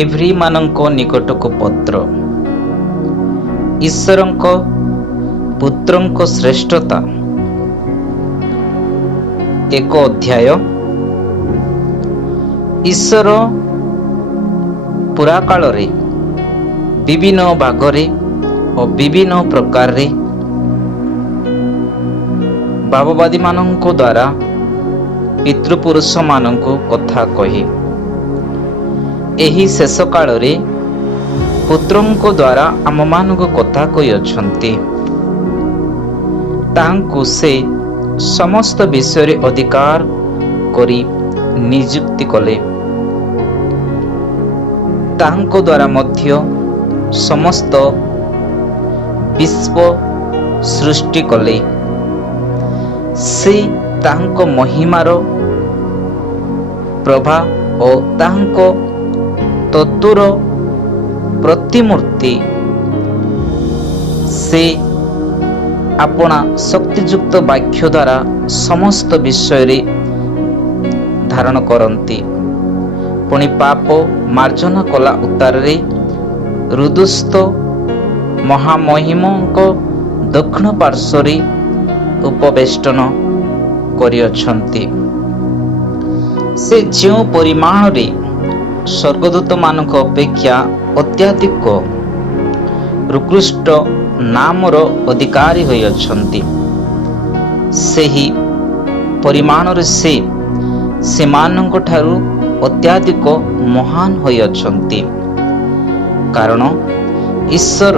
Every ମାନଙ୍କ ନିକଟକୁ ପତ୍ର। ଈଶ୍ୱରଙ୍କ ପୁତ୍ରଙ୍କ ଶ୍ରେଷ୍ଠତା। ଏକ ଅଧ୍ୟାୟ। ଈଶ୍ୱର ପୁରା କାଳରେ ବିଭିନ୍ନ ଭାଗରେ ଓ ବିଭିନ୍ନ ପ୍ରକାରରେ ଭାବବାଦୀମାନଙ୍କ ଦ୍ୱାରା ପିତୃପୁରୁଷମାନଙ୍କୁ କଥା କହି ଏହି ଶେଷ କାଳରେ ପୁତ୍ରଙ୍କ ଦ୍ୱାରା ଆମମାନଙ୍କୁ କଥା କହିଅଛନ୍ତି। ତାହାଙ୍କୁ ସେ ସମସ୍ତ ବିଷୟରେ ଅଧିକାର କରି ନିଯୁକ୍ତି କଲେ। ତାହାଙ୍କ ଦ୍ୱାରା ମଧ୍ୟ ସମସ୍ତ ବିଶ୍ୱ ସୃଷ୍ଟି କଲେ। ସେ ତାହାଙ୍କ ମହିମାର ପ୍ରଭା ଓ ତାହାଙ୍କ ତତ୍ତ୍ୱର ପ୍ରତିମୂର୍ତ୍ତି। ସେ ଆପଣା ଶକ୍ତିଯୁକ୍ତ ବାକ୍ୟ ଦ୍ୱାରା ସମସ୍ତ ବିଷୟରେ ଧାରଣ କରନ୍ତି। ପୁଣି ପାପ ମାର୍ଜନା କଲା ଉତ୍ତାରରେ ହୃଦସ୍ଥ ମହାମହିମଙ୍କ ଦକ୍ଷିଣ ପାର୍ଶ୍ୱରେ ଉପବେଷ୍ଟନ କରିଅଛନ୍ତି। ସେ ଯେଉଁ ପରିମାଣରେ ସ୍ୱର୍ଗଦୂତମାନଙ୍କ ଅପେକ୍ଷା ଅତ୍ୟଧିକ ଉତ୍କୃଷ୍ଟ ନାମର ଅଧିକାରୀ ହୋଇଅଛନ୍ତି, ସେହି ପରିମାଣରେ ସେ ସେମାନଙ୍କ ଠାରୁ ଅତ୍ୟଧିକ ମହାନ ହୋଇଅଛନ୍ତି। କାରଣ ଈଶ୍ୱର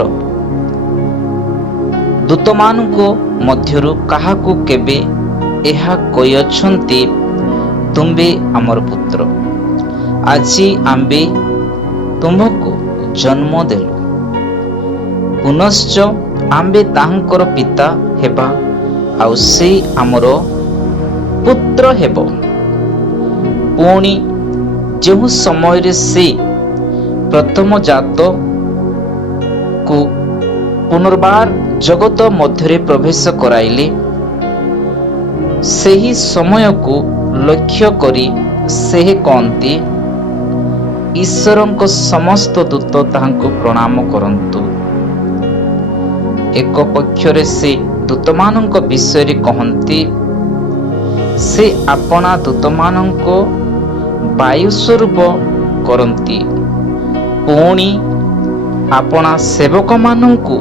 ଦୂତମାନଙ୍କ ମଧ୍ୟରୁ କାହାକୁ କେବେ ଏହା କହିଅଛନ୍ତି, ତୁମ୍ଭେ ଆମର ପୁତ୍ର, ଆଜି ଆମ୍ଭେ ତୁମ୍ଭକୁ ଜନ୍ମ ଦେଲୁ, ପୁନଶ୍ଚ ଆମ୍ଭେ ତାହାଙ୍କର ପିତା ହେବା, ଆଉ ସେ ଆମର ପୁତ୍ର ହେବ। ପୁଣି ଯେଉଁ ସମୟରେ ସେ ପ୍ରଥମ ଜାତକୁ ପୁନର୍ବାର ଜଗତ ମଧ୍ୟରେ ପ୍ରବେଶ କରାଇଲେ, ସେହି ସମୟକୁ ଲକ୍ଷ୍ୟ କରି ସେ କହନ୍ତି, ଈଶ୍ୱରଙ୍କ ସମସ୍ତ ଦୂତ ତାହାଙ୍କୁ ପ୍ରଣାମ କରନ୍ତୁ। ଏକ ପକ୍ଷରେ ସେ ଦୂତମାନଙ୍କ ବିଷୟରେ କହନ୍ତି, ସେ ଆପଣା ଦୂତମାନଙ୍କୁ ବାୟୁ ସ୍ୱରୂପ କରନ୍ତି, ପୁଣି ଆପଣା ସେବକମାନଙ୍କୁ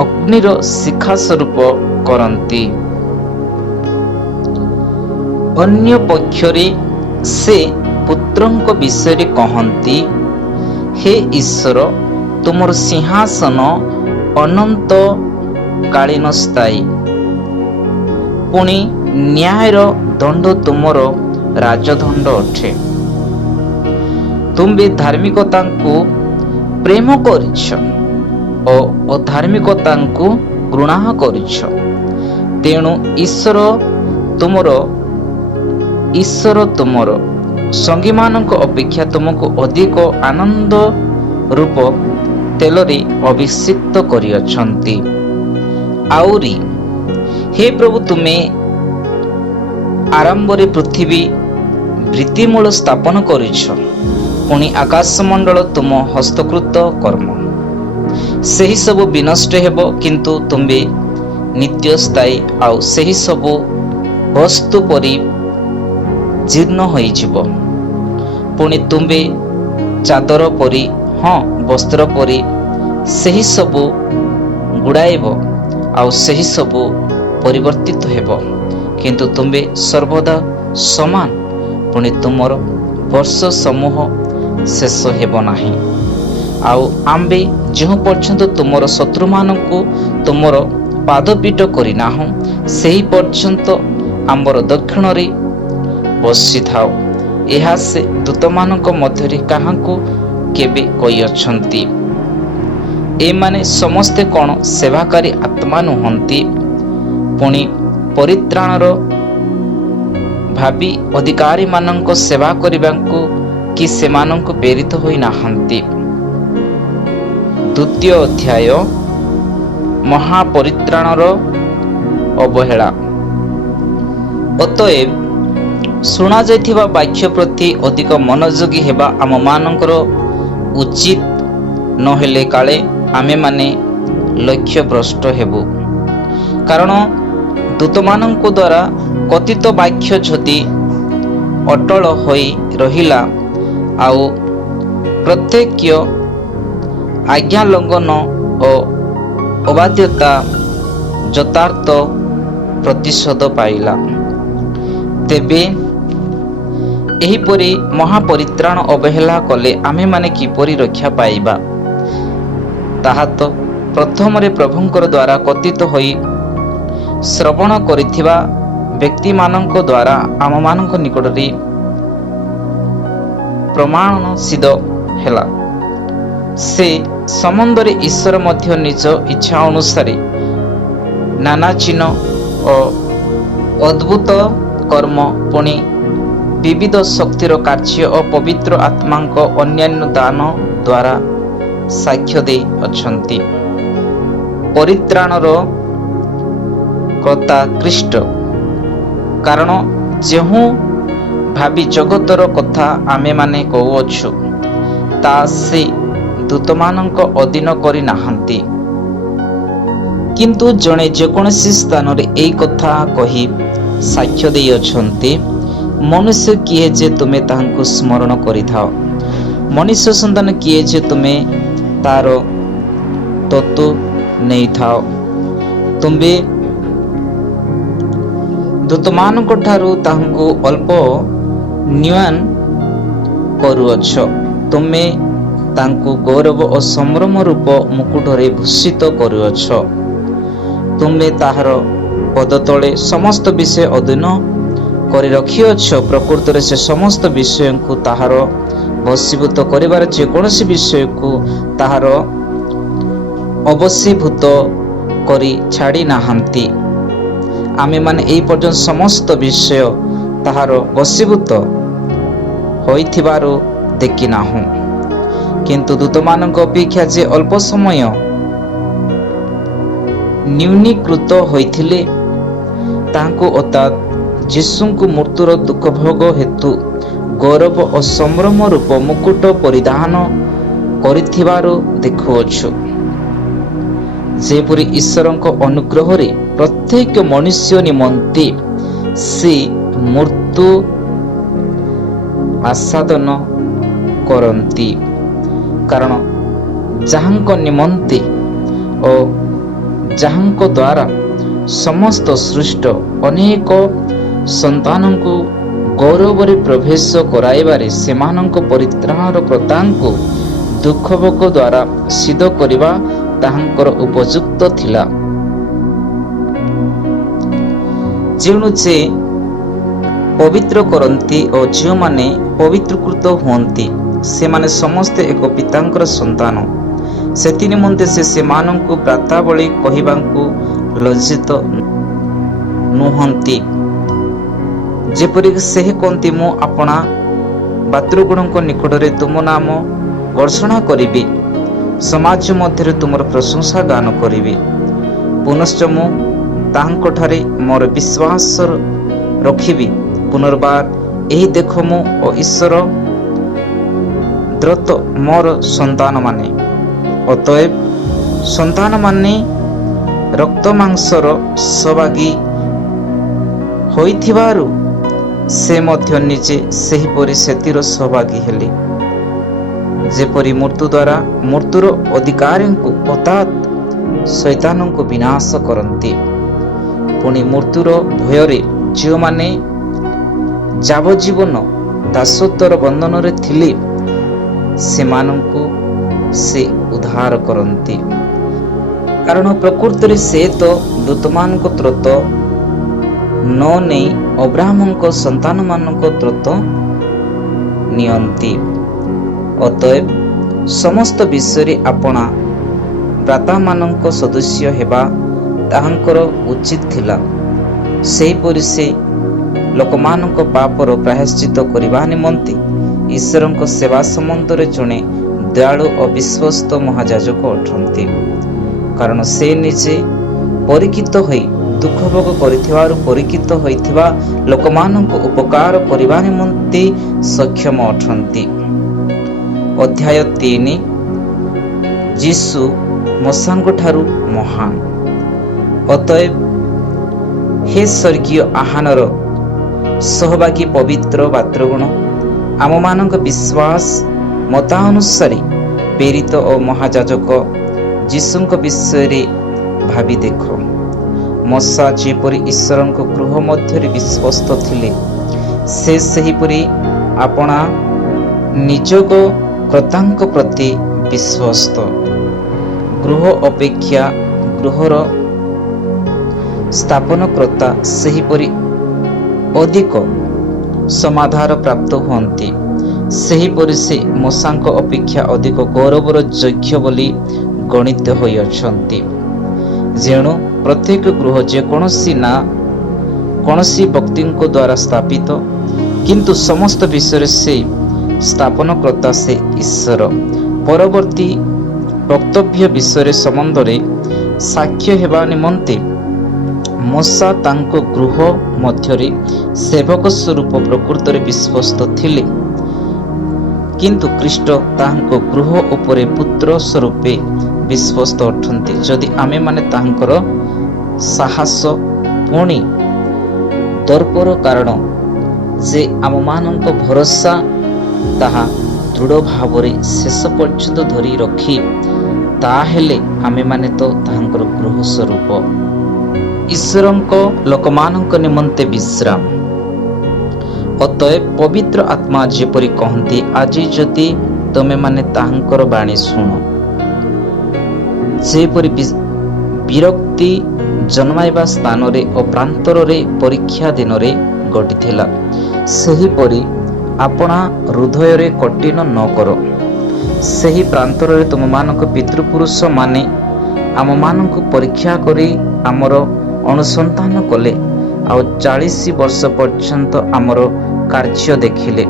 ଅଗ୍ନିର ଶିଖା ସ୍ୱରୂପ କରନ୍ତି। ଅନ୍ୟ ପକ୍ଷରେ ସେ ପୁତ୍ରଙ୍କ ବିଷୟରେ କହନ୍ତି, ହେ ଈଶ୍ୱର, ତୁମର ସିଂହାସନ ଅନନ୍ତ କାଳୀନ ସ୍ଥାୟୀ, ପୁଣି ନ୍ୟାୟର ଦଣ୍ଡ ତୁମର ରାଜଦଣ୍ଡ ଅଟେ। ତୁମ୍ଭେ ଧାର୍ମିକତାଙ୍କୁ ପ୍ରେମ କରିଛ ଓ ଅଧାର୍ମିକତାଙ୍କୁ ଘୃଣା କରିଛ। ତେଣୁ ଈଶ୍ୱର ତୁମର ସଙ୍ଗୀମାନଙ୍କ ଅପେକ୍ଷା ତୁମକୁ ଅଧିକ ଆନନ୍ଦ ରୂପ ତେଲରେ ଅଭିଷିକ୍ତ କରିଅଛନ୍ତି। ଆହୁରି, ହେ ପ୍ରଭୁ, ତୁମେ ଆରମ୍ଭରେ ପୃଥିବୀ ଭିତ୍ତିମୂଳ ସ୍ଥାପନ କରିଛ, ପୁଣି ଆକାଶମଣ୍ଡଳ ତୁମ ହସ୍ତକୃତ କର୍ମ। ସେହି ସବୁ ବିନଷ୍ଟ ହେବ, କିନ୍ତୁ ତୁମ୍ଭେ ନିତ୍ୟସ୍ଥାୟୀ, ଆଉ ସେହି ସବୁ ବସ୍ତୁ ପରି ଜୀର୍ଣ୍ଣ ହୋଇଯିବ। ପୁଣି ତୁମ୍ଭେ ଚାଦର ପରି, ବସ୍ତ୍ର ପରି ସେହି ସବୁ ଗୁଡ଼ାଇବ, ଆଉ ସେହି ସବୁ ପରିବର୍ତ୍ତିତ ହେବ, କିନ୍ତୁ ତୁମ୍ଭେ ସର୍ବଦା ସମାନ। ପୁଣି ତୁମର ବର୍ଷ ସମୂହ ଶେଷ ହେବ ନାହିଁ। ଆଉ ଆମ୍ଭେ ଯେଉଁ ପର୍ଯ୍ୟନ୍ତ ତୁମର ଶତ୍ରୁମାନଙ୍କୁ ତୁମର ପାଦପୀଠ କରିନାହୁଁ, ସେହି ପର୍ଯ୍ୟନ୍ତ ଆମ୍ଭର ଦକ୍ଷିଣରେ ବସିଥାଉ। ଏହା ସେ ଦୂତମାନଙ୍କ ମଧ୍ୟରେ କାହାକୁ କେବେ କହିଅଛନ୍ତି? ଏମାନେ ସମସ୍ତେ କ'ଣ ସେବାକାରୀ ଆତ୍ମା ନୁହନ୍ତି? ପୁଣି ପରିତ୍ରାଣର ଭାବି ଅଧିକାରୀମାନଙ୍କ ସେବା କରିବାକୁ କି ସେମାନଙ୍କୁ ପ୍ରେରିତ ହୋଇନାହାନ୍ତି? ଦ୍ୱିତୀୟ ଅଧ୍ୟାୟ। ମହାପରିତ୍ରାଣର ଅବହେଳା। ଅତଏବ ଶୁଣାଯାଇଥିବା ବାକ୍ୟ ପ୍ରତି ଅଧିକ ମନୋଯୋଗୀ ହେବା ଆମମାନଙ୍କର ଉଚିତ, ନହେଲେ କାଳେ ଆମେମାନେ ଲକ୍ଷ୍ୟଭ୍ରଷ୍ଟ ହେବୁ। କାରଣ ଦୂତମାନଙ୍କ ଦ୍ୱାରା କଥିତ ବାକ୍ୟ ଯଦି ଅଟଳ ହୋଇ ରହିଲା ଆଉ ପ୍ରତ୍ୟେକ ଆଜ୍ଞା ଲଙ୍ଘନ ଓ ଅବାଧ୍ୟତା ଯଥାର୍ଥ ପ୍ରତିଶୋଧ ପାଇଲା, ତେବେ ଏହିପରି ମହାପରିତ୍ରାଣ ଅବହେଳା କଲେ ଆମେମାନେ କିପରି ରକ୍ଷା ପାଇବା? ତାହା ତ ପ୍ରଥମରେ ପ୍ରଭୁଙ୍କର ଦ୍ୱାରା କଥିତ ହୋଇ ଶ୍ରବଣ କରିଥିବା ବ୍ୟକ୍ତିମାନଙ୍କ ଦ୍ୱାରା ଆମମାନଙ୍କ ନିକଟରେ ପ୍ରମାଣ ସିଦ୍ଧ ହେଲା। ସେ ସମ୍ବନ୍ଧରେ ଈଶ୍ୱର ମଧ୍ୟ ନିଜ ଇଚ୍ଛା ଅନୁସାରେ ନାନା ଚିହ୍ନ ଓ ଅଦ୍ଭୁତ କର୍ମ, ପୁଣି ବିବିଧ ଶକ୍ତିର କାର୍ଯ୍ୟ ଓ ପବିତ୍ର ଆତ୍ମାଙ୍କ ଅନ୍ୟାନ୍ୟ ଦାନ ଦ୍ୱାରା ସାକ୍ଷ୍ୟ ଦେଇ ଅଛନ୍ତି। ପରିତ୍ରାଣର କର୍ତ୍ତା ଖ୍ରୀଷ୍ଟ। କାରଣ ଯେଉଁ ଭାବି ଜଗତର କଥା ଆମେମାନେ କହୁଅଛୁ, ତା ସେ ଦୂତମାନଙ୍କ ଅଧୀନ କରି ନାହାନ୍ତି। କିନ୍ତୁ ଜଣେ ଯେକୌଣସି ସ୍ଥାନରେ ଏହି କଥା କହି ସାକ୍ଷ୍ୟ ଦେଇଅଛନ୍ତି, ମନୁଷ୍ୟ କିଏ ଯେ ତୁମେ ତାହାଙ୍କୁ ସ୍ମରଣ କରିଥାଅ, ମନୁଷ୍ୟ ସନ୍ତାନ କିଏ ଯେ ତୁମେ ତାର ତତ୍ତ୍ୱ ନେଇଥାଅ। ତୁମେ ଦୂତମାନଙ୍କ ଠାରୁ ତାହାଙ୍କୁ ଅଳ୍ପ ନ୍ୟୁନ କରୁଅଛ। ତୁମେ ତାଙ୍କୁ ଗୌରବ ଓ ସମ୍ଭ୍ରମ ରୂପ ମୁକୁଟରେ ଭୂଷିତ କରୁଅଛ। ତୁମେ ତାହାର ପଦତଳେ ସମସ୍ତ ବିଷୟ ଅଧୀନ କରି ରଖିଅଛ। ପ୍ରକୃତରେ ସେ ସମସ୍ତ ବିଷୟକୁ ତାହାର ବଶୀଭୂତ କରିବାର ଯେକୌଣସି ବିଷୟକୁ ତାହାର ଅବଶୀଭୂତ କରି ଛାଡ଼ି ନାହାନ୍ତି। ଆମେମାନେ ଏହି ପର୍ଯ୍ୟନ୍ତ ସମସ୍ତ ବିଷୟ ତାହାର ବଶୀଭୂତ ହୋଇଥିବାରୁ ଦେଖିନାହୁଁ। କିନ୍ତୁ ଦୂତମାନଙ୍କ ଅପେକ୍ଷା ଯେ ଅଳ୍ପ ସମୟ ନ୍ୟୁନୀକୃତ ହୋଇଥିଲେ, ତାହାଙ୍କୁ ଅର୍ଥାତ୍ ଯୀଶୁଙ୍କୁ ମୃତ୍ୟୁର ଦୁଃଖ ଭୋଗ ହେତୁ ଗୌରବ ଓ ସମ୍ଭ୍ରମ ରୂପ ମୁକୁଟ ପରିଧାନ କରିଥିବାରୁ ଦେଖୁଅଛୁ। ଯେପରି ଈଶ୍ୱରଙ୍କ ଅନୁଗ୍ରହରେ ପ୍ରତ୍ୟେକ ମନୁଷ୍ୟ ନିମନ୍ତେ ସେ ମୃତ୍ୟୁ ଆସ୍ୱାଦନ କରନ୍ତି। କାରଣ ଯାହାଙ୍କ ନିମନ୍ତେ ଓ ଯାହାଙ୍କ ଦ୍ୱାରା ସମସ୍ତ ସୃଷ୍ଟ ଅନେକ ସନ୍ତାନଙ୍କୁ ଗୌରବରେ ପ୍ରବେଶ କରାଇବାରେ ସେମାନଙ୍କ ପରିତ୍ରାଣର କର୍ତ୍ତାଙ୍କୁ ଦୁଃଖ ଭୋଗ ଦ୍ୱାରା ସିଦ୍ଧ କରିବା ତାହାଙ୍କର ଉପଯୁକ୍ତ ଥିଲା। ଯେଉଁ ସେ ପବିତ୍ର କରନ୍ତି ଓ ଯେଉଁମାନେ ପବିତ୍ରକୃତ ହୁଅନ୍ତି, ସେମାନେ ସମସ୍ତେ ଏକ ପିତାଙ୍କର ସନ୍ତାନ। ସେଥି ନିମନ୍ତେ ସେ ସେମାନଙ୍କୁ ବ୍ରାତାବଳୀ କହିବାକୁ ଲଜ୍ଜିତ ନୁହନ୍ତି। ଯେପରିକି ସେହି କହନ୍ତି, ମୁଁ ଆପଣା ଭାତୃଗଣଙ୍କ ନିକଟରେ ତୁମ ନାମ ଘୋଷଣା କରିବି, ସମାଜ ମଧ୍ୟରେ ତୁମର ପ୍ରଶଂସା ଗାନ କରିବି। ପୁନଶ୍ଚ ମୁଁ ତାହାଙ୍କଠାରେ ମୋର ବିଶ୍ୱାସ ରଖିବି। ପୁନର୍ବାର ଏହି ଦେଖ, ମୁଁ ଓ ଈଶ୍ୱର ଦ୍ରତ ମୋର ସନ୍ତାନମାନେ। ଅତଏବ ସନ୍ତାନମାନେ ରକ୍ତ ମାଂସର ସହଭାଗୀ ହୋଇଥିବାରୁ ସେ ମଧ୍ୟ ନିଜେ ସେହିପରି ସେଥିର ସହଭାଗୀ ହେଲେ। ଯେପରି ମୃତ୍ୟୁ ଦ୍ୱାରା ମୃତ୍ୟୁର ଅଧିକାରୀଙ୍କୁ ଅର୍ଥାତ୍ ଶୈତାନଙ୍କୁ ବିନାଶ କରନ୍ତି, ପୁଣି ମୃତ୍ୟୁର ଭୟରେ ଯେଉଁମାନେ ଯାବଜୀବନ ଦାସତ୍ୱର ବନ୍ଧନରେ ଥିଲେ, ସେମାନଙ୍କୁ ସେ ଉଦ୍ଧାର କରନ୍ତି। କାରଣ ପ୍ରକୃତରେ ସେ ତ ଦୂତମାନଙ୍କ ତ୍ରୋତ ନ ନେଇ ଅବ୍ରାହ୍ମଙ୍କ ସନ୍ତାନମାନଙ୍କ ତ୍ରୋତ ନିଅନ୍ତି। ଅତଏବ ସମସ୍ତ ବିଷୟରେ ଆପଣା ଭ୍ରାତାମାନଙ୍କ ସଦସ୍ୟ ହେବା ତାହାଙ୍କର ଉଚିତ ଥିଲା। ସେହିପରି ସେ ଲୋକମାନଙ୍କ ପାପର ପ୍ରାୟଶ୍ଚିତ କରିବା ନିମନ୍ତେ ଈଶ୍ୱରଙ୍କ ସେବା ସମ୍ବନ୍ଧରେ ଜଣେ ଦୟାଳୁ ଓ ବିଶ୍ୱସ୍ତ ମହାଯାଜକ ଅଟନ୍ତି। କାରଣ ସେ ନିଜେ ପରୀକ୍ଷିତ ହୋଇ ଦୁଃଖ ଭୋଗ କରିଥିବାରୁ ପରୀକ୍ଷିତ ହୋଇଥିବା ଲୋକମାନଙ୍କୁ ଉପକାର କରିବା ନିମନ୍ତେ ସକ୍ଷମ ଅଟନ୍ତି। ଅଧ୍ୟାୟ 3। ଯୀଶୁ ମଶାଙ୍କ ଠାରୁ ମହାନ। ଅତଏବ ହେ ସ୍ୱର୍ଗୀୟ ଆହ୍ୱାନର ସହଭାଗୀ ପବିତ୍ର ଭାତୃଗଣ, ଆମମାନଙ୍କ ବିଶ୍ୱାସ ମତାନୁସାରେ ପ୍ରେରିତ ଓ ମହାଯାଜକ ଯୀଶୁଙ୍କ ବିଷୟରେ ଭାବି ଦେଖ। ମଶା ଯେପରି ଈଶ୍ୱରଙ୍କ ଗୃହ ମଧ୍ୟରେ ବିଶ୍ୱସ୍ତ ଥିଲେ, ସେ ସେହିପରି ଆପଣା ନିଯୋଗ କର୍ତ୍ତାଙ୍କ ପ୍ରତି ବିଶ୍ୱସ୍ତ। ଗୃହ ଅପେକ୍ଷା ଗୃହର ସ୍ଥାପନକର୍ତ୍ତା ସେହିପରି ଅଧିକ ସମାଧାନ ପ୍ରାପ୍ତ ହୁଅନ୍ତି। ସେହିପରି ସେ ମଶାଙ୍କ ଅପେକ୍ଷା ଅଧିକ ଗୌରବର ଯୋଗ୍ୟ ବୋଲି ଗଣିତ ହୋଇଅଛନ୍ତି। ଯେଣୁ ପ୍ରତ୍ୟେକ ଗୃହ ଯେକୌଣସି ନା କୌଣସି ବ୍ୟକ୍ତିଙ୍କ ଦ୍ୱାରା ସ୍ଥାପିତ, କିନ୍ତୁ ସମସ୍ତ ବିଷୟରେ ସେ ସ୍ଥାପନକର୍ତ୍ତା ସେ ଈଶ୍ୱର। ପରବର୍ତ୍ତୀ ବକ୍ତବ୍ୟ ବିଷୟରେ ସମ୍ବନ୍ଧରେ ସାକ୍ଷ୍ୟ ହେବା ନିମନ୍ତେ ମଶା ତାଙ୍କ ଗୃହ ମଧ୍ୟରେ ସେବକ ସ୍ୱରୂପ ପ୍ରକୃତରେ ବିଶ୍ୱସ୍ତ ଥିଲେ, କିନ୍ତୁ ଖ୍ରୀଷ୍ଟ ତାହାଙ୍କ ଗୃହ ଉପରେ ପୁତ୍ର ସ୍ୱରୂପେ ବିଶ୍ୱସ୍ତ ଅଟନ୍ତି। ଯଦି ଆମେମାନେ ତାହାଙ୍କର ସାହସ ପୁଣି ଦର୍ପର କାରଣ ଯେ ଆମମାନଙ୍କ ଭରସା ତାହା ଦୃଢ଼ ଭାବରେ ଶେଷ ପର୍ଯ୍ୟନ୍ତ ଧରି ରଖି, ତାହେଲେ ଆମେମାନେ ତ ତାହାଙ୍କର ଗୃହ ସ୍ୱରୂପ, ଈଶ୍ୱରଙ୍କ ଲୋକମାନଙ୍କ ନିମନ୍ତେ ବିଶ୍ରାମ। ଅତଏବ ପବିତ୍ର ଆତ୍ମା ଯେପରି କହନ୍ତି, ଆଜି ଯଦି ତମେମାନେ ତାହାଙ୍କର ବାଣୀ ଶୁଣ। ଯେପରି ବିରକ୍ତି ଜନ୍ମାଇବା ସ୍ଥାନରେ ଓ ପ୍ରାନ୍ତରରେ ପରୀକ୍ଷା ଦିନରେ ଘଟିଥିଲା, ସେହିପରି ଆପଣା ହୃଦୟରେ କଠିନ ନ କର। ସେହି ପ୍ରାନ୍ତରରେ ତୁମମାନଙ୍କ ପିତୃପୁରୁଷମାନେ ଆମମାନଙ୍କୁ ପରୀକ୍ଷା କରି ଆମର ଅନୁସନ୍ଧାନ କଲେ, ଆଉ 40 ବର୍ଷ ପର୍ଯ୍ୟନ୍ତ ଆମର କାର୍ଯ୍ୟ ଦେଖିଲେ।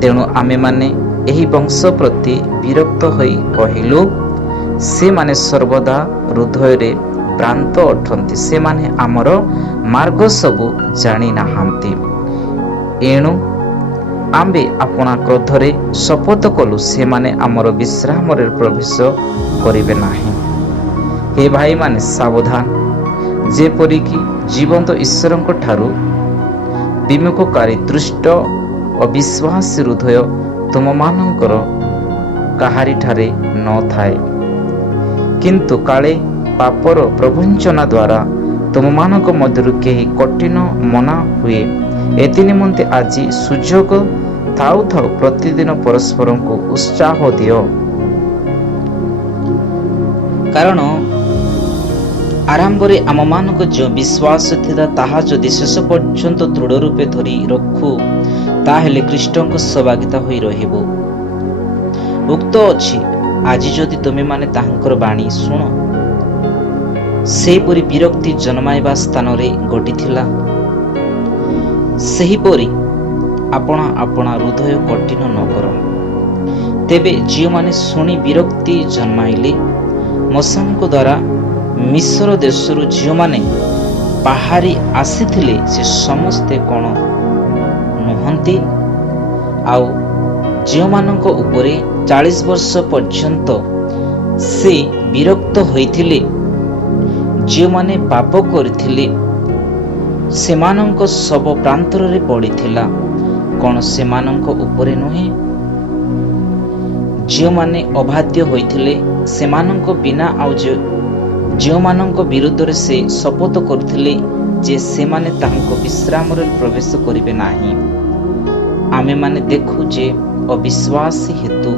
ତେଣୁ ଆମେମାନେ ଏହି ବଂଶ ପ୍ରତି ବିରକ୍ତ ହୋଇ କହିଲୁ, ସେମାନେ ସର୍ବଦା ହୃଦୟରେ ଭ୍ରାନ୍ତ ଅଟନ୍ତି, ସେମାନେ ଆମର ମାର୍ଗ ସବୁ ଜାଣି ନାହାନ୍ତି। ଏଣୁ ଆମ୍ଭେ ଆପଣା କ୍ରୋଧରେ ଶପଥ କଲୁ, ସେମାନେ ଆମର ବିଶ୍ରାମରେ ପ୍ରବେଶ କରିବେ ନାହିଁ। ହେ ଭାଇମାନେ, ସାବଧାନ, ଯେପରିକି ଜୀବନ୍ତ ଈଶ୍ୱରଙ୍କ ଠାରୁ ବିମୁଖକାରୀ ଦୁଷ୍ଟ ଅବିଶ୍ୱାସୀ ହୃଦୟ ତୁମମାନଙ୍କର କାହାରିଠାରେ ନ ଥାଏ। କିନ୍ତୁ କାଳେ ପାପର ପ୍ରବଞ୍ଚନା ଦ୍ୱାରା ତୁମମାନଙ୍କ ମଧ୍ୟରୁ କେହି କଠିନ ମନା ହୁଏ, ଏଥି ନିମନ୍ତେ ଆଜି ସୁଯୋଗ ଥାଉ ଥାଉ ପ୍ରତିଦିନ ପରସ୍ପରଙ୍କୁ ଉତ୍ସାହ ଦିଅ। କାରଣ ଆରମ୍ଭରେ ଆମମାନଙ୍କ ଯେଉଁ ବିଶ୍ୱାସ ଥିଲା, ତାହା ଯଦି ଶେଷ ପର୍ଯ୍ୟନ୍ତ ଦୃଢ଼ ରୂପେ ଧରି ରଖୁ, ତାହେଲେ ଖ୍ରୀଷ୍ଟଙ୍କ ସହଭାଗିତା ହୋଇ ରହିବ। ଉକ୍ତ ଅଛି, ଆଜି ଯଦି ତୁମେମାନେ ତାହାଙ୍କର ବାଣୀ ଶୁଣ। ସେହିପରି ବିରକ୍ତି ଜନ୍ମାଇବା ସ୍ଥାନରେ ଘଟିଥିଲା, ସେହିପରି ଆପଣା ଆପଣା ହୃଦୟ କଠିନ ନ କର। ତେବେ ଯେଉଁମାନେ ଶୁଣି ବିରକ୍ତି ଜନ୍ମାଇଲେ, ମଶାଙ୍କ ଦ୍ୱାରା ମିଶ୍ର ଦେଶରୁ ଯେଉଁମାନେ ବାହାରି ଆସିଥିଲେ, ସେ ସମସ୍ତେ କ'ଣ ନୁହନ୍ତି? ଆଉ ଯେଉଁମାନଙ୍କ ଉପରେ 40 ବର୍ଷ ପର୍ଯ୍ୟନ୍ତ ସେ ବିରକ୍ତ ହୋଇଥିଲେ, ଯେଉଁମାନେ ପାପ କରିଥିଲେ, ସେମାନଙ୍କ ଶବ ପ୍ରାନ୍ତରରେ ପଡ଼ିଥିଲା, କ'ଣ ସେମାନଙ୍କ ଉପରେ ନୁହେଁ? ଯେଉଁମାନେ ଅବାଧ୍ୟ ହୋଇଥିଲେ, ସେମାନଙ୍କ ବିନା ଆଉ ଯେଉଁମାନଙ୍କ ବିରୁଦ୍ଧରେ ସେ ଶପଥ କରିଥିଲେ ଯେ ସେମାନେ ତାହାଙ୍କ ବିଶ୍ରାମରେ ପ୍ରବେଶ କରିବେ ନାହିଁ, ଆମେମାନେ ଦେଖୁ ଯେ ଅବିଶ୍ୱାସୀ ହେତୁ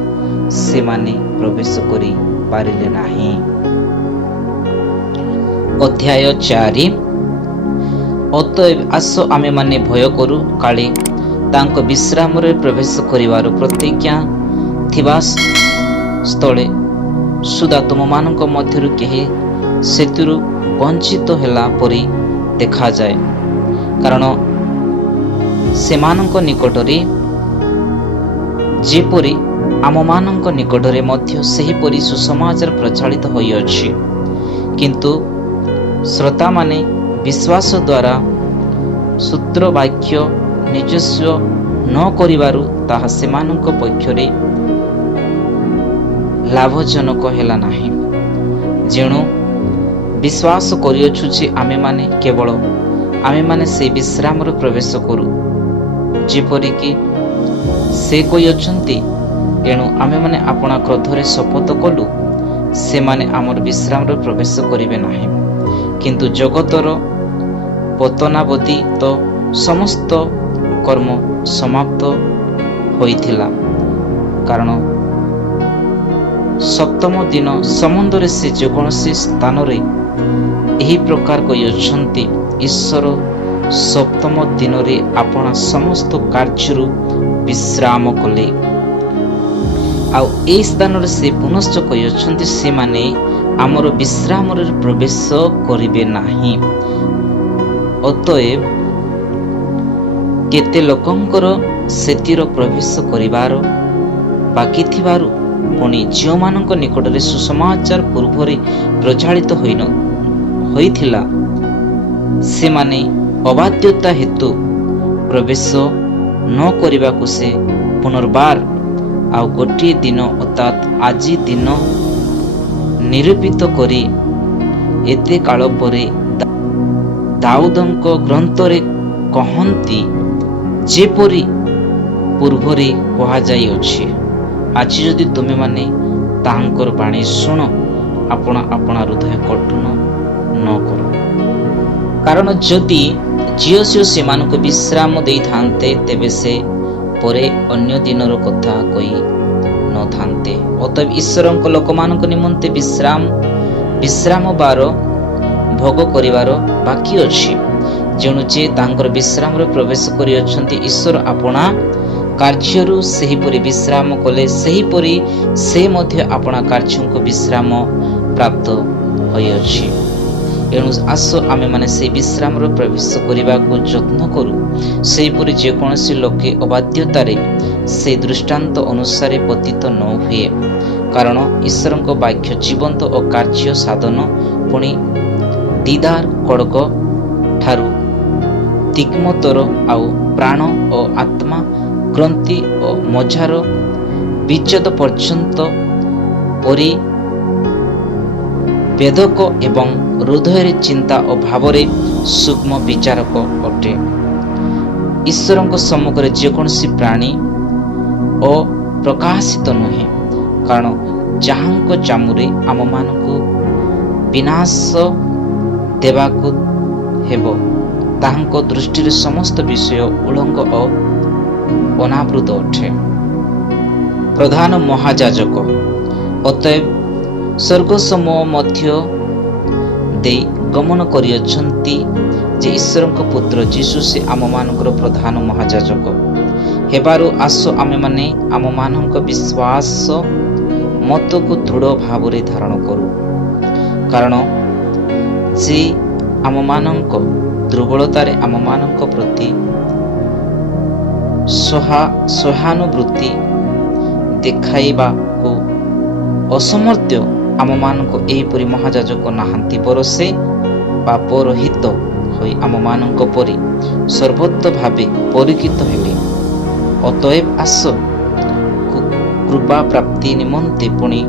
ସେମାନେ ପ୍ରବେଶ କରି ପାରିଲେ ନାହିଁ। ଅଧ୍ୟାୟ 4। ଅତଏବ ଆସ ଆମେମାନେ ଭୟ କରୁ, କାଳେ ତାଙ୍କ ବିଶ୍ରାମରେ ପ୍ରବେଶ କରିବାର ପ୍ରତିଜ୍ଞା ଥିବା ସ୍ଥଳେ ସୁଦ୍ଧା ତୁମମାନଙ୍କ ମଧ୍ୟରୁ କେହି ସେଥିରୁ ବଞ୍ଚିତ ହେଲା ପରି ଦେଖାଯାଏ। କାରଣ ସେମାନଙ୍କ ନିକଟରେ ଯେପରି ଆମମାନଙ୍କ ନିକଟରେ ମଧ୍ୟ ସେହିପରି ସୁସମାଚାର ପ୍ରଚାଳିତ ହୋଇଅଛି, କିନ୍ତୁ ଶ୍ରୋତାମାନେ ବିଶ୍ୱାସ ଦ୍ୱାରା ସୂତ୍ରବାକ୍ୟ ନିଜସ୍ୱ ନ କରିବାରୁ ତାହା ସେମାନଙ୍କ ପକ୍ଷରେ ଲାଭଜନକ ହେଲା ନାହିଁ। ଯେଣୁ ବିଶ୍ୱାସ କରିଅଛୁ ଯେ ଆମେମାନେ ସେହି ବିଶ୍ରାମରେ ପ୍ରବେଶ କରୁ, ଯେପରିକି ସେ କହିଅଛନ୍ତି, ଏଣୁ ଆମେମାନେ ଆପଣା କ୍ରୋଧରେ ଶପଥ କଲୁ, ସେମାନେ ଆମର ବିଶ୍ରାମରେ ପ୍ରବେଶ କରିବେ ନାହିଁ। କିନ୍ତୁ ଜଗତର ପତନାବଧି ତ ସମସ୍ତ କର୍ମ ସମାପ୍ତ ହୋଇଥିଲା, କାରଣ ସପ୍ତମ ଦିନ ସମ୍ବନ୍ଧରେ ସେ ଯେକୌଣସି ସ୍ଥାନରେ ଏହି ପ୍ରକାର କହିଅଛନ୍ତି, ଈଶ୍ୱର ସପ୍ତମ ଦିନରେ ଆପଣା ସମସ୍ତ କାର୍ଯ୍ୟରୁ ବିଶ୍ରାମ କଲେ। ଆଉ ଏହି ସ୍ଥାନରେ ସେ ପୁନଶ୍ଚ କହିଅଛନ୍ତି, ସେମାନେ ଆମର ବିଶ୍ରାମରେ ପ୍ରବେଶ କରିବେ ନାହିଁ। ଅତଏବ କେତେ ଲୋକଙ୍କର ସେଥିର ପ୍ରବେଶ କରିବାର ବାକି ଥିବାରୁ ପୁଣି ଯେଉଁମାନଙ୍କ ନିକଟରେ ସୁସମାଚାର ପୂର୍ବରେ ପ୍ରଚାଳିତ ହୋଇଥିଲା, ସେମାନେ ଅବାଧ୍ୟତା ହେତୁ ପ୍ରବେଶ ନ କରିବାକୁ ସେ ପୁନର୍ବାର ଆଉ ଗୋଟିଏ ଦିନ ଅର୍ଥାତ୍ ଆଜି ଦିନ ନିରୂପିତ କରି ଏତେ କାଳ ପରେ ଦାଉଦଙ୍କ ଗ୍ରନ୍ଥରେ କହନ୍ତି, ଯେପରି ପୂର୍ବରେ କୁହାଯାଇଅଛି, ଆଜି ଯଦି ତୁମେମାନେ ତାହାଙ୍କର ବାଣୀ ଶୁଣ, ଆପଣା ହୃଦୟ କଠୋର ନ କର। କାରଣ ଯଦି ଝିଅ ସେମାନଙ୍କୁ ବିଶ୍ରାମ ଦେଇଥାନ୍ତେ, ତେବେ ସେ ପରେ ଅନ୍ୟ ଦିନର କଥା କହି ନଥାନ୍ତେ। ଅତଏବ ଈଶ୍ୱରଙ୍କ ଲୋକମାନଙ୍କ ନିମନ୍ତେ ବିଶ୍ରାମ ବାର ଭୋଗ କରିବାର ବାକି ଅଛି। ଯେଣୁ ଯେ ତାଙ୍କର ବିଶ୍ରାମରେ ପ୍ରବେଶ କରିଅଛନ୍ତି, ଈଶ୍ୱର ଆପଣା କାର୍ଯ୍ୟରୁ ସେହିପରି ବିଶ୍ରାମ କଲେ, ସେହିପରି ସେ ମଧ୍ୟ ଆପଣା କାର୍ଯ୍ୟଙ୍କୁ ବିଶ୍ରାମ ପ୍ରାପ୍ତ ହୋଇଅଛି। ଏଣୁ ଆସ ଆମେମାନେ ସେହି ବିଶ୍ରାମରେ ପ୍ରବେଶ କରିବାକୁ ଯତ୍ନ କରୁ। ସେହିପରି ଯେକୌଣସି ଲୋକେ ଅବାଧ୍ୟତାରେ ସେହି ଦୃଷ୍ଟାନ୍ତ ଅନୁସାରେ ପତିତ ନ ହୁଏ। କାରଣ ଈଶ୍ୱରଙ୍କ ବାକ୍ୟ ଜୀବନ୍ତ ଓ କାର୍ଯ୍ୟ ସାଧନ, ପୁଣି ଦିଦାର ଖଡ଼ଗ ଠାରୁ ତୀକ୍ଷ୍ଣତର, ଆଉ ପ୍ରାଣ ଓ ଆତ୍ମା, ଗ୍ରନ୍ଥି ଓ ମଜ୍ଜାର ବିଚ୍ଛେଦ ପର୍ଯ୍ୟନ୍ତ ପରିବେଦକ ଏବଂ ହୃଦୟରେ ଚିନ୍ତା ଓ ଭାବରେ ସୂକ୍ଷ୍ମ ବିଚାରକ ଅଟେ। ଈଶ୍ୱରଙ୍କ ସମ୍ମୁଖରେ ଯେକୌଣସି ପ୍ରାଣୀ ଅପ୍ରକାଶିତ ନୁହେଁ, କାରଣ ଯାହାଙ୍କ ଚାମୁରେ ଆମମାନଙ୍କୁ ବିନାଶ ଦେବାକୁ ହେବ, ତାହାଙ୍କ ଦୃଷ୍ଟିରେ ସମସ୍ତ ବିଷୟ ଉଳଙ୍ଗ ଓ ଅନାବୃତ ଅଟେ। ପ୍ରଧାନ ମହାଯାଜକ ଅତଏବ ସ୍ୱର୍ଗସମୂହ ମଧ୍ୟ ଦେଇ ଗମନ କରିଅଛନ୍ତି ଯେ ଈଶ୍ୱରଙ୍କ ପୁତ୍ର ଯୀଶୁ ସେ ଆମମାନଙ୍କର ପ୍ରଧାନ ମହାଯାଜକ ହେବାରୁ ଆସ ଆମେମାନେ ଆମମାନଙ୍କ ବିଶ୍ୱାସ ମତକୁ ଦୃଢ଼ ଭାବରେ ଧାରଣ କରୁ। କାରଣ ସେ ଆମମାନଙ୍କ ଦୁର୍ବଳତାରେ ଆମମାନଙ୍କ ପ୍ରତି ସହାନୁଭୂତି ଦେଖାଇବାକୁ ଅସମର୍ଥ ଆମମାନଙ୍କୁ ଏହିପରି ମହାଯାଜକ ନାହାନ୍ତି, ବରଂ ସେ ପାପରହିତ ହୋଇ ଆମମାନଙ୍କ ପରି ସର୍ବତ୍ର ଭାବେ ପରୀକ୍ଷିତ ହେଲେ। ଅତଏବ ଆସ କୃପା ପ୍ରାପ୍ତି ନିମନ୍ତେ ପୁଣି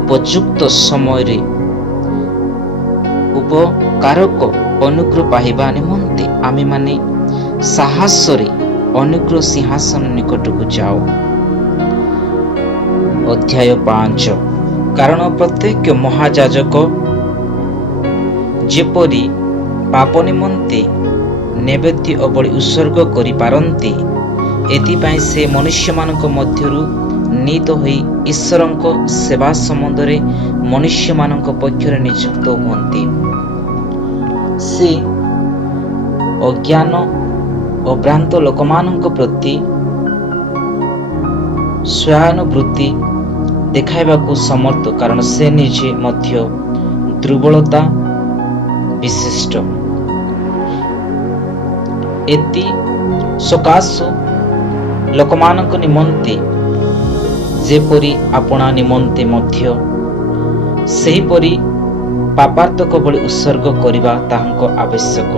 ଉପଯୁକ୍ତ ସମୟରେ ଉପକାରକ ଅନୁଗ୍ରହ ପାଇବା ନିମନ୍ତେ ଆମେମାନେ ସାହସରେ ଅନୁଗ୍ରହ ସିଂହାସନ ନିକଟକୁ ଯାଉ। ଅଧ୍ୟାୟ 5। କାରଣ ପ୍ରତ୍ୟେକ ମହାଯାଜକ ଯେପରି ପାପ ନିମନ୍ତେ ନୈବେଦ୍ୟ ଓ ବଳି ଉତ୍ସର୍ଗ କରିପାରନ୍ତି, ଏଥିପାଇଁ ସେ ମନୁଷ୍ୟମାନଙ୍କ ମଧ୍ୟରୁ ନୀତ ହୋଇ ଈଶ୍ୱରଙ୍କ ସେବା ସମ୍ବନ୍ଧରେ ମନୁଷ୍ୟମାନଙ୍କ ପକ୍ଷରେ ନିଯୁକ୍ତ ହୁଅନ୍ତି। ସେ ଅଜ୍ଞାନ ଓ ଭ୍ରାନ୍ତ ଲୋକମାନଙ୍କ ପ୍ରତି ସହାନୁଭୂତି ଦେଖାଇବାକୁ ସମର୍ଥ, କାରଣ ସେ ନିଜେ ମଧ୍ୟ ଦୁର୍ବଳତା ବିଶିଷ୍ଟ। ଏଥି ସକାଶୁ ଲୋକମାନଙ୍କ ନିମନ୍ତେ ଯେପରି ଆପଣା ନିମନ୍ତେ ମଧ୍ୟ ସେହିପରି ପାପାର୍ଥକ ଭଳି ଉତ୍ସର୍ଗ କରିବା ତାହାଙ୍କ ଆବଶ୍ୟକ।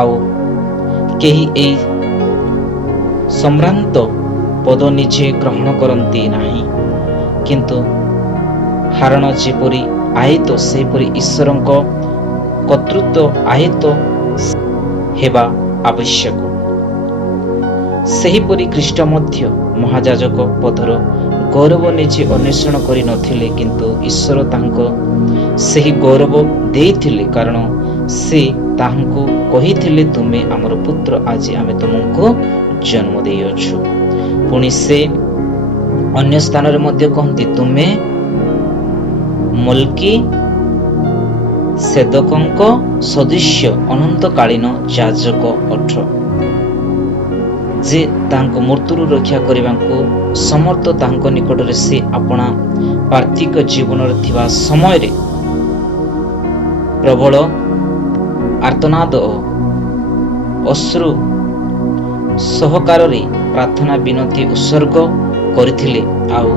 ଆଉ କେହି ଏହି ସମ୍ଭ୍ରାନ୍ତ ପଦ ନିଜେ ଗ୍ରହଣ କରନ୍ତି ନାହିଁ, କିନ୍ତୁ ହାରଣ ଯେପରି ଆୟତ ସେହିପରି ଈଶ୍ୱରଙ୍କ କର୍ତ୍ତୃତ୍ୱ ଆୟତ ହେବା ଆବଶ୍ୟକ। ସେହିପରି ଖ୍ରୀଷ୍ଟ ମଧ୍ୟ ମହାଯାଜକ ପଦର ଗୌରବ ନିଜେ ଅନ୍ୱେଷଣ କରି ନଥିଲେ, କିନ୍ତୁ ଈଶ୍ୱର ତାଙ୍କ ସେହି ଗୌରବ ଦେଇଥିଲେ, କାରଣ ସେ ତାହାଙ୍କୁ କହିଥିଲେ, ତୁମେ ଆମର ପୁତ୍ର, ଆଜି ଆମେ ତୁମକୁ ଜନ୍ମ ଦେଇଅଛୁ। ପୁଣି ସେ ଅନ୍ୟ ସ୍ଥାନରେ ମଧ୍ୟ କହନ୍ତି, ତୁମେ ମଲ୍କି ସେଦକଙ୍କ ସଦୃଶ୍ୟ ଅନନ୍ତକାଳୀନ ଯାଜକ ଅଠ, ଯେ ତାଙ୍କ ମୃତ୍ୟୁରୁ ରକ୍ଷା କରିବାକୁ ସମର୍ଥ। ତାଙ୍କ ନିକଟରେ ସେ ଆପଣା ପାର୍ଥିକ ଜୀବନରେ ଥିବା ସମୟରେ ପ୍ରବଳ ଆର୍ତ୍ତନାଦ ଓ ଅଶ୍ରୁ ସହକାରରେ ପ୍ରାର୍ଥନା ବିନତି ଉତ୍ସର୍ଗ କରିଥିଲେ, ଆଉ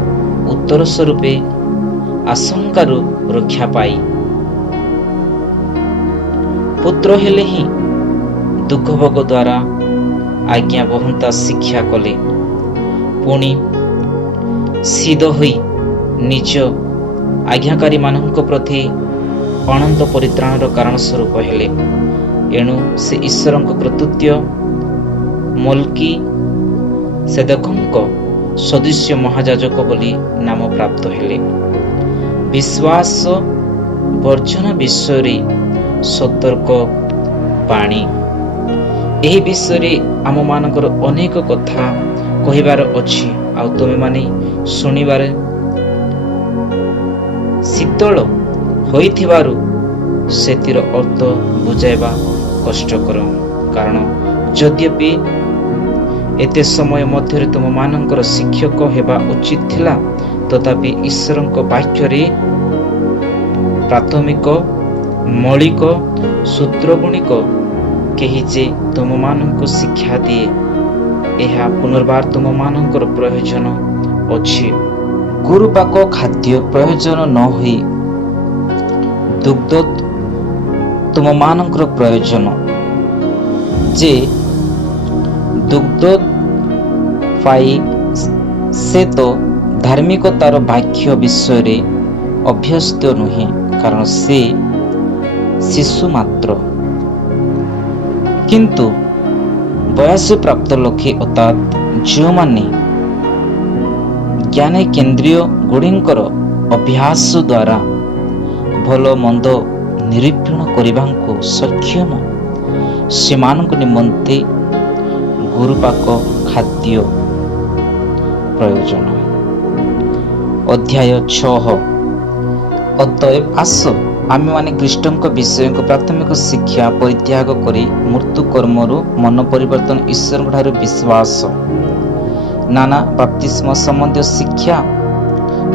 ଉତ୍ତର ସ୍ୱରୂପେ ଆଶଙ୍କାରୁ ରକ୍ଷା ପାଇ ପୁତ୍ର ହେଲେ ହିଁ ଦୁଃଖ ଭୋଗ ଦ୍ୱାରା ଆଜ୍ଞା ବହନ୍ତା ଶିକ୍ଷା କଲେ। ପୁଣି ସିଦ୍ଧ ହୋଇ ନିଜ ଆଜ୍ଞାକାରୀମାନଙ୍କ ପ୍ରତି ଅନନ୍ତ ପରିତ୍ରାଣର କାରଣ ସ୍ୱରୂପ ହେଲେ। ଏଣୁ ସେ ଈଶ୍ୱରଙ୍କ କର୍ତ୍ତୃତ୍ୱ ମଲ୍କି ସେଦକଙ୍କ ସଦୃଶ୍ୟ ମହାଯାଜକ ବୋଲି ନାମ ପ୍ରାପ୍ତ ହେଲେ। ବିଶ୍ୱାସ ବର୍ଜନ ବିଷୟରେ ସତର୍କ ବାଣୀ। ଏହି ବିଷୟରେ ଆମମାନଙ୍କର ଅନେକ କଥା କହିବାର ଅଛି, ଆଉ ତୁମେମାନେ ଶୁଣିବାରେ ଶୀତଳ ହୋଇଥିବାରୁ ସେଥିର ଅର୍ଥ ବୁଝାଇବା କଷ୍ଟକର। କାରଣ ଯଦ୍ୟପି ଏତେ ସମୟ ମଧ୍ୟରେ ତୁମମାନଙ୍କର ଶିକ୍ଷକ ହେବା ଉଚିତ ଥିଲା, ତଥାପି ଈଶ୍ୱରଙ୍କ ବାକ୍ୟରେ ପ୍ରାଥମିକ ମୌଳିକ ସୂତ୍ରଗୁଡ଼ିକ କେହି ଯେ ତୁମମାନଙ୍କୁ ଶିକ୍ଷା ଦିଏ, ଏହା ପୁନର୍ବାର ତୁମମାନଙ୍କର ପ୍ରୟୋଜନ ଅଛି। ଗୁରୁପାକ ଖାଦ୍ୟ ପ୍ରୟୋଜନ ନ ହୋଇ ଦୁଗ୍ଧ ତୁମମାନଙ୍କର ପ୍ରୟୋଜନ, ଯେ ଦୁଗ୍ଧ ପାଇ ସେ ତ ଧାର୍ମିକତାର ବାକ୍ୟ ବିଷୟରେ ଅଭ୍ୟସ୍ତ ନୁହେଁ, କାରଣ ସେ ଶିଶୁ ମାତ୍ର। କିନ୍ତୁ ବୟସପ୍ରାପ୍ତ ଲୋକେ ଅର୍ଥାତ୍ ଯେଉଁମାନେ ଜ୍ଞାନ କେନ୍ଦ୍ରୀୟ ଗୁଡ଼ିକର ଅଭ୍ୟାସ ଦ୍ୱାରା ଭଲ ମନ୍ଦ ନିରୂପଣ କରିବାକୁ ସକ୍ଷମ, ସେମାନଙ୍କ ନିମନ୍ତେ ଗୁରୁପାକ ଖାଦ୍ୟ ପ୍ରୟୋଜନ। ଅଧ୍ୟାୟ 6। ଅତଏବ ଆସ, ଆମେମାନେ ଖ୍ରୀଷ୍ଟଙ୍କ ବିଷୟଙ୍କ ପ୍ରାଥମିକ ଶିକ୍ଷା ପରିତ୍ୟାଗ କରି ମୃତ୍ୟୁ କର୍ମରୁ ମନ ପରିବର୍ତ୍ତନ, ଈଶ୍ୱରଙ୍କଠାରୁ ବିଶ୍ୱାସ, ନାନା ବାପ୍ତିସ୍ମ ସମ୍ବନ୍ଧୀୟ ଶିକ୍ଷା,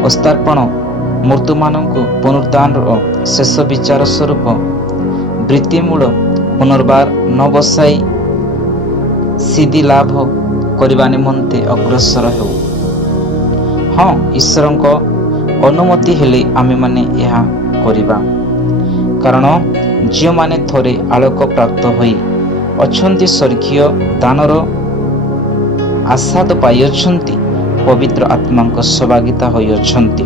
ଅସ୍ତାର୍ପଣ, ମୃତ୍ୟୁମାନଙ୍କୁ ପୁନରୁତ୍ଥାନର ଶେଷ ବିଚାର ସ୍ୱରୂପ ବୃତ୍ତିମୂଳ ପୁନର୍ବାର ନ ବସାଇ ସିଦ୍ଧି ଲାଭ କରିବା ନିମନ୍ତେ ଅଗ୍ରସର ହେଉ। ହଁ, ଈଶ୍ୱରଙ୍କ ଅନୁମତି ହେଲେ ଆମେମାନେ ଏହା କରିବା। କାରଣ ଯେଉଁମାନେ ଥରେ ଆଲୋକ ପ୍ରାପ୍ତ ହୋଇ ଅଛନ୍ତି, ସ୍ୱର୍ଗୀୟ ଦାନର ଆସ୍ୱାଦ ପାଇଅଛନ୍ତି, ପବିତ୍ର ଆତ୍ମାଙ୍କ ସହଭାଗିତା ହୋଇଅଛନ୍ତି,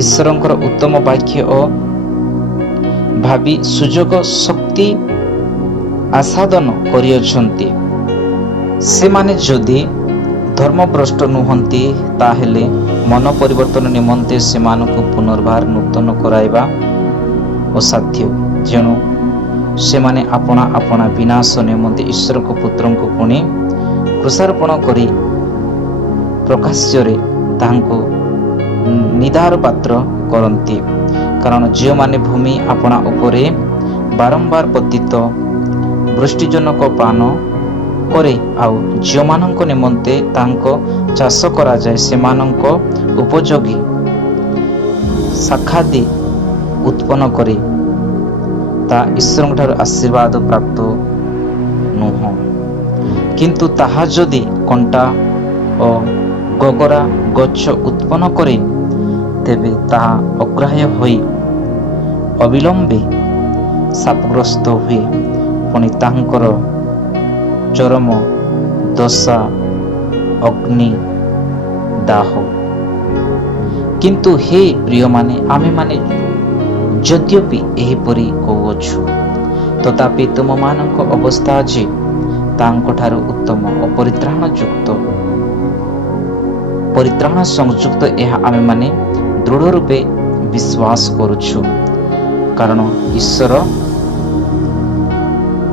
ଈଶ୍ୱରଙ୍କର ଉତ୍ତମ ବାକ୍ୟ ଓ ଭାବି ସୁଯୋଗ ଶକ୍ତି ଆସ୍ୱାଦନ କରିଅଛନ୍ତି, ସେମାନେ ଯଦି ଧର୍ମଭ୍ରଷ୍ଟ ନୁହନ୍ତି, ତାହେଲେ ମନ ପରିବର୍ତ୍ତନ ନିମନ୍ତେ ସେମାନଙ୍କୁ ପୁନର୍ବାର ନୂତନ କରାଇବା ଅସାଧ୍ୟ। ଯେଣୁ ସେମାନେ ଆପଣା ଆପଣା ବିନାଶ ନିମନ୍ତେ ଈଶ୍ୱରଙ୍କ ପୁତ୍ରଙ୍କୁ ପୁଣି କୃଷାର୍ପଣ କରି ପ୍ରକାଶ୍ୟରେ ତାହାଙ୍କୁ ନିଦାର ପାତ୍ର କରନ୍ତି। କାରଣ ଯେଉଁମାନେ ଭୂମି ଆପଣା ଉପରେ ବାରମ୍ବାର ପତିତ ବୃଷ୍ଟିଜନକ ପାନ କରେ, ଆଉ ଯେଉଁମାନଙ୍କ ନିମନ୍ତେ ତାଙ୍କ ଚାଷ କରାଯାଏ, ସେମାନଙ୍କ ଉପଯୋଗୀ ଶାଖାଦି ଉତ୍ପନ୍ନ କରେ, ତାହା ଈଶ୍ୱରଙ୍କଠାରୁ ଆଶୀର୍ବାଦ ପ୍ରାପ୍ତ ନୁହଁ। କିନ୍ତୁ ତାହା ଯଦି କଣ୍ଟା ଓ ଗଗରା ଗଛ ଉତ୍ପନ୍ନ କରେ, ତେବେ ତାହା ଅଗ୍ରାହ୍ୟ ହୋଇ ଅବିଳମ୍ବେ ଶାପଗ୍ରସ୍ତ ହୁଏ। ପୁଣି ତାହାଙ୍କର ଚରମ ଦଶା ଅଗ୍ନି ଦାହ। କିନ୍ତୁ ହେ ପ୍ରିୟମାନେ, ଆମେମାନେ ଯଦ୍ୟପି ଏହିପରି କହୁଅଛୁ, ତଥାପି ତୁମମାନଙ୍କ ଅବସ୍ଥା ଯେ ତାଙ୍କଠାରୁ ଉତ୍ତମ ଓ ପରିତ୍ରାଣ ସଂଯୁକ୍ତ, ଏହା ଆମେମାନେ ଦୃଢ଼ ରୂପେ ବିଶ୍ୱାସ କରୁଛୁ। କାରଣ ଈଶ୍ୱର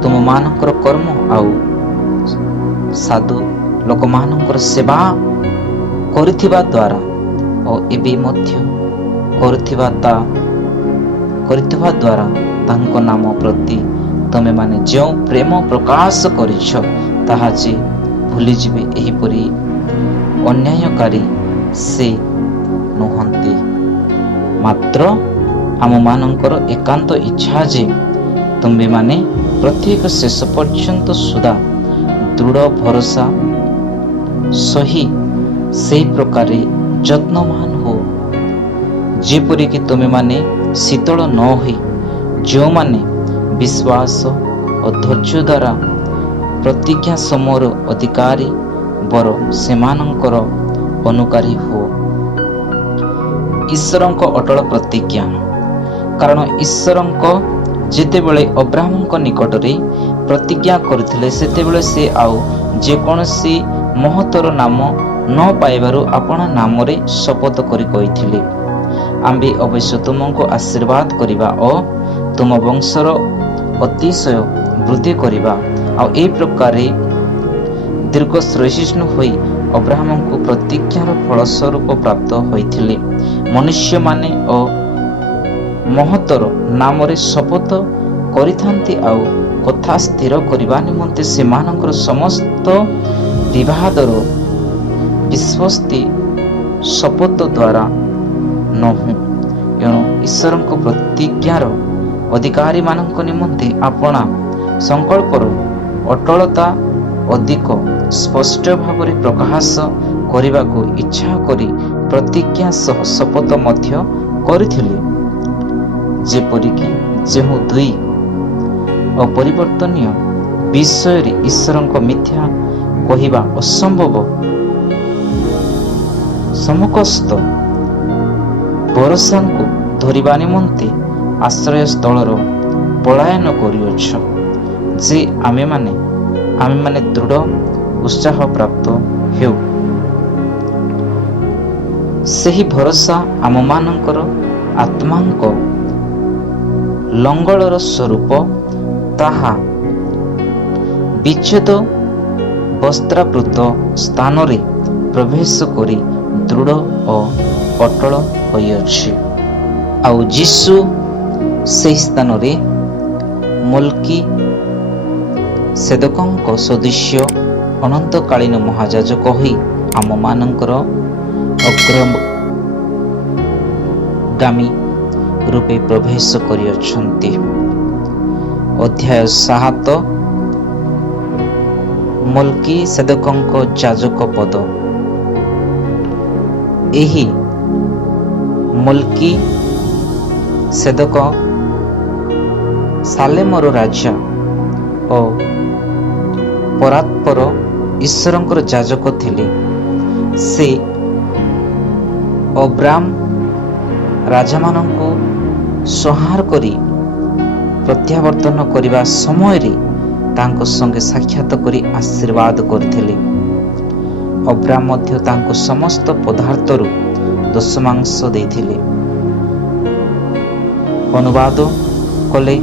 ତୁମମାନଙ୍କର କର୍ମ ଆଉ ସାଧୁ ଲୋକମାନଙ୍କର ସେବା କରିଥିବା ଦ୍ୱାରା ଓ ଏବେ ମଧ୍ୟ କରୁଥିବା ଦ୍ୱାରା ତାଙ୍କ ନାମ ପ୍ରତି ତମେମାନେ ଯେଉଁ ପ୍ରେମ ପ୍ରକାଶ କରିଛ, ତାହା ଯେ ଭୁଲିଯିବେ, ଏହିପରି ଅନ୍ୟାୟକାରୀ ସେ ନୁହନ୍ତି। ମାତ୍ର ଆମମାନଙ୍କର ଏକାନ୍ତ ଇଚ୍ଛା ଯେ ତୁମେମାନେ ପ୍ରତ୍ୟେକ ଶେଷ ପର୍ଯ୍ୟନ୍ତ ସୁଦ୍ଧା ଦୃଢ଼ ଭରସା ସହି ସେହି ପ୍ରକାରେ ଯତ୍ନମାନ ହୁଅ, ଯେପରିକି ତୁମେମାନେ ଶୀତଳ ନ ହୋଇ ଯେଉଁମାନେ ବିଶ୍ୱାସ ଓ ଧୈର୍ଯ୍ୟ ଦ୍ୱାରା ପ୍ରତିଜ୍ଞା ସମୟର ଅଧିକାରୀ ବର ସେମାନଙ୍କର ଅନୁକାରୀ ହୁଅ। ଈଶ୍ୱରଙ୍କ ଅଟଳ ପ୍ରତିଜ୍ଞା। କାରଣ ଈଶ୍ୱରଙ୍କ ଯେତେବେଳେ ଅବ୍ରାହ୍ମଙ୍କ ନିକଟରେ ପ୍ରତିଜ୍ଞା କରିଥିଲେ, ସେତେବେଳେ ସେ ଆଉ ଯେକୌଣସି ମହତର ନାମ ନ ପାଇବାରୁ ଆପଣା ନାମରେ ଶପଥ କରି କହିଥିଲେ, ଆମ୍ଭେ ଅବଶ୍ୟ ତୁମକୁ ଆଶୀର୍ବାଦ କରିବା ଓ ତୁମ ବଂଶର ଅତିଶୟ ବୃଦ୍ଧି କରିବା। ଆଉ ଏହି ପ୍ରକାରେ ଦୀର୍ଘ ସହିଷ୍ଣୁ ହୋଇ ଅବ୍ରାହ୍ମଙ୍କୁ ପ୍ରତିଜ୍ଞାର ଫଳସ୍ୱରୂପ ପ୍ରାପ୍ତ ହୋଇଥିଲେ। ମନୁଷ୍ୟମାନେ ଓ ମହତର ନାମରେ ଶପଥ କରିଥାନ୍ତି ଆଉ କଥା ସ୍ଥିର କରିବା ନିମନ୍ତେ ସେମାନଙ୍କର ସମସ୍ତ ବିବାଦର ବିଶ୍ୱସ୍ତି ଶପଥ ଦ୍ୱାରା ନୁହେଁ। ଏଣୁ ଈଶ୍ୱରଙ୍କ ପ୍ରତିଜ୍ଞାର ଅଧିକାରୀମାନଙ୍କ ନିମନ୍ତେ ଆପଣା ସଂକଳ୍ପର ଅଟଳତା ଅଧିକ ସ୍ପଷ୍ଟ ଭାବରେ ପ୍ରକାଶ କରିବାକୁ ଇଚ୍ଛା କରି ପ୍ରତିଜ୍ଞା ସହ ଶପଥ ମଧ୍ୟ କରିଥିଲେ, ଯେପରିକି ଯେଉଁ ଦୁଇ ଅପରିବର୍ତ୍ତନୀୟ ବିଷୟରେ ଈଶ୍ୱରଙ୍କ ମିଥ୍ୟା କହିବା ଅସମ୍ଭବ, ସମକସ୍ଥ ଭରସାଙ୍କୁ ଧରିବା ନିମନ୍ତେ ଆଶ୍ରୟସ୍ଥଳର ପଳାୟନ କରିଅଛ, ଯେ ଆମେମାନେ ଦୃଢ଼ ଉତ୍ସାହ ପ୍ରାପ୍ତ ହେଉ। ସେହି ଭରସା ଆମମାନଙ୍କର ଆତ୍ମାଙ୍କ ଲଙ୍ଗଳର ସ୍ୱରୂପ, ତାହା ବିଚ୍ଛେଦ ବସ୍ତ୍ରାବୃତ ସ୍ଥାନରେ ପ୍ରବେଶ କରି ଦୃଢ଼ ଓ ଅଟଳ ହୋଇଅଛି। ଆଉ ଯୀଶୁ ସେହି ସ୍ଥାନରେ ମେଲ୍କିସେଦକଙ୍କ ସଦୃଶ୍ୟ ଅନନ୍ତକାଳୀନ ମହାଯାଜକ ହୋଇ ଆମମାନଙ୍କର ଅଗ୍ରଗାମୀ ରୂପେ ପ୍ରବେଶ କରିଅଛନ୍ତି। ଅଧ୍ୟାୟ 7 ମେଲ୍କିସେଦକଙ୍କ ଯାଜକ ପଦ। ଏହି ମେଲ୍କିସେଦକ ସାଲେମର ରାଜା ଓ ପରାତ୍ପର ଈଶ୍ୱରଙ୍କର ଯାଜକ ଥିଲେ। ସେ ଅବ୍ରାମ ରାଜାମାନଙ୍କୁ ସଂହାର କରି ପ୍ରତ୍ୟାବର୍ତ୍ତନ କରିବା ସମୟରେ ତାଙ୍କ ସଙ୍ଗେ ସାକ୍ଷାତ କରି ଆଶୀର୍ବାଦ କରିଥିଲେ। ଅବ୍ରାମ ମଧ୍ୟ ତାଙ୍କୁ ସମସ୍ତ ପଦାର୍ଥରୁ ଦଶମାଂଶ ଦେଇଥିଲେ। ଅନୁବାଦ କଲେ,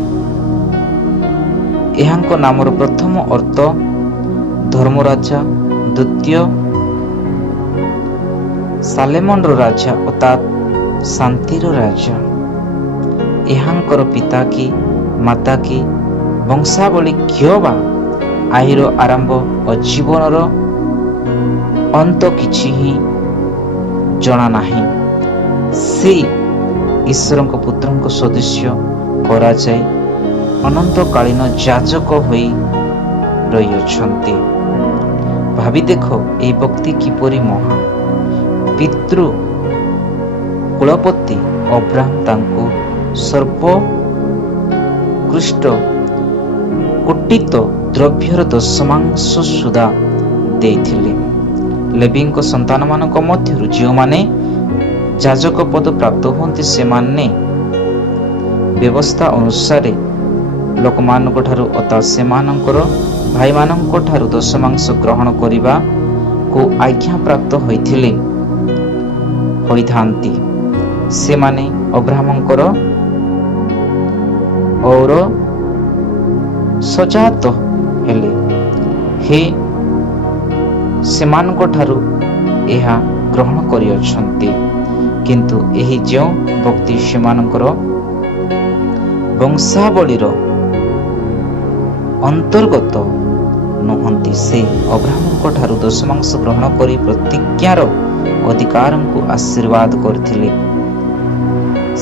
ଏହାଙ୍କ ନାମର ପ୍ରଥମ ଅର୍ଥ ଧର୍ମରାଜା, ଦ୍ୱିତୀୟ ସାଲେମର ରାଜା ଅର୍ଥାତ୍ ଶାନ୍ତିର ରାଜା। ଏହାଙ୍କର ପିତା କି ମାତା କି ବଂଶାବଳୀ କିଏ ବା ଆଇର ଆରମ୍ଭ ଓ ଜୀବନର ଅନ୍ତ କିଛି ହିଁ ଜଣା ନାହିଁ। ସେ ଈଶ୍ୱରଙ୍କ ପୁତ୍ରଙ୍କ ସଦୃଶ୍ୟ କରାଯାଇ ଅନନ୍ତକାଳୀନ ଯାଜକ ହୋଇ ରହିଅଛନ୍ତି। ଭାବି ଦେଖ, ଏହି ବ୍ୟକ୍ତି କିପରି ମହାନ। ପିତୃ କୁଳପତି ଅବ୍ରାମ ତାଙ୍କୁ ସର୍ବୋତ୍କୃଷ୍ଟ କୋଟିତ ଦ୍ରବ୍ୟର ଦଶମାଂଶ ସୁଦ୍ଧା ଦେଇଥିଲେ। ଲେବୀଙ୍କ ସନ୍ତାନମାନଙ୍କ ମଧ୍ୟରୁ ଯେଉଁମାନେ ଯାଜକ ପଦ ପ୍ରାପ୍ତ ହୁଅନ୍ତି ସେମାନେ ବ୍ୟବସ୍ଥା ଅନୁସାରେ ଲୋକମାନଙ୍କ ଠାରୁ ଅର୍ଥାତ୍ ସେମାନଙ୍କର ଭାଇମାନଙ୍କ ଠାରୁ ଦଶମାଂଶ ଗ୍ରହଣ କରିବାକୁ ଆଜ୍ଞା ପ୍ରାପ୍ତ ହୋଇଥାନ୍ତି। ସେମାନେ ଅବ୍ରାହ୍ମଙ୍କର ଔରସଜାତ ହେଲେ ସେମାନଙ୍କ ଠାରୁ ଏହା ଗ୍ରହଣ କରିଅଛନ୍ତି। କିନ୍ତୁ ଏହି ଯେଉଁ ବ୍ୟକ୍ତି ସେମାନଙ୍କର ବଂଶାବଳୀର ଅନ୍ତର୍ଗତ ନୁହନ୍ତି, ସେ ଅବ୍ରାହ୍ମଙ୍କ ଠାରୁ ଦଶମାଂଶ ଗ୍ରହଣ କରି ପ୍ରତିଜ୍ଞାର ଅଧିକାରଙ୍କୁ ଆଶୀର୍ବାଦ କରିଥିଲେ।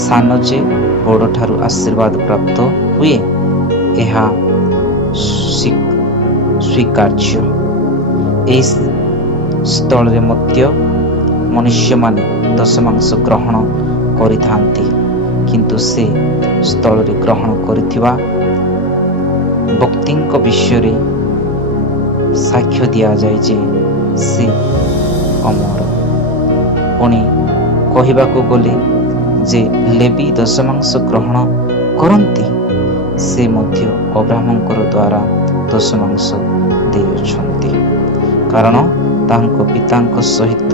ସାନ ଯେ ବଡ଼ଠାରୁ ଆଶୀର୍ବାଦ ପ୍ରାପ୍ତ ହୁଏ, ଏହା ସ୍ୱୀକାର୍ଯ୍ୟ। ଏହି ସ୍ଥଳରେ ମଧ୍ୟ ମନୁଷ୍ୟମାନେ ଦଶମାଂଶ ଗ୍ରହଣ କରିଥାନ୍ତି, କିନ୍ତୁ ସେ ସ୍ଥଳରେ ଗ୍ରହଣ କରିଥିବା ବ୍ୟକ୍ତିଙ୍କ ବିଷୟରେ ସାକ୍ଷ୍ୟ ଦିଆଯାଏ ଯେ ସେ ଅମର। ପୁଣି କହିବାକୁ ଗଲେ ଯେ ଲେବୀ ଦଶମାଂଶ ଗ୍ରହଣ କରନ୍ତି, ସେ ମଧ୍ୟ ଅବ୍ରାହ୍ମଙ୍କର ଦ୍ୱାରା ଦଶମାଂଶ ଦେଇଅଛନ୍ତି, କାରଣ ତାଙ୍କ ପିତାଙ୍କ ସହିତ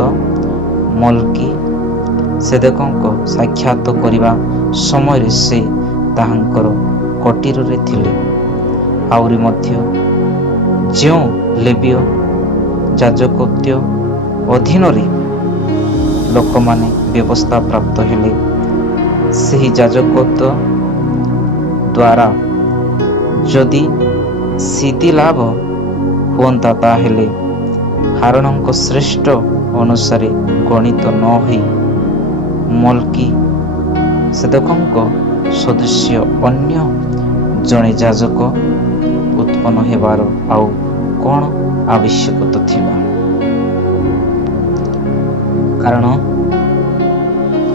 ମଲ୍କି ସେଦେକଙ୍କ ସାକ୍ଷାତ କରିବା ସମୟରେ ସେ ତାହାଙ୍କର କୁଟୀରରେ ଥିଲେ। ଆହୁରି ମଧ୍ୟ ଯେଉଁ ଲେବୀୟ ଯାଜକତ୍ୱ ଅଧୀନରେ ଲୋକମାନେ ବ୍ୟବସ୍ଥା ପ୍ରାପ୍ତ ହେଲେ, ସେହି ଯାଜକତ୍ୱ ଦ୍ୱାରା ଯଦି ସିଦ୍ଧି ଲାଭ ହୁଅନ୍ତା, ତାହେଲେ ହାରଣଙ୍କ ଶ୍ରେଷ୍ଠ ଅନୁସାରେ ଗଣିତ ନ ହୋଇ ମଲ୍କି ସେଦେକଙ୍କ ସଦୃଶ୍ୟ ଅନ୍ୟ ଜଣେ ଯାଜକ ଉତ୍ପନ୍ନ ହେବାର ଆଉ କ'ଣ ଆବଶ୍ୟକତା ଥିଲା? କାରଣ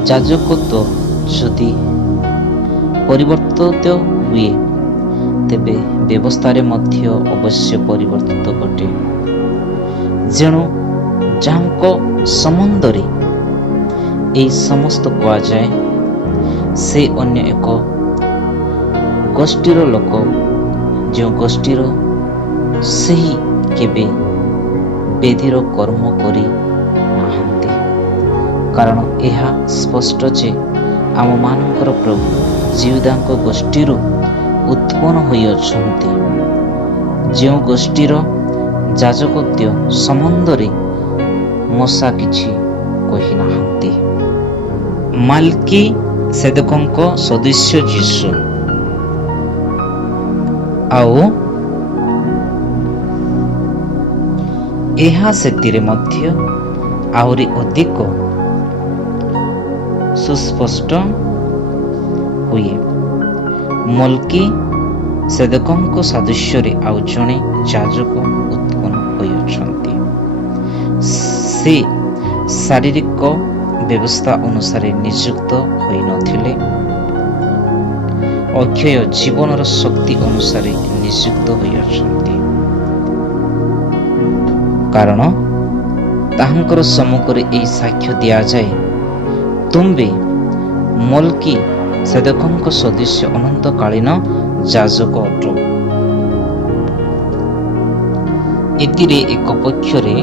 ଯାଜକତ୍ୱ ଯଦି ପରିବର୍ତ୍ତିତ ହୁଏ, ତେବେ ବ୍ୟବସ୍ଥାରେ ମଧ୍ୟ ଅବଶ୍ୟ ପରିବର୍ତ୍ତିତ ଘଟେ। ଯେଣୁ ଯାହାଙ୍କ ସମ୍ବନ୍ଧରେ ଏହି ସମସ୍ତ କୁହାଯାଏ, ସେ ଅନ୍ୟ ଏକ ଗୋଷ୍ଠୀର ଲୋକ, ଯେଉଁ ଗୋଷ୍ଠୀର ସେହି କେବେ ବେଦୀର କର୍ମ କରି ନାହାନ୍ତି। କାରଣ ଏହା ସ୍ପଷ୍ଟ ଯେ ଆମମାନଙ୍କର ପ୍ରଭୁ ଜିହୁଦାଙ୍କ ଗୋଷ୍ଠୀରୁ ଉତ୍ପନ୍ନ ହୋଇଅଛନ୍ତି, ଯେଉଁ ଗୋଷ୍ଠୀର ଯାଜକତ୍ୱ ସମ୍ବନ୍ଧରେ ମୋଶା କିଛି କହିନାହାନ୍ତି। ମଲ୍କି ସେଦେକଙ୍କ ସଦୃଶ୍ୟ ଯୀଶୁ। ଆଉ ଏହା ସେଥିରେ ମଧ୍ୟ ଆହୁରି ଅଧିକ ସୁସ୍ପଷ୍ଟ ହୁଏ। ମଲ୍କି ସେଦେକଙ୍କ ସଦୃଶ୍ୟରେ ଆଉ ଜଣେ ଯାଜକ ଉତ୍ପନ୍ନ ହୋଇଅଛନ୍ତି। ସେ ଶାରୀରିକ ବ୍ୟବସ୍ଥା ଅନୁସାରେ ନିଯୁକ୍ତ ହୋଇନଥିଲେ, ଅକ୍ଷୟ ଜୀବନର ଶକ୍ତି ଅନୁସାରେ ନିଯୁକ୍ତ ହୋଇଅଛନ୍ତି। କାରଣ ତାହାଙ୍କର ସମ୍ମୁଖରେ ଏହି ସାକ୍ଷ୍ୟ ଦିଆଯାଏ, ତୁମ୍ଭେ ମଲ୍କି ସେଦେକଙ୍କ ସଦୃଶ୍ୟ ଅନନ୍ତକାଳୀନ ଯାଜକ ଅଟ। ଏଥିରେ ଏକ ପକ୍ଷରେ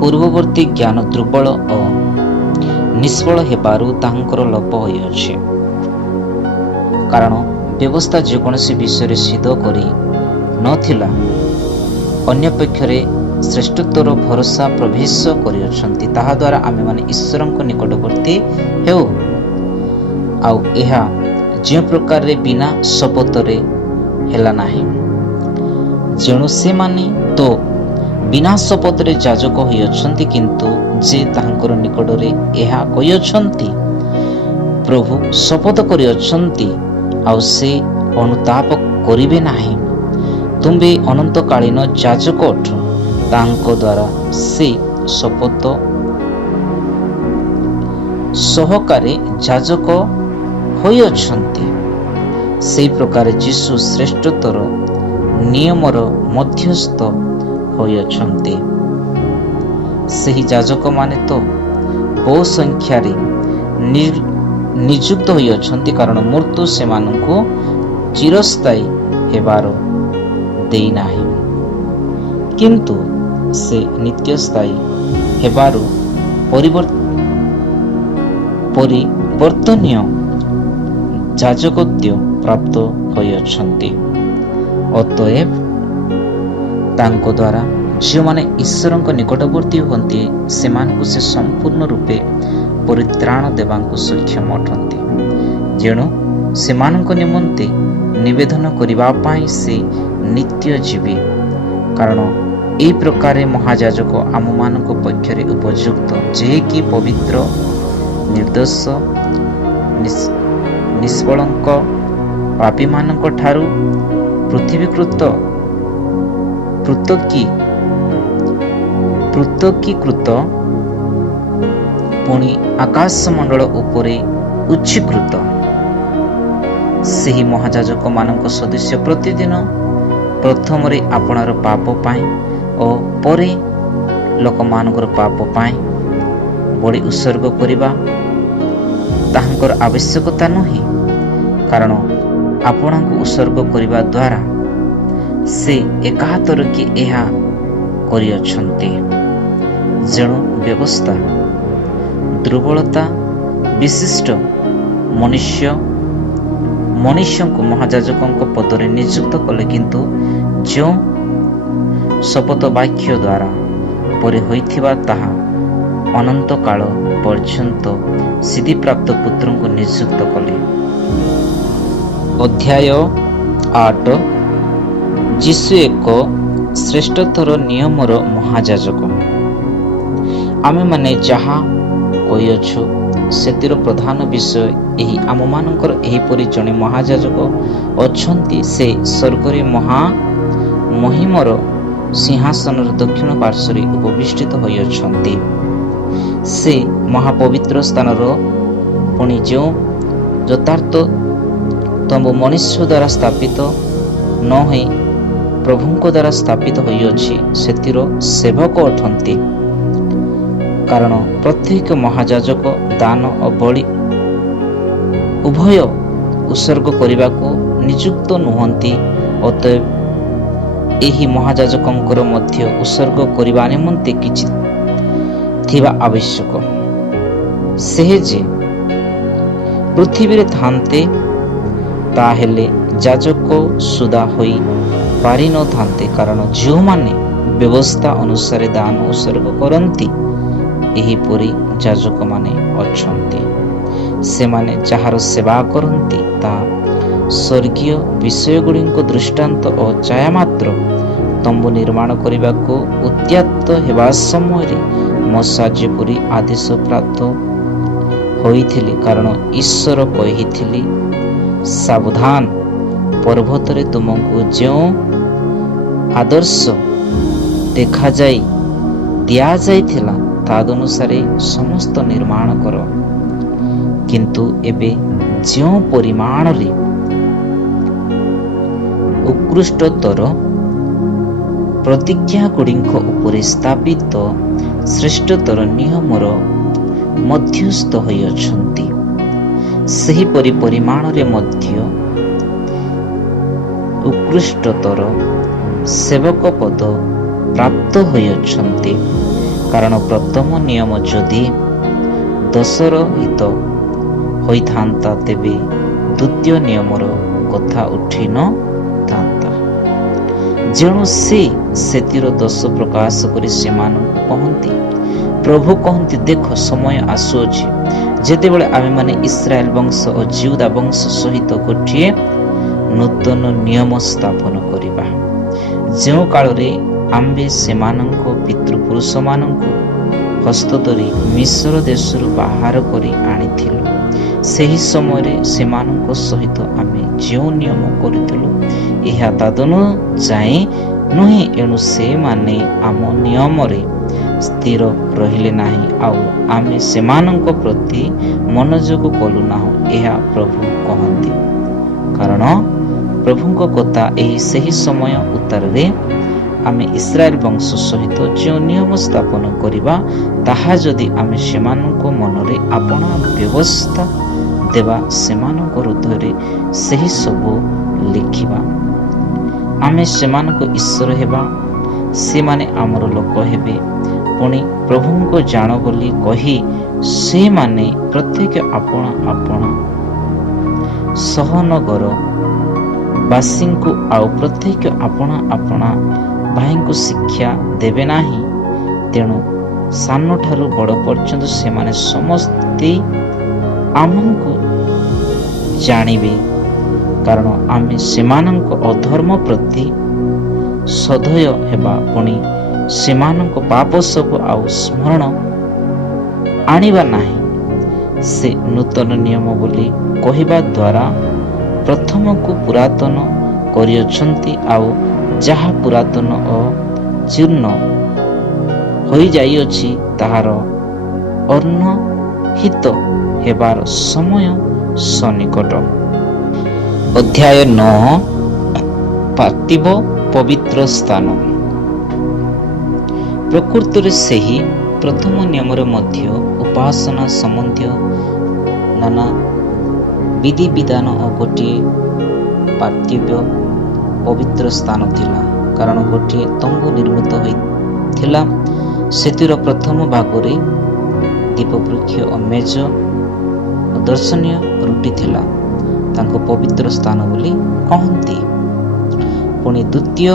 ପୂର୍ବବର୍ତ୍ତୀ ଜ୍ଞାନ ଦୁର୍ବଳ ଓ ନିଷ୍ଫଳ ହେବାରୁ ତାହାଙ୍କର ଲୋପ ହୋଇଅଛି। କାରଣ ବ୍ୟବସ୍ଥା ଯେକୌଣସି ବିଷୟରେ ସିଦ୍ଧ କରି ନଥିଲା, ଅନ୍ୟପକ୍ଷରେ ଶ୍ରେଷ୍ଠତ୍ୱର ଭରସା ପ୍ରବେଶ କରିଅଛନ୍ତି, ତାହାଦ୍ୱାରା ଆମେମାନେ ଈଶ୍ୱରଙ୍କ ନିକଟବର୍ତ୍ତୀ ହେଉ। ଆଉ ଏହା ଯେଉଁ ପ୍ରକାରରେ ବିନା ଶପଥରେ ହେଲା ନାହିଁ, ଯେଣୁ ସେମାନେ ତ ବିନା ଶପଥରେ ଯାଜକ ହୋଇଅଛନ୍ତି, କିନ୍ତୁ ଯେ ତାହାଙ୍କର ନିକଟରେ ଏହା କହିଅଛନ୍ତି, ପ୍ରଭୁ ଶପଥ କରିଅଛନ୍ତି, ଆଉ ସେ ଅନୁତାପ କରିବେ ନାହିଁ, ତୁମ୍ଭେ ଅନନ୍ତକାଳୀନ ଯାଜକ ଅଟ, ତାଙ୍କ ଦ୍ୱାରା ସେ ଶପଥ ସହକାରେ ଯାଜକ ହୋଇଅଛନ୍ତି। ସେହି ପ୍ରକାର ଯୀଶୁ ଶ୍ରେଷ୍ଠତର ନିୟମର ମଧ୍ୟସ୍ଥ ହୋଇଅଛନ୍ତି। ସେହି ଯାଜକମାନେ ତ ବହୁ ସଂଖ୍ୟାରେ ନିଯୁକ୍ତ ହୋଇଅଛନ୍ତି, କାରଣ ମୃତ୍ୟୁ ସେମାନଙ୍କୁ ଚିରସ୍ଥାୟୀ ହେବାର ଦେଇନାହିଁ, କିନ୍ତୁ ସେ ନିତ୍ୟସ୍ଥାୟୀ ହେବାରୁ ପରିବର୍ତ୍ତନୀୟ ଯାଜକତ୍ୱ ପ୍ରାପ୍ତ ହୋଇଅଛନ୍ତି। ଅତଏବ ତାଙ୍କ ଦ୍ୱାରା ଯେଉଁମାନେ ଈଶ୍ୱରଙ୍କ ନିକଟବର୍ତ୍ତୀ ହୁଅନ୍ତି ସେମାନଙ୍କୁ ସେ ସମ୍ପୂର୍ଣ୍ଣ ରୂପେ ପରିତ୍ରାଣ ଦେବାକୁ ସକ୍ଷମ ଅଟନ୍ତି। ଯେଣୁ ସେମାନଙ୍କ ନିମନ୍ତେ ନିବେଦନ କରିବା ପାଇଁ ସେ ନିତ୍ୟ ଜୀବୀ, କାରଣ ଏହି ପ୍ରକାରେ ମହାଯାଜକ ଆମମାନଙ୍କ ପକ୍ଷରେ ଉପଯୁକ୍ତ, ଯିଏକି ପବିତ୍ର, ନିର୍ଦ୍ଦୋଷ, ନିଷ୍କଳଙ୍କ ପାପୀମାନଙ୍କ ଠାରୁ ପୃଥକୀକୃତ, ପୁଣି ଆକାଶମଣ୍ଡଳ ଉପରେ ଉଚ୍ଚୀକୃତ। ସେହି ମହାଯାଜକ ମାନଙ୍କ ସଦସ୍ୟ ପ୍ରତିଦିନ ପ୍ରଥମରେ ଆପଣାର ପାପ ପାଇଁ ଓ ପରେ ଲୋକମାନଙ୍କର ପାପ ପାଇଁ ବଳି ଉତ୍ସର୍ଗ କରିବା ତାହାଙ୍କର ଆବଶ୍ୟକତା ନୁହେଁ, କାରଣ ଆପଣଙ୍କୁ ଉତ୍ସର୍ଗ କରିବା ଦ୍ୱାରା ସେ ଏକାଥରକେ ଏହା କରିଅଛନ୍ତି। ଯେଣୁ ବ୍ୟବସ୍ଥା ଦୁର୍ବଳତା ବିଶିଷ୍ଟ ମନୁଷ୍ୟଙ୍କୁ ମହାଯାଜକଙ୍କ ପଦରେ ନିଯୁକ୍ତ କଲେ, କିନ୍ତୁ ଯେଉଁ ଶପଥ ବାକ୍ୟ ଦ୍ୱାରା ପରେ ହୋଇଥିବା ତାହା ଅନନ୍ତ କାଳ ପର୍ଯ୍ୟନ୍ତ ସିଦ୍ଧିପ୍ରାପ୍ତ ପୁତ୍ରଙ୍କୁ ନିଯୁକ୍ତ କଲେ। ଅଧ୍ୟାୟ 8। ଯୀଶୁ ଏକ ଶ୍ରେଷ୍ଠତର ନିୟମର ମହାଯାଜକ। ଆମେମାନେ ଯାହା କହିଅଛୁ ସେଥିର ପ୍ରଧାନ ବିଷୟ ଏହି, ଆମମାନଙ୍କର ଏହିପରି ଜଣେ ମହାଯାଜକ ଅଛନ୍ତି, ସେ ସ୍ୱର୍ଗରେ ମହିମର ସିଂହାସନର ଦକ୍ଷିଣ ପାର୍ଶ୍ୱରେ ଉପବିଷ୍ଟିତ ହୋଇଅଛନ୍ତି। ସେ ମହାପବିତ୍ର ସ୍ଥାନର ପୁଣି ଯେଉଁ ଯଥାର୍ଥ ତମ୍ବୁ ମନୁଷ୍ୟ ଦ୍ୱାରା ସ୍ଥାପିତ ନ ହୋଇ ପ୍ରଭୁଙ୍କ ଦ୍ୱାରା ସ୍ଥାପିତ ହୋଇଅଛି, ସେଥିର ସେବକ ଅଟନ୍ତି। କାରଣ ପ୍ରତ୍ୟେକ ମହାଯାଜକ ଦାନ ଓ ବଳି ଉଭୟ ଉତ୍ସର୍ଗ କରିବାକୁ ନିଯୁକ୍ତ ନୁହନ୍ତି। ଅତଏବ ଏହି ମହାଯାଜକଙ୍କର ମଧ୍ୟ ଉତ୍ସର୍ଗ କରିବା ନିମନ୍ତେ କିଛି ଥିବା ଆବଶ୍ୟକ। ସେ ଯେ ପୃଥିବୀରେ ଥାନ୍ତେ ତାହେଲେ ଯାଜକ ସୁଦ୍ଧା ହୋଇ ପାରିନଥାନ୍ତେ, କାରଣ ଯେଉଁମାନେ ବ୍ୟବସ୍ଥା ଅନୁସାରେ ଦାନ ଉତ୍ସର୍ଗ କରନ୍ତି ଏହିପରି ଯାଜକମାନେ ଅଛନ୍ତି। ସେମାନେ ଯାହାର ସେବା କରନ୍ତି ତାହା ସ୍ୱର୍ଗୀୟ ବିଷୟଗୁଡ଼ିକ ଦୃଷ୍ଟାନ୍ତ ଓ ଛାୟା ମାତ୍ର। ତମ୍ବୁ ନିର୍ମାଣ କରିବାକୁ ଉଦ୍ୟତ ହେବା ସମୟରେ ମୋଶେ ଯେପରି ଆଦେଶ ପ୍ରାପ୍ତ ହୋଇଥିଲେ, କାରଣ ଈଶ୍ୱର କହିଥିଲେ, ସାବଧାନ, ପର୍ବତରେ ତୁମକୁ ଯେଉଁ ଆଦର୍ଶ ଦିଆଯାଇଥିଲା ତଦନୁସାରେ ସମସ୍ତ ନିର୍ମାଣ କର। କିନ୍ତୁ ଏବେ ଯେଉଁ ପରିମାଣରେ ଉତ୍କୃଷ୍ଟତର ପ୍ରତିଜ୍ଞାଗୁଡ଼ିକ ଉପରେ ସ୍ଥାପିତ ଶ୍ରେଷ୍ଠତର ନିୟମର ମଧ୍ୟସ୍ଥ ହୋଇଅଛନ୍ତି, ସେହିପରି ପରିମାଣରେ ମଧ୍ୟ ଉତ୍କୃଷ୍ଟତର ସେବକ ପଦ ପ୍ରାପ୍ତ ହୋଇଅଛନ୍ତି। କାରଣ ପ୍ରଥମ ନିୟମ ଯଦି ଦୋଷର ହିତ ହୋଇଥାନ୍ତା, ତେବେ ଦ୍ୱିତୀୟ ନିୟମର କଥା ଉଠି ନ ଥାନ୍ତା। ଯେଣୁ ସେ ସେଥିର ଦୋଷ ପ୍ରକାଶ କରି ସେମାନଙ୍କୁ କହନ୍ତି, ପ୍ରଭୁ କହନ୍ତି, ଦେଖ, ସମୟ ଆସୁଅଛି ଯେତେବେଳେ ଆମେମାନେ ଇସ୍ରାଏଲ ବଂଶ ଓ ଜିହୁଦା ବଂଶ ସହିତ ଗୋଟିଏ ନୂତନ ନିୟମ ସ୍ଥାପନ କରିବା, ଯେଉଁ କାଳରେ ଆମ୍ଭେ ସେମାନଙ୍କ ପିତୃପୁରୁଷମାନଙ୍କୁ ହସ୍ତ ଧରି ମିଶ୍ର ଦେଶରୁ ବାହାର କରି ଆଣିଥିଲୁ। ସେହି ସମୟରେ ସେମାନଙ୍କ ସହିତ ଆମେ ଯେଉଁ ନିୟମ କରିଥିଲୁ ଏହା ତଦନୁଯାୟୀ ନୁହେଁ। ଏଣୁ ସେମାନେ ଆମ ନିୟମରେ ସ୍ଥିର ରହିଲେ ନାହିଁ, ଆଉ ଆମେ ସେମାନଙ୍କ ପ୍ରତି ମନୋଯୋଗ କଲୁ ନାହୁଁ, ଏହା ପ୍ରଭୁ କହନ୍ତି। କାରଣ ପ୍ରଭୁଙ୍କ କଥା ଏହି ସେହି ସମୟ ଉତ୍ତାରରେ ଆମେ ଇସ୍ରାଏଲ ବଂଶ ସହିତ ଯେଉଁ ନିୟମ ସ୍ଥାପନ କରିବା, ତାହା ଯଦି ଆମେ ସେମାନଙ୍କ ମନରେ ଆପଣା ବ୍ୟବସ୍ଥା ଦେବା, ସେମାନଙ୍କ ହୃଦୟରେ ସେହି ସବୁ ଲେଖିବା, ଆମେ ସେମାନଙ୍କ ଈଶ୍ୱର ହେବା, ସେମାନେ ଆମର ଲୋକ ହେବେ। ପୁଣି ପ୍ରଭୁଙ୍କୁ ଜାଣ ବୋଲି କହି ସେମାନେ ପ୍ରତ୍ୟେକ ଆପଣା ଆପଣା ସହନଗର ବାସୀଙ୍କୁ ଆଉ ପ୍ରତ୍ୟେକ ଆପଣା ଆପଣା ଭାଇଙ୍କୁ ଶିକ୍ଷା ଦେବେ ନାହିଁ। ତେଣୁ ସାନଠାରୁ ବଡ଼ ପର୍ଯ୍ୟନ୍ତ ସେମାନେ ସମସ୍ତେ ଆମକୁ ଜାଣିବେ, କାରଣ ଆମେ ସେମାନଙ୍କ ଅଧର୍ମ ପ୍ରତି ସଦୟ ହେବା, ପୁଣି ସେମାନଙ୍କ ପାପ ସବୁ ଆଉ ସ୍ମରଣ ଆଣିବା ନାହିଁ। ସେ ନୂତନ ନିୟମ ବୋଲି କହିବା ଦ୍ୱାରା ପ୍ରଥମକୁ ପୁରାତନ କରିଅଛନ୍ତି, ଆଉ ଯାହା ପୁରାତନ ଓ ଜୀର୍ଣ୍ଣ ହୋଇଯାଇଅଛି ତାହାର ଅନୁହିତ ହେବାର ସମୟ ସନ୍ନିକଟ। ଅଧ୍ୟାୟ 9 ପାର୍ଥିବ ପବିତ୍ର ସ୍ଥାନ। ପ୍ରକୃତରେ ସେହି ପ୍ରଥମ ନିୟମରେ ମଧ୍ୟ ଉପାସନା ସମ୍ବନ୍ଧୀୟ ନାନା ବିଧିବିଧାନ ଓ ଗୋଟିଏ ପାର୍ଥିବ ପବିତ୍ର ସ୍ଥାନ ଥିଲା। କାରଣ ଗୋଟିଏ ତମ୍ବୁ ନିର୍ମିତ ହୋଇଥିଲା, ସେଥିର ପ୍ରଥମ ଭାଗରେ ଦୀପବୃକ୍ଷ ଓ ମେଜ ଓ ଦର୍ଶନୀୟ ରୁଟି ଥିଲା। ତାଙ୍କୁ ପବିତ୍ର ସ୍ଥାନ ବୋଲି କହନ୍ତି। ପୁଣି ଦ୍ୱିତୀୟ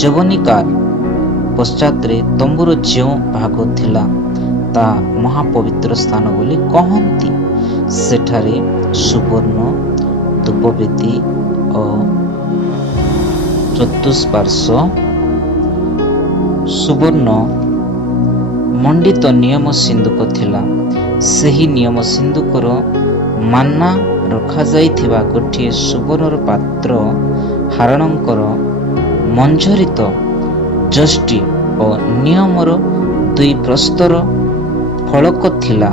ଯବନିକାର ପଶ୍ଚାତରେ ତମ୍ବୁର ଯେଉଁ ଭାଗ ଥିଲା, ତାହା ମହାପବିତ୍ର ସ୍ଥାନ ବୋଲି କହନ୍ତି। ସେଠାରେ ସୁବର୍ଣ୍ଣ ଧୂପବେଦୀ ଓ ଚତୁଃପାର୍ଶ୍ୱ ସୁବର୍ଣ୍ଣ ମଣ୍ଡିତ ନିୟମ ସିନ୍ଦୁକ ଥିଲା। ସେହି ନିୟମ ସିନ୍ଦୁକର ମାନ୍ନା ରଖାଯାଇଥିବା ଗୋଟିଏ ସୁବର୍ଣ୍ଣର ପାତ୍ର, ହାରଣଙ୍କର ମଞ୍ଜରିତ ଯଷ୍ଟି ଓ ନିୟମର 2 ପ୍ରସ୍ତର ଫଳକ ଥିଲା,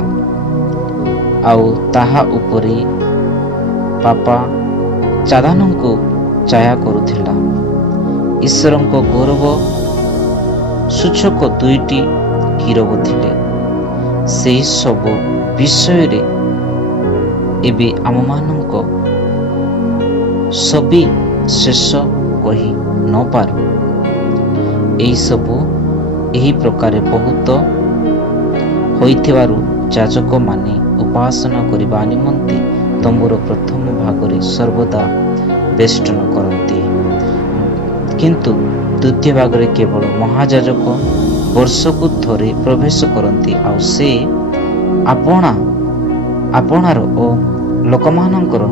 ଆଉ ତାହା ଉପରେ ପାପା ଚାଦାନଙ୍କୁ ଛାୟା କରୁଥିଲା। ଈଶ୍ୱରଙ୍କ ଗୌରବ ସୂଚକ 2ଟି କିରବ ଥିଲେ। ସେହି ସବୁ ବିଷୟରେ ଏବେ ଆମମାନଙ୍କ ସବିଶେଷ କହି ନପାରୁ। ଏହି ପ୍ରକାରେ ବହୁତ ହୋଇଥିବାରୁ ଯାଜକମାନେ ଉପାସନା କରିବା ନିମନ୍ତେ ତମ୍ବୁର ପ୍ରଥମ ଭାଗରେ ସର୍ବଦା ବେଷ୍ଟନ କରନ୍ତି, କିନ୍ତୁ ଦ୍ୱିତୀୟ ଭାଗରେ କେବଳ ମହାଯାଜକ ବର୍ଷକୁ ଥରେ ପ୍ରବେଶ କରନ୍ତି, ଆଉ ସେ ଆପଣାର ଓ ଲୋକମାନଙ୍କର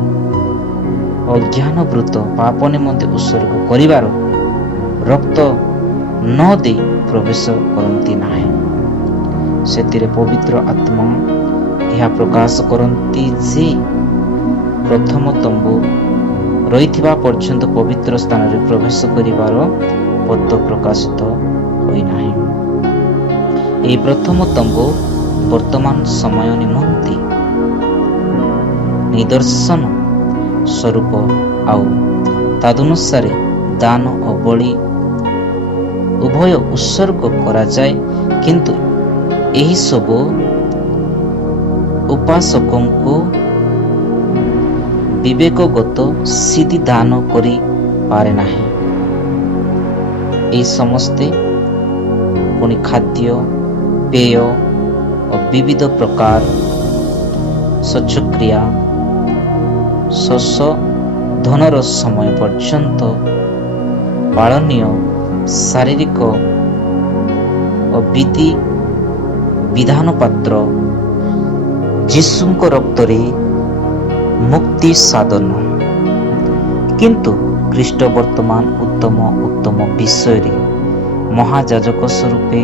ଅଜ୍ଞାନବୃତ ପାପ ନିମନ୍ତେ ଉତ୍ସର୍ଗ କରିବାର ରକ୍ତ ନ ଦେଇ ପ୍ରବେଶ କରନ୍ତି ନାହିଁ। ସେଥିରେ ପବିତ୍ର ଆତ୍ମା ଏହା ପ୍ରକାଶ କରନ୍ତି ଯେ ପ୍ରଥମ ତମ୍ବୁ ରହିଥିବା ପର୍ଯ୍ୟନ୍ତ ପବିତ୍ର ସ୍ଥାନରେ ପ୍ରବେଶ କରିବାର ପଦ ପ୍ରକାଶିତ ହୋଇନାହିଁ। ଏହି ପ୍ରଥମ ତମ୍ବୁ ବର୍ତ୍ତମାନ ସମୟ ନିମନ୍ତେ ନିଦର୍ଶନ ସ୍ୱରୂପ, ଆଉ ତଦନୁସାରେ ଦାନ ଓ ବଳି ଉଭୟ ଉତ୍ସର୍ଗ କରାଯାଏ, କିନ୍ତୁ ଏହି ସବୁ ଉପାସକଙ୍କୁ ବିବେକଗତ ସିଦ୍ଧି ଦାନ କରିପାରେ ନାହିଁ। ଏହି ସମସ୍ତେ ପୁଣି ଖାଦ୍ୟ, ପେୟ ଓ ବିବିଧ ପ୍ରକାର ଶୌଚକ୍ରିୟା ଶୋଷଧନର ସମୟ ପର୍ଯ୍ୟନ୍ତ ପାଳନୀୟ ଶାରୀରିକ ଓ ବିଧି ବିଧାନ ପାତ୍ର ଯୀଶୁଙ୍କ ରକ୍ତରେ ମୁକ୍ତି ସାଧନ। କିନ୍ତୁ ଖ୍ରୀଷ୍ଟ ବର୍ତ୍ତମାନ ଉତ୍ତମ ବିଷୟରେ ମହାଯାଜକ ସ୍ୱରୂପେ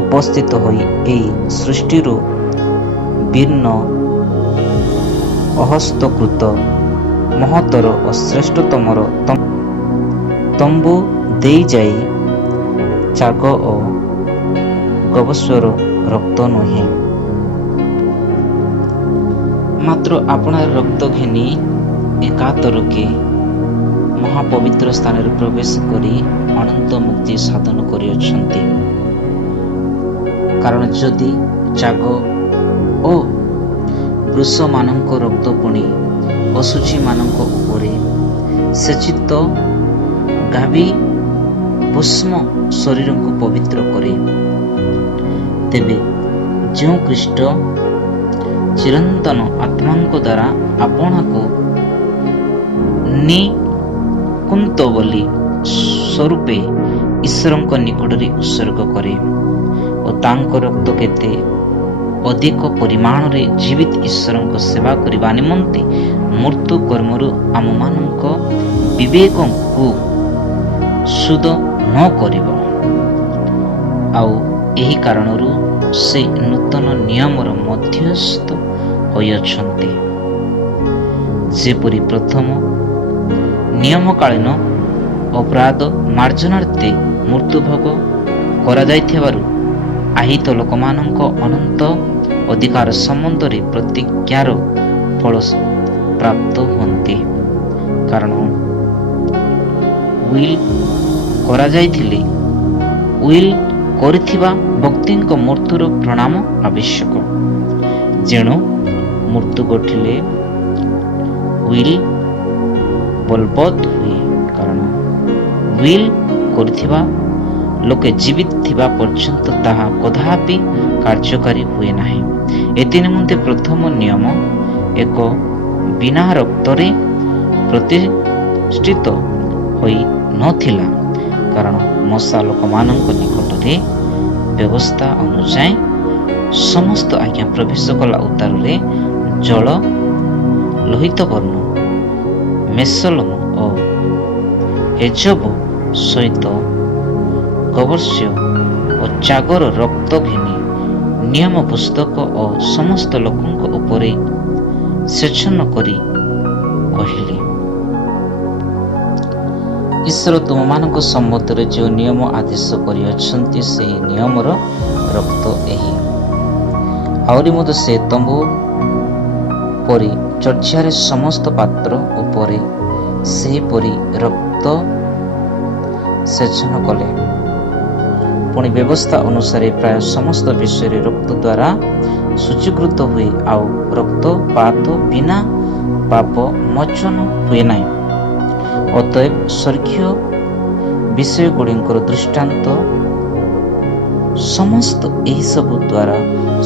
ଉପସ୍ଥିତ ହୋଇ ଏହି ସୃଷ୍ଟିରୁ ଭିନ୍ନ ଅହସ୍ତକୃତ ମହତ୍ତର ଓ ଶ୍ରେଷ୍ଠତମର ତମ୍ବୁ ଦେଇ ଯାଇ ଚାଗ ଓ ଗବସ୍ୱର ରକ୍ତ ନୁହେଁ, ମାତ୍ର ଆପଣାର ରକ୍ତ ଘେନି ଏକାତରକେ ମହାପବିତ୍ର ସ୍ଥାନରେ ପ୍ରବେଶ କରି ଅନନ୍ତ ମୁକ୍ତି ସାଧନ କରିଅଛନ୍ତି। କାରଣ ଯଦି ଚାଗ ଓ ବୃଷମାନଙ୍କ ରକ୍ତ ପୁଣି ଅଶୁଚିମାନଙ୍କ ଉପରେ ସେଚିତ ଗାବି ଭସ୍ମ ଶରୀରକୁ ପବିତ୍ର କରେ, ତେବେ ଯେଉଁ ଖ୍ରୀଷ୍ଟ ଚିରନ୍ତନ ଆତ୍ମାଙ୍କ ଦ୍ୱାରା ଆପଣାକୁ ନିକୁନ୍ତ ବୋଲି ସ୍ୱରୂପେ ଈଶ୍ୱରଙ୍କ ନିକଟରେ ଉତ୍ସର୍ଗ କରେ ଓ ତାଙ୍କ ରକ୍ତ କେତେ ଅଧିକ ପରିମାଣରେ ଜୀବିତ ଈଶ୍ୱରଙ୍କ ସେବା କରିବା ନିମନ୍ତେ ମୃତ୍ୟୁ କର୍ମରୁ ଆମମାନଙ୍କ ବିବେକକୁ ଶୁଦ୍ଧ ନ କରିବ। ଆଉ ଏହି କାରଣରୁ ସେ ନୂତନ ନିୟମର ମଧ୍ୟସ୍ଥ ହୋଇଅଛନ୍ତି। ଯେପରି ପ୍ରଥମ ନିୟମକାଳୀନ ଅପରାଧ ମାର୍ଜନାର୍ଥେ ମୃତ୍ୟୁଭୋଗ କରାଯାଇଥିବାରୁ ଆହିତ ଲୋକମାନଙ୍କ ଅନନ୍ତ ଅଧିକାର ସମ୍ବନ୍ଧରେ ପ୍ରତିଜ୍ଞାର ଫଳ ପ୍ରାପ୍ତ ହୁଅନ୍ତି। କାରଣ ଉଇଲ୍ କରାଯାଇଥିଲେ ଉଇଲ୍ କରିଥିବା ବ୍ୟକ୍ତିଙ୍କ ମୃତ୍ୟୁର ପ୍ରମାଣ ଆବଶ୍ୟକ। ଯେଣୁ ମୃତ୍ୟୁ ଘଟିଲେ ଉଇଲ୍ ବଳବତ୍ତର ହୁଏ। କାରଣ ଉଇଲ୍ କରିଥିବା ଲୋକେ ଜୀବିତ ଥିବା ପର୍ଯ୍ୟନ୍ତ ତାହା କଦାପି କାର୍ଯ୍ୟକାରୀ ହୁଏ ନାହିଁ। ଏଥି ନିମନ୍ତେ ପ୍ରଥମ ନିୟମ ଏକ ବିନା ରକ୍ତରେ ପ୍ରତିଷ୍ଠିତ ହୋଇ ନଥିଲା। କାରଣ ମୂଷା ଲୋକମାନଙ୍କ ନିକଟରେ ବ୍ୟବସ୍ଥା ଅନୁଯାୟୀ ସମସ୍ତ ଆଜ୍ଞା ପ୍ରବେଶ କଲା ଉତ୍ତାରରେ ଜଳ, ଲୋହିତ ବର୍ଣ୍ଣ, ମେସଲମ ଓ ହେଜବ ସହିତ ଗବର୍ଷ୍ୟ ଓ ଚାଗର ରକ୍ତ ଘେନି ନିୟମ ପୁସ୍ତକ ଓ ସମସ୍ତ ଲୋକଙ୍କ ଉପରେ ସେଚନ କରି କହିଲେ, ଈଶ୍ୱର ତୁମମାନଙ୍କ ସମ୍ବନ୍ଧରେ ଯେଉଁ ନିୟମ ଆଦେଶ କରିଅଛନ୍ତି ସେହି ନିୟମର ରକ୍ତ ଏହି। ଆହୁରି ମଧ୍ୟ ସେ ତମ୍ବୁ ପରି ଚର୍ଯ୍ୟାରେ ସମସ୍ତ ପାତ୍ର ଉପରେ ସେହିପରି ରକ୍ତ ସେଚନ କଲେ। ପୁଣି ବ୍ୟବସ୍ଥା ଅନୁସାରେ ପ୍ରାୟ ସମସ୍ତ ବିଷୟରେ ରକ୍ତ ଦ୍ୱାରା ଶୁଚୀକୃତ ହୁଏ, ଆଉ ରକ୍ତପାତ ବିନା ପାପ ମୋଚନ ହୁଏ ନାହିଁ। ଅତଏବ ସ୍ୱର୍ଗୀୟ ବିଷୟଗୁଡ଼ିକର ଦୃଷ୍ଟାନ୍ତ ସମସ୍ତ ଏହିସବୁ ଦ୍ୱାରା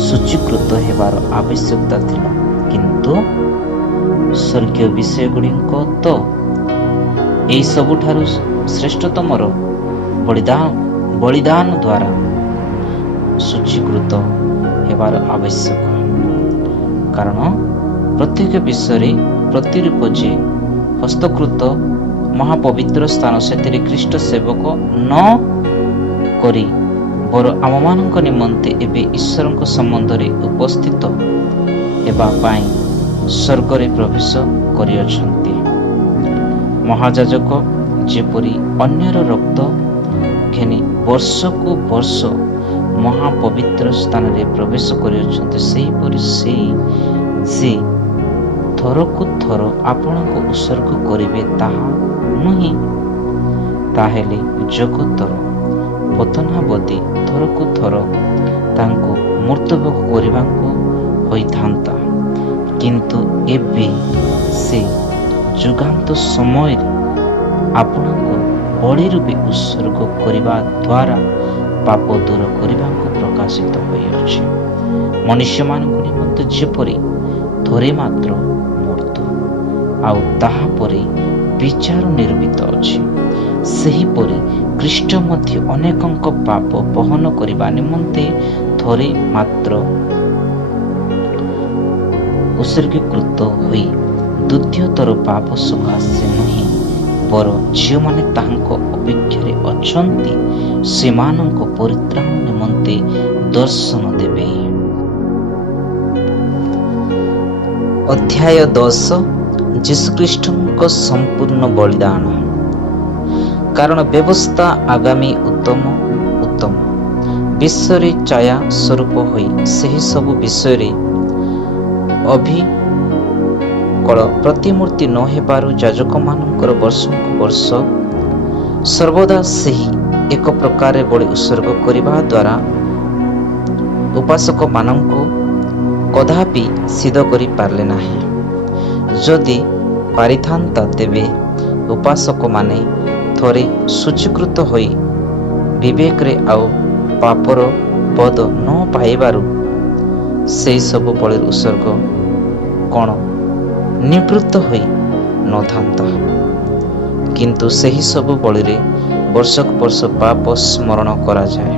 ଶୁଚୀକୃତ ହେବାର ଆବଶ୍ୟକତା ଥିଲା, କିନ୍ତୁ ସ୍ୱର୍ଗୀୟ ବିଷୟଗୁଡ଼ିକ ତ ଏହି ସବୁଠାରୁ ଶ୍ରେଷ୍ଠତମର ବଳିଦାନ ଦ୍ୱାରା ଶୁଚୀକୃତ ହେବାର ଆବଶ୍ୟକ। କାରଣ ପ୍ରତ୍ୟେକ ବିଷୟରେ ପ୍ରତିରୂପ ଯେ ହସ୍ତକୃତ ମହାପବିତ୍ର ସ୍ଥାନ, ସେଥିରେ ଖ୍ରୀଷ୍ଟ ସେବକ ନ କରି ବର ଆମମାନଙ୍କ ନିମନ୍ତେ ଏବେ ଈଶ୍ୱରଙ୍କ ସମ୍ବନ୍ଧରେ ଉପସ୍ଥିତ ହେବା ପାଇଁ ସ୍ୱର୍ଗରେ ପ୍ରବେଶ କରିଅଛନ୍ତି। ମହାଯାଜକ ଯେପରି ଅନ୍ୟର ରକ୍ତ ଘେନି ବର୍ଷକୁ ବର୍ଷ ମହାପବିତ୍ର ସ୍ଥାନରେ ପ୍ରବେଶ କରିଅଛନ୍ତି, ସେହିପରି ସେ ଯେ ଥରକୁ ଥର ଆପଣଙ୍କୁ ଉତ୍ସର୍ଗ କରିବେ ତାହା ନୁହେଁ। ତାହେଲେ ଜଗତର ପତନାବଧି ଥରକୁ ଥର ତାଙ୍କୁ ମୃତ୍ୟୁଭୋଗ କରିବାକୁ ହୋଇଥାନ୍ତା, କିନ୍ତୁ ଏବେ ସେ ଯୁଗାନ୍ତ ସମୟରେ ଆପଣଙ୍କୁ ବଳି ରୂପେ ଉତ୍ସର୍ଗ କରିବା ଦ୍ୱାରା ପାପ ଦୂର କରିବାକୁ ପ୍ରକାଶିତ ହୋଇଅଛି। ମନୁଷ୍ୟମାନଙ୍କ ନିମନ୍ତେ ଯେପରି ଥରେ ମାତ୍ର ମୃତ୍ୟୁ ଆଉ ତାହାପରେ ବିଚାର ନିର୍ମିତ ଅଛି, ସେହିପରି ଖ୍ରୀଷ୍ଟ ମଧ୍ୟ ଅନେକଙ୍କ ପାପ ବହନ କରିବା ନିମନ୍ତେ ଥରେ ମାତ୍ର ଉତ୍ସର୍ଗୀକୃତ ହୋଇ ଦ୍ୱିତୀୟ ଥର ପାପ ସକାଶେ ନୁହେଁ, ବର ଯେଉଁମାନେ ତାହାଙ୍କ ଅପେକ୍ଷାରେ ଅଛନ୍ତି ସେମାନଙ୍କ ପରିତ୍ରାଣ ନିମନ୍ତେ ଦର୍ଶନ ଦେବେ। ଅଧ୍ୟାୟ 10 ଯୀଶୁଖ୍ରୀଷ୍ଟଙ୍କ ସମ୍ପୂର୍ଣ୍ଣ ବଳିଦାନ। କାରଣ ବ୍ୟବସ୍ଥା ଆଗାମୀ ଉତ୍ତମ ବିଷୟରେ ଛାୟା ସ୍ୱରୂପ ହୋଇ ସେହି ସବୁ ବିଷୟରେ କେବଳ ପ୍ରତିମୂର୍ତ୍ତି ନ ହେବାରୁ ଯାଜକମାନଙ୍କର ବର୍ଷକୁ ବର୍ଷ ସର୍ବଦା ସେହି ଏକ ପ୍ରକାରେ ବଳି ଉତ୍ସର୍ଗ କରିବା ଦ୍ୱାରା ଉପାସକମାନଙ୍କୁ କଦାପି ସିଦ୍ଧ କରିପାରିଲେ ନାହିଁ। ଯଦି ପାରିଥାନ୍ତା ତେବେ ଉପାସକମାନେ ଥରେ ଶୁଚୀକୃତ ହୋଇ ବିବେକରେ ଆଉ ପାପର ବୋଧ ନ ପାଇବାରୁ ସେହି ସବୁ ବଳିର ଉତ୍ସର୍ଗ କ'ଣ ନିବୃତ୍ତ ହୋଇ ନଥାନ୍ତା। କିନ୍ତୁ ସେହି ସବୁ ବଳିରେ ବର୍ଷକୁ ବର୍ଷ ପାପ ସ୍ମରଣ କରାଯାଏ,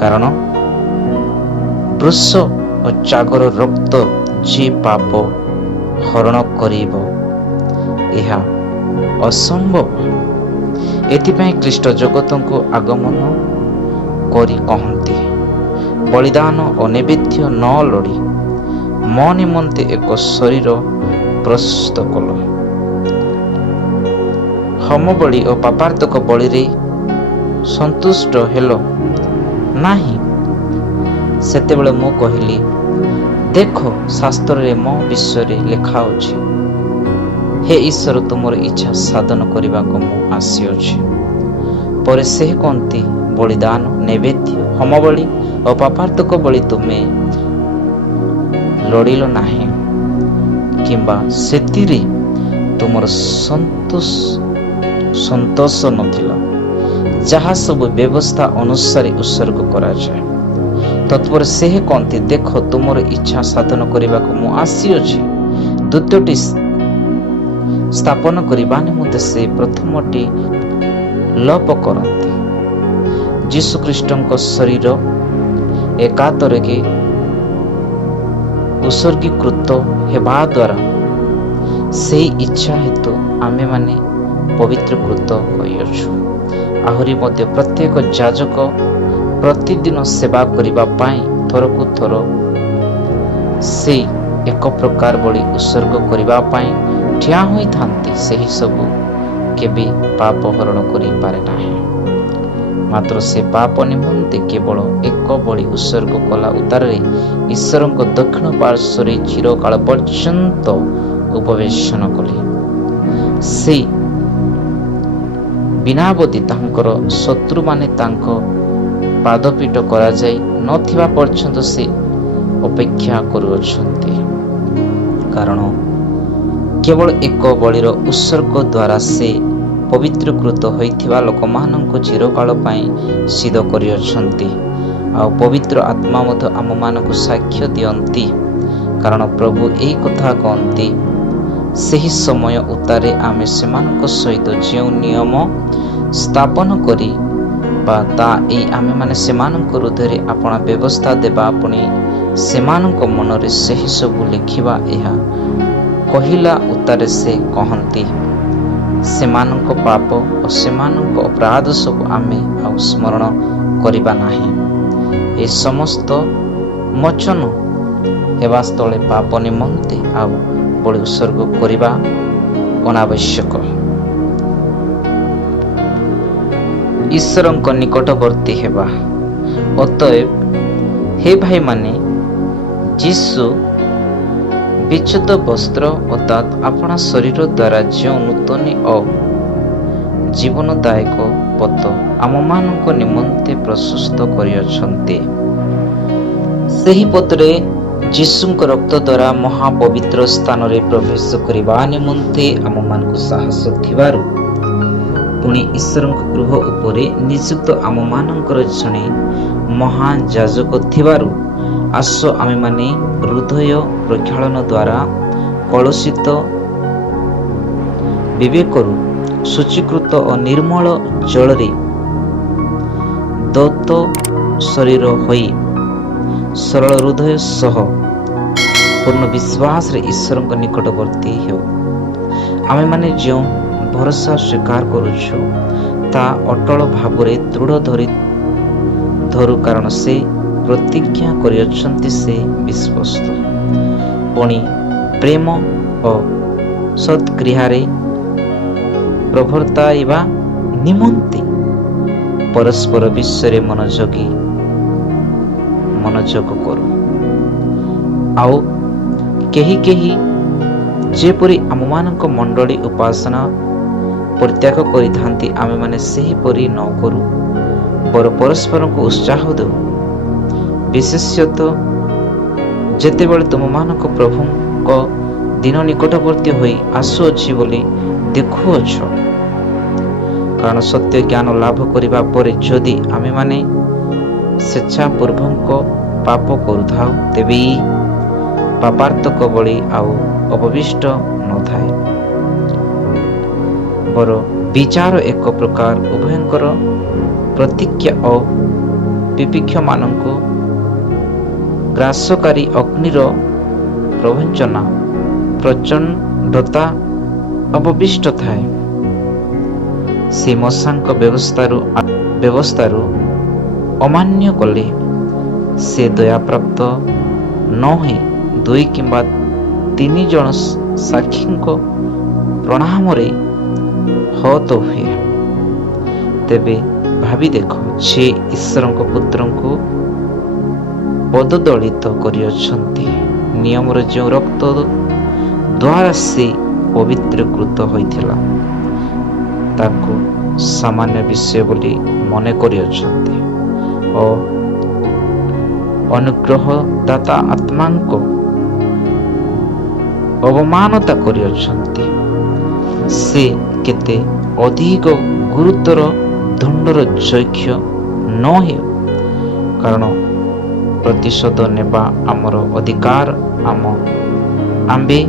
କାରଣ ବୃଷ ଓ ଚାଗର ରକ୍ତ ଯେ ପାପ ହରଣ କରିବ ଏହା ଅସମ୍ଭବ। ଏଥିପାଇଁ ଖ୍ରୀଷ୍ଟ ଜଗତକୁ ଆଗମନ କରି କହନ୍ତି, ବଳିଦାନ ଓ ନୈବେଦ୍ୟ ନ ଲୋଡ଼ି ମୋ ନିମନ୍ତେ ଏକ ଶରୀର ପ୍ରସ୍ତୁତ କଲ। ହୋମ ବଳି ଓ ପାପାର୍ଥକ ବଳିରେ ସନ୍ତୁଷ୍ଟ ହେଲ ନାହିଁ। ସେତେବେଳେ ମୁଁ କହିଲି, ଦେଖ, ଶାସ୍ତ୍ରରେ ମୋ ବିଷୟରେ ଲେଖା ଅଛି, ହେ ଈଶ୍ୱର, ତୁମର ଇଚ୍ଛା ସାଧନ କରିବାକୁ ମୁଁ ଆସିଅଛି। ପରେ ସେ କହନ୍ତି, ବଳିଦାନ, ନୈବେଦ୍ୟ, ହୋମବଳି ଓ ପାପାର୍ଥକ ବଳି ତୁମେ ଲୋଡ଼ିଲ ନାହିଁ, କିମ୍ବା ସେଥିରେ ତୁମର ସନ୍ତୋଷ ନଥିଲା, ଯାହା ସବୁ ବ୍ୟବସ୍ଥା ଅନୁସାରେ ଉତ୍ସର୍ଗ କରାଯାଏ। ତତ୍ପରେ ସେ କହନ୍ତି, ଦେଖ, ତୁମର ଇଚ୍ଛା ସାଧନ କରିବାକୁ ମୁଁ ଆସିଅଛି। ଦ୍ୱିତୀୟଟି ସ୍ଥାପନ କରିବା ନିମନ୍ତେ ସେ ପ୍ରଥମଟି ଲୋପ କରନ୍ତି। ଯୀଶୁଖ୍ରୀଷ୍ଟଙ୍କ ଶରୀର ଏକାଥରକେ ଉତ୍ସର୍ଗୀକୃତ ହେବା ଦ୍ୱାରା ସେହି ଇଚ୍ଛା ହେତୁ ଆମେମାନେ ପବିତ୍ରକୃତ ହୋଇଅଛୁ। ଆହୁରି ମଧ୍ୟ ପ୍ରତ୍ୟେକ ଯାଜକ ପ୍ରତିଦିନ ସେବା କରିବା ପାଇଁ ଥରକୁ ଥର ସେଇ ଏକ ପ୍ରକାର ବଳି ଉତ୍ସର୍ଗ କରିବା ପାଇଁ ଠିଆ ହୋଇଥାନ୍ତି। ସେହି ସବୁ କେବେ ପାପ ହରଣ କରିପାରେ ନାହିଁ, ମାତ୍ର ସେ ପାପ ନିମନ୍ତେ କେବଳ ଏକ ବଳି ଉତ୍ସର୍ଗ କଲା ଉତ୍ତାରେ ଈଶ୍ୱରଙ୍କ ଦକ୍ଷିଣ ପାର୍ଶ୍ୱରେ ଚିରକାଳ ପର୍ଯ୍ୟନ୍ତ ଉପବେଶନ କଲେ। ସେଇ ବିନାବଧି ତାଙ୍କର ଶତ୍ରୁମାନେ ତାଙ୍କ ପାଦପୀଠ କରାଯାଇ ନଥିବା ପର୍ଯ୍ୟନ୍ତ ସେ ଅପେକ୍ଷା କରୁଅଛନ୍ତି, କାରଣ କେବଳ ଏକ ବଳିର ଉତ୍ସର୍ଗ ଦ୍ୱାରା ସେ ପବିତ୍ରକୃତ ହୋଇଥିବା ଲୋକମାନଙ୍କୁ ଚିରକାଳ ପାଇଁ ସିଦ୍ଧ କରିଅଛନ୍ତି। ଆଉ ପବିତ୍ର ଆତ୍ମା ମଧ୍ୟ ଆମମାନଙ୍କୁ ସାକ୍ଷ୍ୟ ଦିଅନ୍ତି, କାରଣ ପ୍ରଭୁ ଏହି କଥା କହନ୍ତି, ସେହି ସମୟ ଉତ୍ତାରେ ଆମେ ସେମାନଙ୍କ ସହିତ ଯେଉଁ ନିୟମ ସ୍ଥାପନ କରି ବା ତା ଏଇ ଆମେମାନେ ସେମାନଙ୍କ ହୃଦୟରେ ଆପଣା ବ୍ୟବସ୍ଥା ଦେବା, ପୁଣି ସେମାନଙ୍କ ମନରେ ସେହି ସବୁ ଲେଖିବା। ଏହା କହିଲା ଉତ୍ତାରେ ସେ କହନ୍ତି, ସେମାନଙ୍କ ପାପ ଓ ସେମାନଙ୍କ ଅପରାଧ ସବୁ ଆମେ ଆଉ ସ୍ମରଣ କରିବା ନାହିଁ। ଏ ସମସ୍ତ ମୋଚନ ହେବା ସ୍ଥଳେ ପାପ ନିମନ୍ତେ ଆଉ ବଳି ଉତ୍ସର୍ଗ କରିବା ଅନାବଶ୍ୟକ। ଈଶ୍ୱରଙ୍କ ନିକଟବର୍ତ୍ତୀ ହେବା। ଅତଏବ ହେ ଭାଇମାନେ, ଯୀଶୁ ବିଚ୍ଛୁତ ବସ୍ତ୍ର ଅର୍ଥାତ୍ ଆପଣା ଶରୀର ଦ୍ୱାରା ଯେଉଁ ନୂତନ ଓ ଜୀବନଦାୟକ ପଥ ଆମମାନଙ୍କ ନିମନ୍ତେ ପ୍ରଶସ୍ତ କରିଅଛନ୍ତି, ସେହି ପଥରେ ଯୀଶୁଙ୍କ ରକ୍ତ ଦ୍ୱାରା ମହାପବିତ୍ର ସ୍ଥାନରେ ପ୍ରବେଶ କରିବା ନିମନ୍ତେ ଆମମାନଙ୍କୁ ସାହସ ଥିବାରୁ, ପୁଣି ଈଶ୍ୱରଙ୍କ ଗୃହ ଉପରେ ନିଯୁକ୍ତ ଆମମାନଙ୍କର ଜଣେ ମହାଯାଜକ ଥିବାରୁ, ଆସ ଆମେମାନେ ହୃଦୟ ପ୍ରକ୍ଷାଳନ ଦ୍ୱାରା କଳୁଷିତ ବିବେକରୁ ଶୁଚୀକୃତ ଓ ନିର୍ମଳ ଜଳରେ ଦୌତ ଶରୀର ହୋଇ ସରଳ ହୃଦୟ ସହ ପୂର୍ଣ୍ଣ ବିଶ୍ୱାସରେ ଈଶ୍ୱରଙ୍କ ନିକଟବର୍ତ୍ତୀ ହେଉ। ଆମେମାନେ ଯେଉଁ ଭରସା ସ୍ୱୀକାର କରୁଛୁ ତାହା ଅଟଳ ଭାବରେ ଦୃଢ଼ ଧରୁ, କାରଣ ସେ ପ୍ରତିଜ୍ଞା କରିଅଛନ୍ତି, ସେ ବିଶ୍ୱସ୍ତ। ପୁଣି ପ୍ରେମ ଓ ସତ୍କ୍ରିୟାରେ ପ୍ରବର୍ତ୍ତାଇବା ନିମନ୍ତେ ପରସ୍ପର ବିଷୟରେ ମନୋଯୋଗ କରୁ। ଆଉ କେହି ଯେପରି ଆମମାନଙ୍କ ମଣ୍ଡଳୀ ଉପାସନା ପରିତ୍ୟାଗ କରିଥାନ୍ତି, ଆମେମାନେ ସେହିପରି ନ କରୁ, ବର ପରସ୍ପରଙ୍କୁ ଉତ୍ସାହ ଦେଉ। ବିଶେଷତଃ ଯେତେବେଳେ ତୁମମାନଙ୍କ ପ୍ରଭୁଙ୍କ ଦିନ ନିକଟବର୍ତ୍ତୀ ହୋଇ ଆସୁଅଛି ବୋଲି ଦେଖୁଅଛ। କାରଣ ସତ୍ୟ ଜ୍ଞାନ ଲାଭ କରିବା ପରେ ଯଦି ଆମେମାନେ ସ୍ୱେଚ୍ଛାପୂର୍ବକ ପାପ କରୁଥାଉ, ତେବେ ପାପାର୍ଥକ ବଳି ଆଉ ଅବଶିଷ୍ଟ ନଥାଏ। ବର ବିଚାର ଏକ ପ୍ରକାର ଉଭୟଙ୍କର ପ୍ରତିଜ୍ଞା ଓ ପିପିକ୍ଷମାନଙ୍କୁ ଗ୍ରାସକାରୀ ଅଗ୍ନିର ପ୍ରବଞ୍ଚନା ପ୍ରଚଣ୍ଡତା ଅବଶିଷ୍ଟ ଥାଏ। ସେ ମଶାଙ୍କ ବ୍ୟବସ୍ଥାରୁ ଅମାନ୍ୟ କଲେ ସେ ଦୟାପ୍ରାପ୍ତ ନ ହୋଇ 2 କିମ୍ବା 3 ଜଣ ସାକ୍ଷୀଙ୍କ ପ୍ରଣାମରେ ହତ ହୁଏ। ତେବେ ଭାବି ଦେଖ, ସେ ଈଶ୍ୱରଙ୍କ ପୁତ୍ରଙ୍କୁ ପଦଦଳିତ କରିଅଛନ୍ତି। ନିୟମର ଯେଉଁ ରକ୍ତ ଦ୍ୱାରା ସେ ପବିତ୍ରକୃତ ହୋଇଥିଲା, ତାକୁ ସାମାନ୍ୟ ବିଷୟ ବୋଲି ମନେ କରିଅଛନ୍ତି ଓ ଅନୁଗ୍ରହଦାତା ଆତ୍ମାଙ୍କ ଅବମାନନା କରିଅଛନ୍ତି। ସେ କେତେ ଅଧିକ ଗୁରୁତର ଦଣ୍ଡର ଯୋଗ୍ୟ ନ ହେଉ, କାରଣ ପ୍ରତିଶୋଧ ନେବା ଆମର ଅଧିକାର। ଆମ୍ଭେ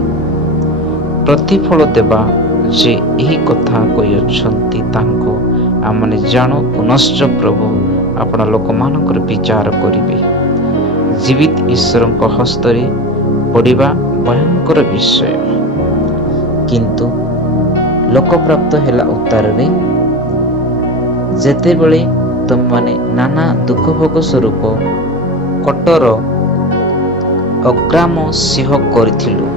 ପ୍ରତିଫଳ ଦେବା ଯେ ଏହି କଥା କହିଅଛନ୍ତି, ତାଙ୍କୁ ଆମମାନେ ଜାଣୁ। ପୁନଶ୍ଚ ପ୍ରଭୁ ଆପଣ ଲୋକମାନଙ୍କର ବିଚାର କରିବେ। ଜୀବିତ ଈଶ୍ୱରଙ୍କ ହସ୍ତରେ ପଡ଼ିବା ଭୟଙ୍କର ବିଷୟ। କିନ୍ତୁ ଲୋକପ୍ରାପ୍ତ ହେଲା ଉତ୍ତାରରେ, ଯେତେବେଳେ ତୁମେମାନେ ନାନା ଦୁଃଖଭୋଗ ସ୍ୱରୂପ କଠୋର ଅଗ୍ରାମ ସିଂହ କରିଥିଲୁ,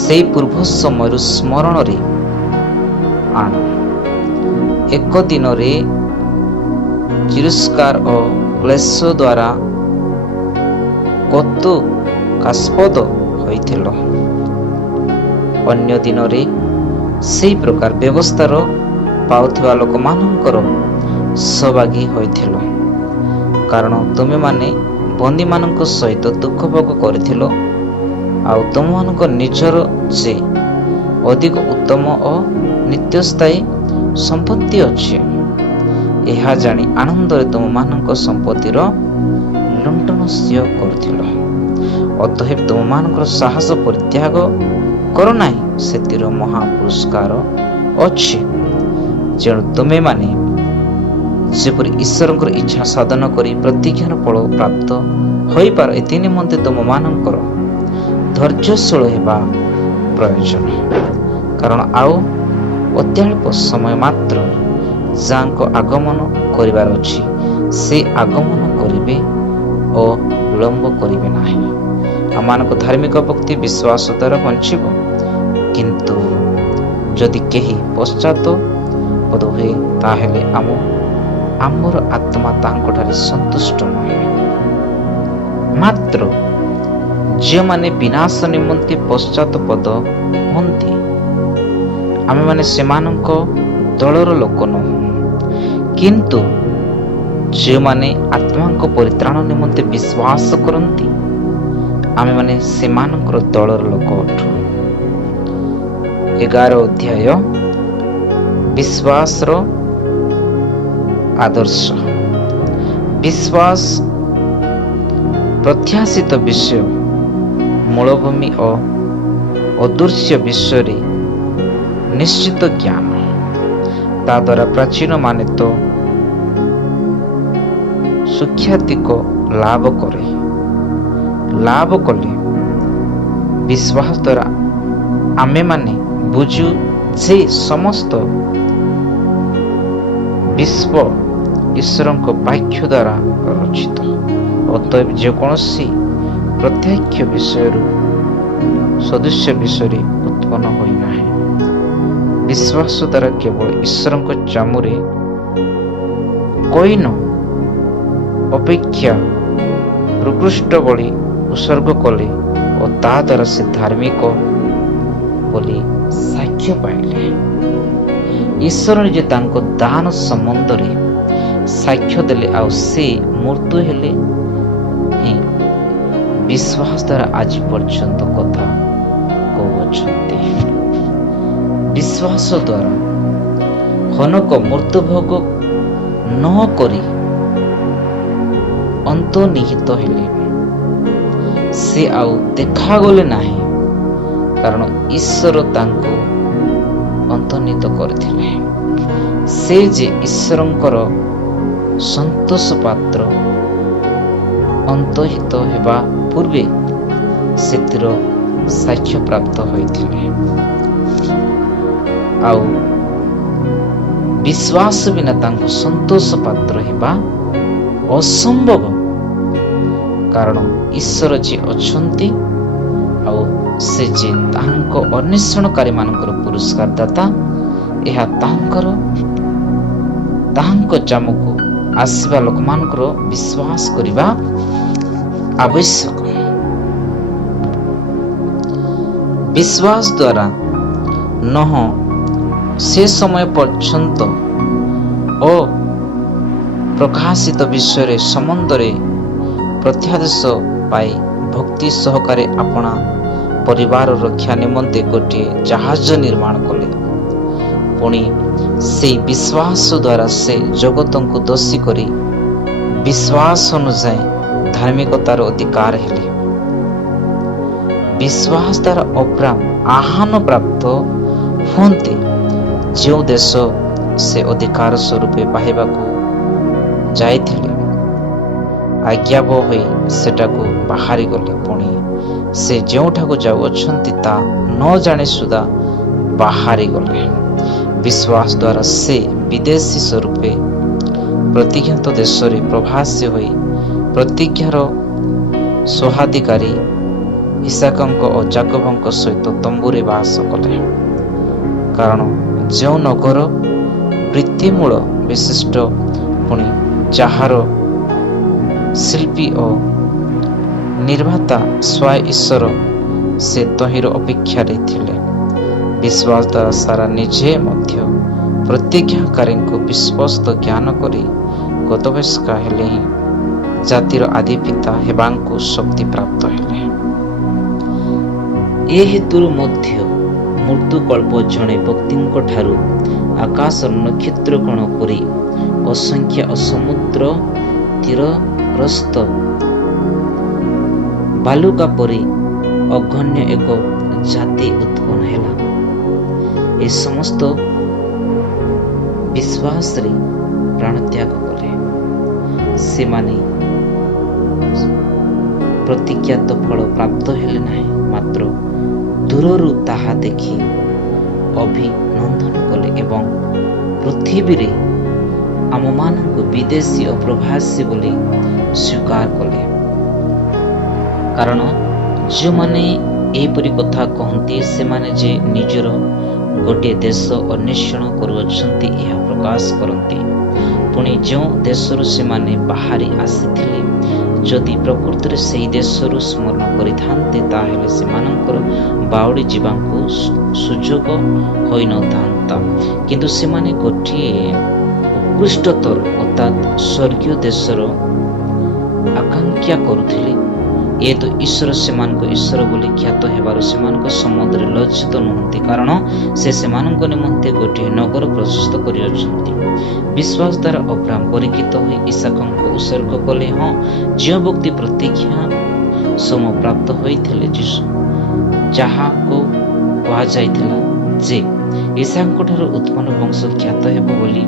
ସେହି ପୂର୍ବ ସମୟରୁ ସ୍ମରଣରେ ଆଣ। ଏକ ଦିନରେ ତିରସ୍କାର ଓ କ୍ଲେଶ ଦ୍ୱାରା କୌତୁକାସ୍ପଦ ହୋଇଥିଲ, ଅନ୍ୟ ଦିନରେ ସେହି ପ୍ରକାର ବ୍ୟବସ୍ଥାର ପାଉଥିବା ଲୋକମାନଙ୍କର ସହଭାଗୀ ହୋଇଥିଲ। କାରଣ ତୁମେମାନେ ବନ୍ଦୀମାନଙ୍କ ସହିତ ଦୁଃଖ ଭୋଗ କରିଥିଲ, ଆଉ ତୁମମାନଙ୍କ ନିଜର ଯେ ଅଧିକ ଉତ୍ତମ ଓ ନିତ୍ୟସ୍ଥାୟୀ ସମ୍ପତ୍ତି ଅଛି, ଏହା ଜାଣି ଆନନ୍ଦରେ ତୁମମାନଙ୍କ ସମ୍ପତ୍ତିର ଲୁଣ୍ଠନ କରୁଥିଲ। ଅତଏବ ତୁମମାନଙ୍କର ସାହସ ପରିତ୍ୟାଗ କର ନାହିଁ, ସେଥିର ମହା ପୁରସ୍କାର ଅଛି। ଯେଣୁ ତୁମେମାନେ ଯେପରି ଈଶ୍ୱରଙ୍କର ଇଚ୍ଛା ସାଧନ କରି ପ୍ରତିଜ୍ଞାର ଫଳ ପ୍ରାପ୍ତ ହୋଇପାର, ଏଥି ନିମନ୍ତେ ତୁମମାନଙ୍କର ଧୈର୍ଯ୍ୟଶୀଳ ହେବା ପ୍ରୟୋଜନ। କାରଣ ଆଉ ଅତ୍ୟଳ୍ପ ସମୟ ମାତ୍ର ଯାହାଙ୍କ ଆଗମନ କରିବାର ଅଛି, ସେ ଆଗମନ କରିବେ ଓ ବିଳମ୍ବ କରିବେ ନାହିଁ। ଆମମାନଙ୍କ ଧାର୍ମିକ ଭକ୍ତି ବିଶ୍ୱାସ ଦ୍ୱାରା ବଞ୍ଚିବ। କିନ୍ତୁ ଯଦି କେହି ପଶ୍ଚାତପଦ ହୁଏ, ତାହେଲେ ଆମର ଆତ୍ମା ତାଙ୍କଠାରେ ସନ୍ତୁଷ୍ଟ ନୁହେଁ। ମାତ୍ର ଯେଉଁମାନେ ବିନାଶ ନିମନ୍ତେ ପଶ୍ଚାତପଦ ହୁଅନ୍ତି, ଆମେମାନେ ସେମାନଙ୍କ ଦଳର ଲୋକ ନୁହଁ। କିନ୍ତୁ ଯେଉଁମାନେ ଆତ୍ମାଙ୍କ ପରିତ୍ରାଣ ନିମନ୍ତେ ବିଶ୍ୱାସ କରନ୍ତି, ଆମେମାନେ ସେମାନଙ୍କର ଦଳର ଲୋକ ଅଟୁ। 11 ଅଧ୍ୟାୟ ବିଶ୍ୱାସର ଆଦର୍ଶ। ବିଶ୍ୱାସ ପ୍ରତ୍ୟାଶିତ ବିଷୟ, ମୂଳଭୂମି ଓ ଅଦୃଶ୍ୟ ବିଷୟରେ ନିଶ୍ଚିତ ଜ୍ଞାନ। ତା ଦ୍ୱାରା ପ୍ରାଚୀନମାନେ ତ ସୁଖ୍ୟାତିକ ଲାଭ କଲେ। ବିଶ୍ୱାସ ଦ୍ୱାରା ଆମେମାନେ ବୁଝୁ ଯେ ସମସ୍ତ ବିଶ୍ୱ ଈଶ୍ୱରଙ୍କ ବାକ୍ୟ ଦ୍ୱାରା ରଚିତ। ଅତଏବ ଯେକୌଣସି ପ୍ରତ୍ୟକ୍ଷ ବିଷୟରୁ ସଦୃଶ୍ୟ ବିଷୟରେ ଉତ୍ପନ୍ନ ହୋଇନାହିଁ। ବିଶ୍ୱାସ ଦ୍ୱାରା କେବଳ ଈଶ୍ୱରଙ୍କ ଚାମୁରେ କଇନ ଅପେକ୍ଷା ଉତ୍କୃଷ୍ଟ ବଳି ଉତ୍ସର୍ଗ କଲେ ଓ ଓ ତା ଦ୍ୱାରା ସେ ଧାର୍ମିକ ବୋଲି ସାକ୍ଷ୍ୟ ପାଇଲେ। ଈଶ୍ୱର ନିଜେ ତାଙ୍କ ଦାନ ସମ୍ବନ୍ଧରେ ସାକ୍ଷ୍ୟ ଦେଲେ, ଆଉ ସେ ମୃତ୍ୟୁ ହେଲେ ହିଁ ବିଶ୍ୱାସ ଦ୍ୱାରା ଆଜି ପର୍ଯ୍ୟନ୍ତ କଥା କହୁଅଛନ୍ତି। ବିଶ୍ୱାସ ଦ୍ୱାରା ହନୋକ ମୃତ୍ୟୁଭୋଗ ନ କରି ଅନ୍ତର୍ନିହିତ ହେଲେ। ସେ ଆଉ ଦେଖାଗଲେ ନାହିଁ, କାରଣ ଈଶ୍ୱର ତାଙ୍କୁ ଅନ୍ତର୍ନିହିତ କରିଥିଲେ। ସେ ଯେ ଈଶ୍ୱରଙ୍କର ସନ୍ତୋଷ ପାତ୍ର, ଅନ୍ତର୍ହିତ ହେବା ପୂର୍ବେ ସେଥିର ସାକ୍ଷ୍ୟ ପ୍ରାପ୍ତ ହୋଇଥିଲେ। ଆଉ ବିଶ୍ୱାସ ବିନା ତାଙ୍କୁ ସନ୍ତୋଷ ପାତ୍ର ହେବା ଅସମ୍ଭବ, କାରଣ ଈଶ୍ୱର ଯିଏ ଅଛନ୍ତି ଆଉ ସେ ଯେ ତାଙ୍କ ଅନ୍ୱେଷଣକାରୀ ମାନଙ୍କର ପୁରସ୍କାର ଦାତା, ଏହା ତାହାଙ୍କ ଜାମକୁ ଆସିବା ଲୋକମାନଙ୍କର ବିଶ୍ୱାସ କରିବା ଆବଶ୍ୟକ। ବିଶ୍ୱାସ ଦ୍ୱାରା ନହ ସେ ସମୟ ପର୍ଯ୍ୟନ୍ତ ଅପ୍ରକାଶିତ ବିଷୟରେ ସମ୍ବନ୍ଧରେ ପ୍ରତ୍ୟାଦେଶ ପାଇ ଭକ୍ତି ସହକାରେ ଆପଣା ପରିବାର ରକ୍ଷା ନିମନ୍ତେ ଗୋଟିଏ ଜାହାଜ ନିର୍ମାଣ କଲେ। ପୁଣି ସେଇ ବିଶ୍ୱାସ ଦ୍ୱାରା ସେ ଜଗତଙ୍କୁ ଦୋଷୀ କରି ବିଶ୍ୱାସ ଅନୁଯାୟୀ ଧାର୍ମିକତାର ଅଧିକାର ହେଲେ। ବିଶ୍ୱାସ ଦ୍ୱାରା ଅବ୍ରାମ ଆହ୍ୱାନ ପ୍ରାପ୍ତ ହୁଅନ୍ତି, ଯେଉଁ ଦେଶ ସେ ଅଧିକାର ସ୍ୱରୂପେ ପାଇବାକୁ ଯାଇଥିଲେ। ଆଜ୍ଞାବହ ହୋଇ ସେଟାକୁ ବାହାରି ଗଲେ। ପୁଣି ସେ ଯେଉଁଠାକୁ ଯାଉଅଛନ୍ତି ତା ନ ଜାଣି ସୁଦ୍ଧା ବାହାରି ଗଲେ। ବିଶ୍ୱାସ ଦ୍ୱାରା ସେ ବିଦେଶୀ ସ୍ୱରୂପେ ପ୍ରତିଜ୍ଞାତ ଦେଶରେ ପ୍ରବାସୀ ହୋଇ ପ୍ରତିଜ୍ଞାର ସ୍ୱାଧିକାରୀ ଇସାକଙ୍କ ଓ ଯାକୋବଙ୍କ ସହିତ ତମ୍ବୁରେ ବାସ କଲେ। କାରଣ ଯେଉଁ ନଗର ବୃତ୍ତିମୂଳ ବିଶିଷ୍ଟ, ପୁଣି ଯାହାର ଶିଳ୍ପୀ ଓ ନିର୍ମାତା ସ୍ୱୟଂ ଈଶ୍ୱର, ସେ ତହିଁର ଅପେକ୍ଷାରେ ଥିଲେ। ବିଶ୍ୱାସ ଦ୍ୱାରା ସାରା ନିଜେ ମଧ୍ୟ ପ୍ରତିଜ୍ଞାକାରୀଙ୍କୁ ବିଶ୍ୱସ୍ତ ଜ୍ଞାନ କରି ଗତବୟସ୍କା ହେଲେ ହିଁ ଜାତିର ଆଦି ପିତା ହେବାକୁ ଶକ୍ତି ପ୍ରାପ୍ତ ହେଲେ। ଏ ହେତୁରୁ ମଧ୍ୟ ମୃତ୍ୟୁକଳ୍ପ ଜଣେ ବ୍ୟକ୍ତିଙ୍କ ଠାରୁ ଆକାଶର ନକ୍ଷତ୍ର କଣ ପରି ଅସଂଖ୍ୟ ଓ ସମୁଦ୍ର ତୀରସ୍ଥ ବାଲୁକା ପରି ଅଗଣ୍ୟ ଏକ ଜାତି ଉତ୍ପନ୍ନ ହେଲା। ଏ ସମସ୍ତ ବିଶ୍ୱାସରେ ପ୍ରାଣତ୍ୟାଗ କଲେ। ସେମାନେ ପ୍ରତିଜ୍ଞାତ ଫଳ ପ୍ରାପ୍ତ ହେଲେ ନାହିଁ, ମାତ୍ର ଦୂରରୁ ତାହା ଦେଖି ଅଭିନନ୍ଦନ କଲେ ଏବଂ ପୃଥିବୀରେ ଆମମାନଙ୍କୁ ବିଦେଶୀ ଓ ପ୍ରବାସୀ ବୋଲି ସ୍ୱୀକାର କଲେ। କାରଣ ଯେଉଁମାନେ ଏହିପରି କଥା କହନ୍ତି, ସେମାନେ ଯେ ନିଜର ଗୋଟିଏ ଦେଶ ଅନ୍ୱେଷଣ କରୁଅଛନ୍ତି ଏହା ପ୍ରକାଶ କରନ୍ତି। ପୁଣି ଯେଉଁ ଦେଶରୁ ସେମାନେ ବାହାରି ଆସିଥିଲେ, ଯଦି ପ୍ରକୃତରେ ସେହି ଦେଶରୁ ସ୍ମରଣ କରିଥାନ୍ତେ, ତାହେଲେ ସେମାନଙ୍କର ବାଉଡ଼ି ଯିବାକୁ ସୁଯୋଗ ହୋଇନଥାନ୍ତା। କିନ୍ତୁ ସେମାନେ ଗୋଟିଏ ଉତ୍କୃଷ୍ଟତର ଅର୍ଥାତ୍ ସ୍ୱର୍ଗୀୟ ଦେଶର ଆକାଂକ୍ଷା କରୁଥିଲେ। ଏତ ଈଶ୍ୱର ସେମାନଙ୍କ ଈଶ୍ୱର ବୋଲି ଖ୍ୟାତ ହେବାରୁ ସେମାନଙ୍କ ସମ୍ବନ୍ଧରେ ଲଜ୍ଜିତ ନୁହନ୍ତି, କାରଣ ସେ ସେମାନଙ୍କ ନିମନ୍ତେ ଗୋଟିଏ ନଗର ପ୍ରଶସ୍ତ କରିଅଛନ୍ତି। ବିଶ୍ୱାସ ଦ୍ୱାରା ଅବ୍ରାମ ପରୀକ୍ଷିତ ହୋଇ ଇସାକଙ୍କୁ ଉତ୍ସର୍ଗ କଲେ। ହଁ, ଯେଉଁ ବ୍ୟକ୍ତି ପ୍ରତିଜ୍ଞା ସମ ପ୍ରାପ୍ତ ହୋଇଥିଲେ, ଯାହାକୁ କୁହାଯାଇଥିଲା ଯେ ଇସାକଙ୍କ ଠାରୁ ଉତ୍ପନ୍ନ ବଂଶ ଖ୍ୟାତ ହେବ ବୋଲି,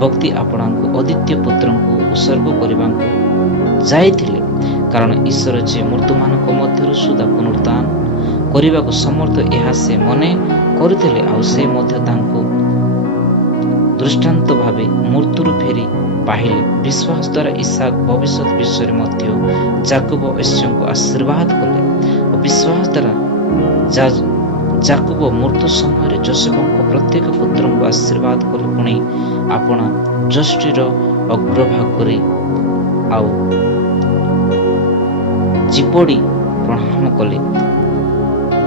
ବ୍ୟକ୍ତି ଆପଣଙ୍କୁ ଅଦ୍ୱିତୀୟ ପୁତ୍ରଙ୍କୁ ଉତ୍ସର୍ଗ କରିବାକୁ ଯାଇଥିଲେ। କାରଣ ଈଶ୍ୱର ଯେ ମୃତ୍ୟୁମାନଙ୍କ ମଧ୍ୟରୁ ସୁଦ୍ଧା ପୁନରୁତ୍ଥାନ କରିବାକୁ ସମର୍ଥ, ଏହା ସେ ମନେ କରିଥିଲେ, ଆଉ ସେ ମଧ୍ୟ ତାଙ୍କୁ ଦୃଷ୍ଟାନ୍ତ ଭାବେ ମୃତ୍ୟୁରୁ ଫେରି ପାଇଲେ। ବିଶ୍ୱାସ ଦ୍ୱାରା ଇସାକ ଭବିଷ୍ୟତ ବିଷୟରେ ମଧ୍ୟ ଯାକୋବ ଈଶ୍ୱରଙ୍କୁ ଆଶୀର୍ବାଦ କଲେ। ଓ ବିଶ୍ୱାସ ଦ୍ୱାରା ଯାକୋବ ମୃତ୍ୟୁ ସମୟରେ ଯୋସେଫଙ୍କ ପ୍ରତ୍ୟେକ ପୁତ୍ରଙ୍କୁ ଆଶୀର୍ବାଦ କଲେ। ପୁଣି ଆପଣ ଯଷ୍ଟିର ଅଗ୍ରଭାଗରେ ଆଉ ଯେପରି ପ୍ରଣାମ କଲେ।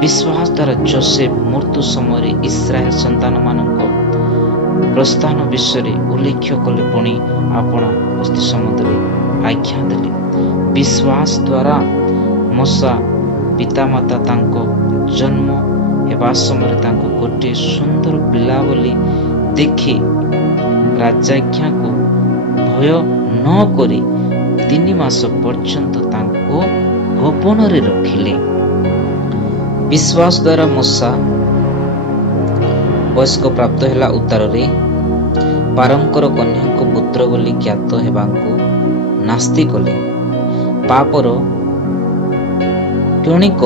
ବିଶ୍ୱାସ ଦ୍ୱାରା ଯୋସେଫ ମୃତ୍ୟୁ ସମୟରେ ଇସ୍ରାଏଲ ସନ୍ତାନମାନଙ୍କ ପ୍ରସ୍ଥାନ ବିଷୟରେ ଉଲ୍ଲେଖ କଲେ, ପୁଣି ଆପଣା ଅସ୍ଥି ସମ୍ବନ୍ଧରେ ଆଜ୍ଞା ଦେଲେ। ବିଶ୍ୱାସ ଦ୍ୱାରା ମୋଶା ପିତାମାତା ତାଙ୍କ ଜନ୍ମ ହେବା ସମୟରେ ତାଙ୍କୁ ଗୋଟିଏ ସୁନ୍ଦର ପିଲା ବୋଲି ଦେଖି ରାଜାଜ୍ଞାକୁ ଭୟ ନ କରି 3 ମାସ ପର୍ଯ୍ୟନ୍ତ ତାଙ୍କୁ ଗୋପନରେ ରଖିଲେ। ବିଶ୍ୱାସ ଦ୍ୱାରା ମୋଶା ବୟସ୍କ ପ୍ରାପ୍ତ ହେଲା ଉତ୍ତାରରେ ପାରଙ୍କର କନ୍ୟାଙ୍କ ପୁତ୍ର ବୋଲି ଜ୍ଞାତ ହେବାକୁ ନାସ୍ତି କଲେ। ପାପର କ୍ଷଣିକ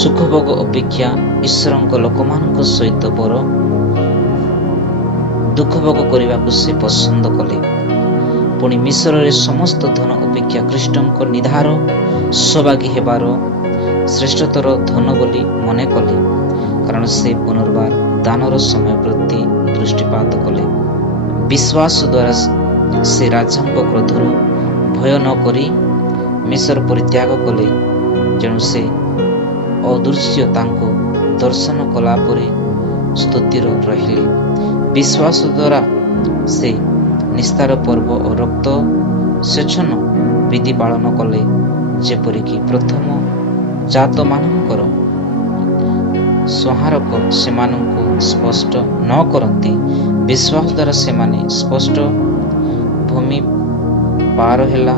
ସୁଖଭୋଗ ଅପେକ୍ଷା ଈଶ୍ୱରଙ୍କ ଲୋକମାନଙ୍କ ସହିତ ବଡ଼ ଦୁଃଖ ଭୋଗ କରିବାକୁ ସେ ପସନ୍ଦ କଲେ। ପୁଣି ମିଶ୍ରରେ ସମସ୍ତ ଧନ ଅପେକ୍ଷା ଖ୍ରୀଷ୍ଟଙ୍କ ନିଧାର ସୌଭାଗୀ ହେବାର ଶ୍ରେଷ୍ଠତର ଧନ ବୋଲି ମନେ କଲେ, କାରଣ ସେ ପୁନର୍ବାର ଦାନର ସମୟ ପ୍ରତି ଦୃଷ୍ଟିପାତ କଲେ। ବିଶ୍ୱାସ ଦ୍ୱାରା ସେ ରାଜାଙ୍କ କ୍ରୋଧରୁ ଭୟ ନ କରି ମିଶ୍ର ପରିତ୍ୟାଗ କଲେ, ତେଣୁ ସେ ଅଦୃଶ୍ୟ ତାଙ୍କୁ ଦର୍ଶନ କଲା ପରେ ସ୍ତୁତିର ରହିଲେ। ବିଶ୍ୱାସ ଦ୍ୱାରା ସେ ନିସ୍ତାର ପର୍ବ ଓ ରକ୍ତ ସେଚନ ବିଧି ପାଳନ କଲେ, ଯେପରିକି ପ୍ରଥମ ଜାତମାନଙ୍କର ସଂହାରକ ସେମାନଙ୍କୁ ସ୍ପଷ୍ଟ ନ କରନ୍ତି। ବିଶ୍ୱାସ ଦ୍ୱାରା ସେମାନେ ସ୍ପଷ୍ଟ ଭୂମି ପାର ହେଲା।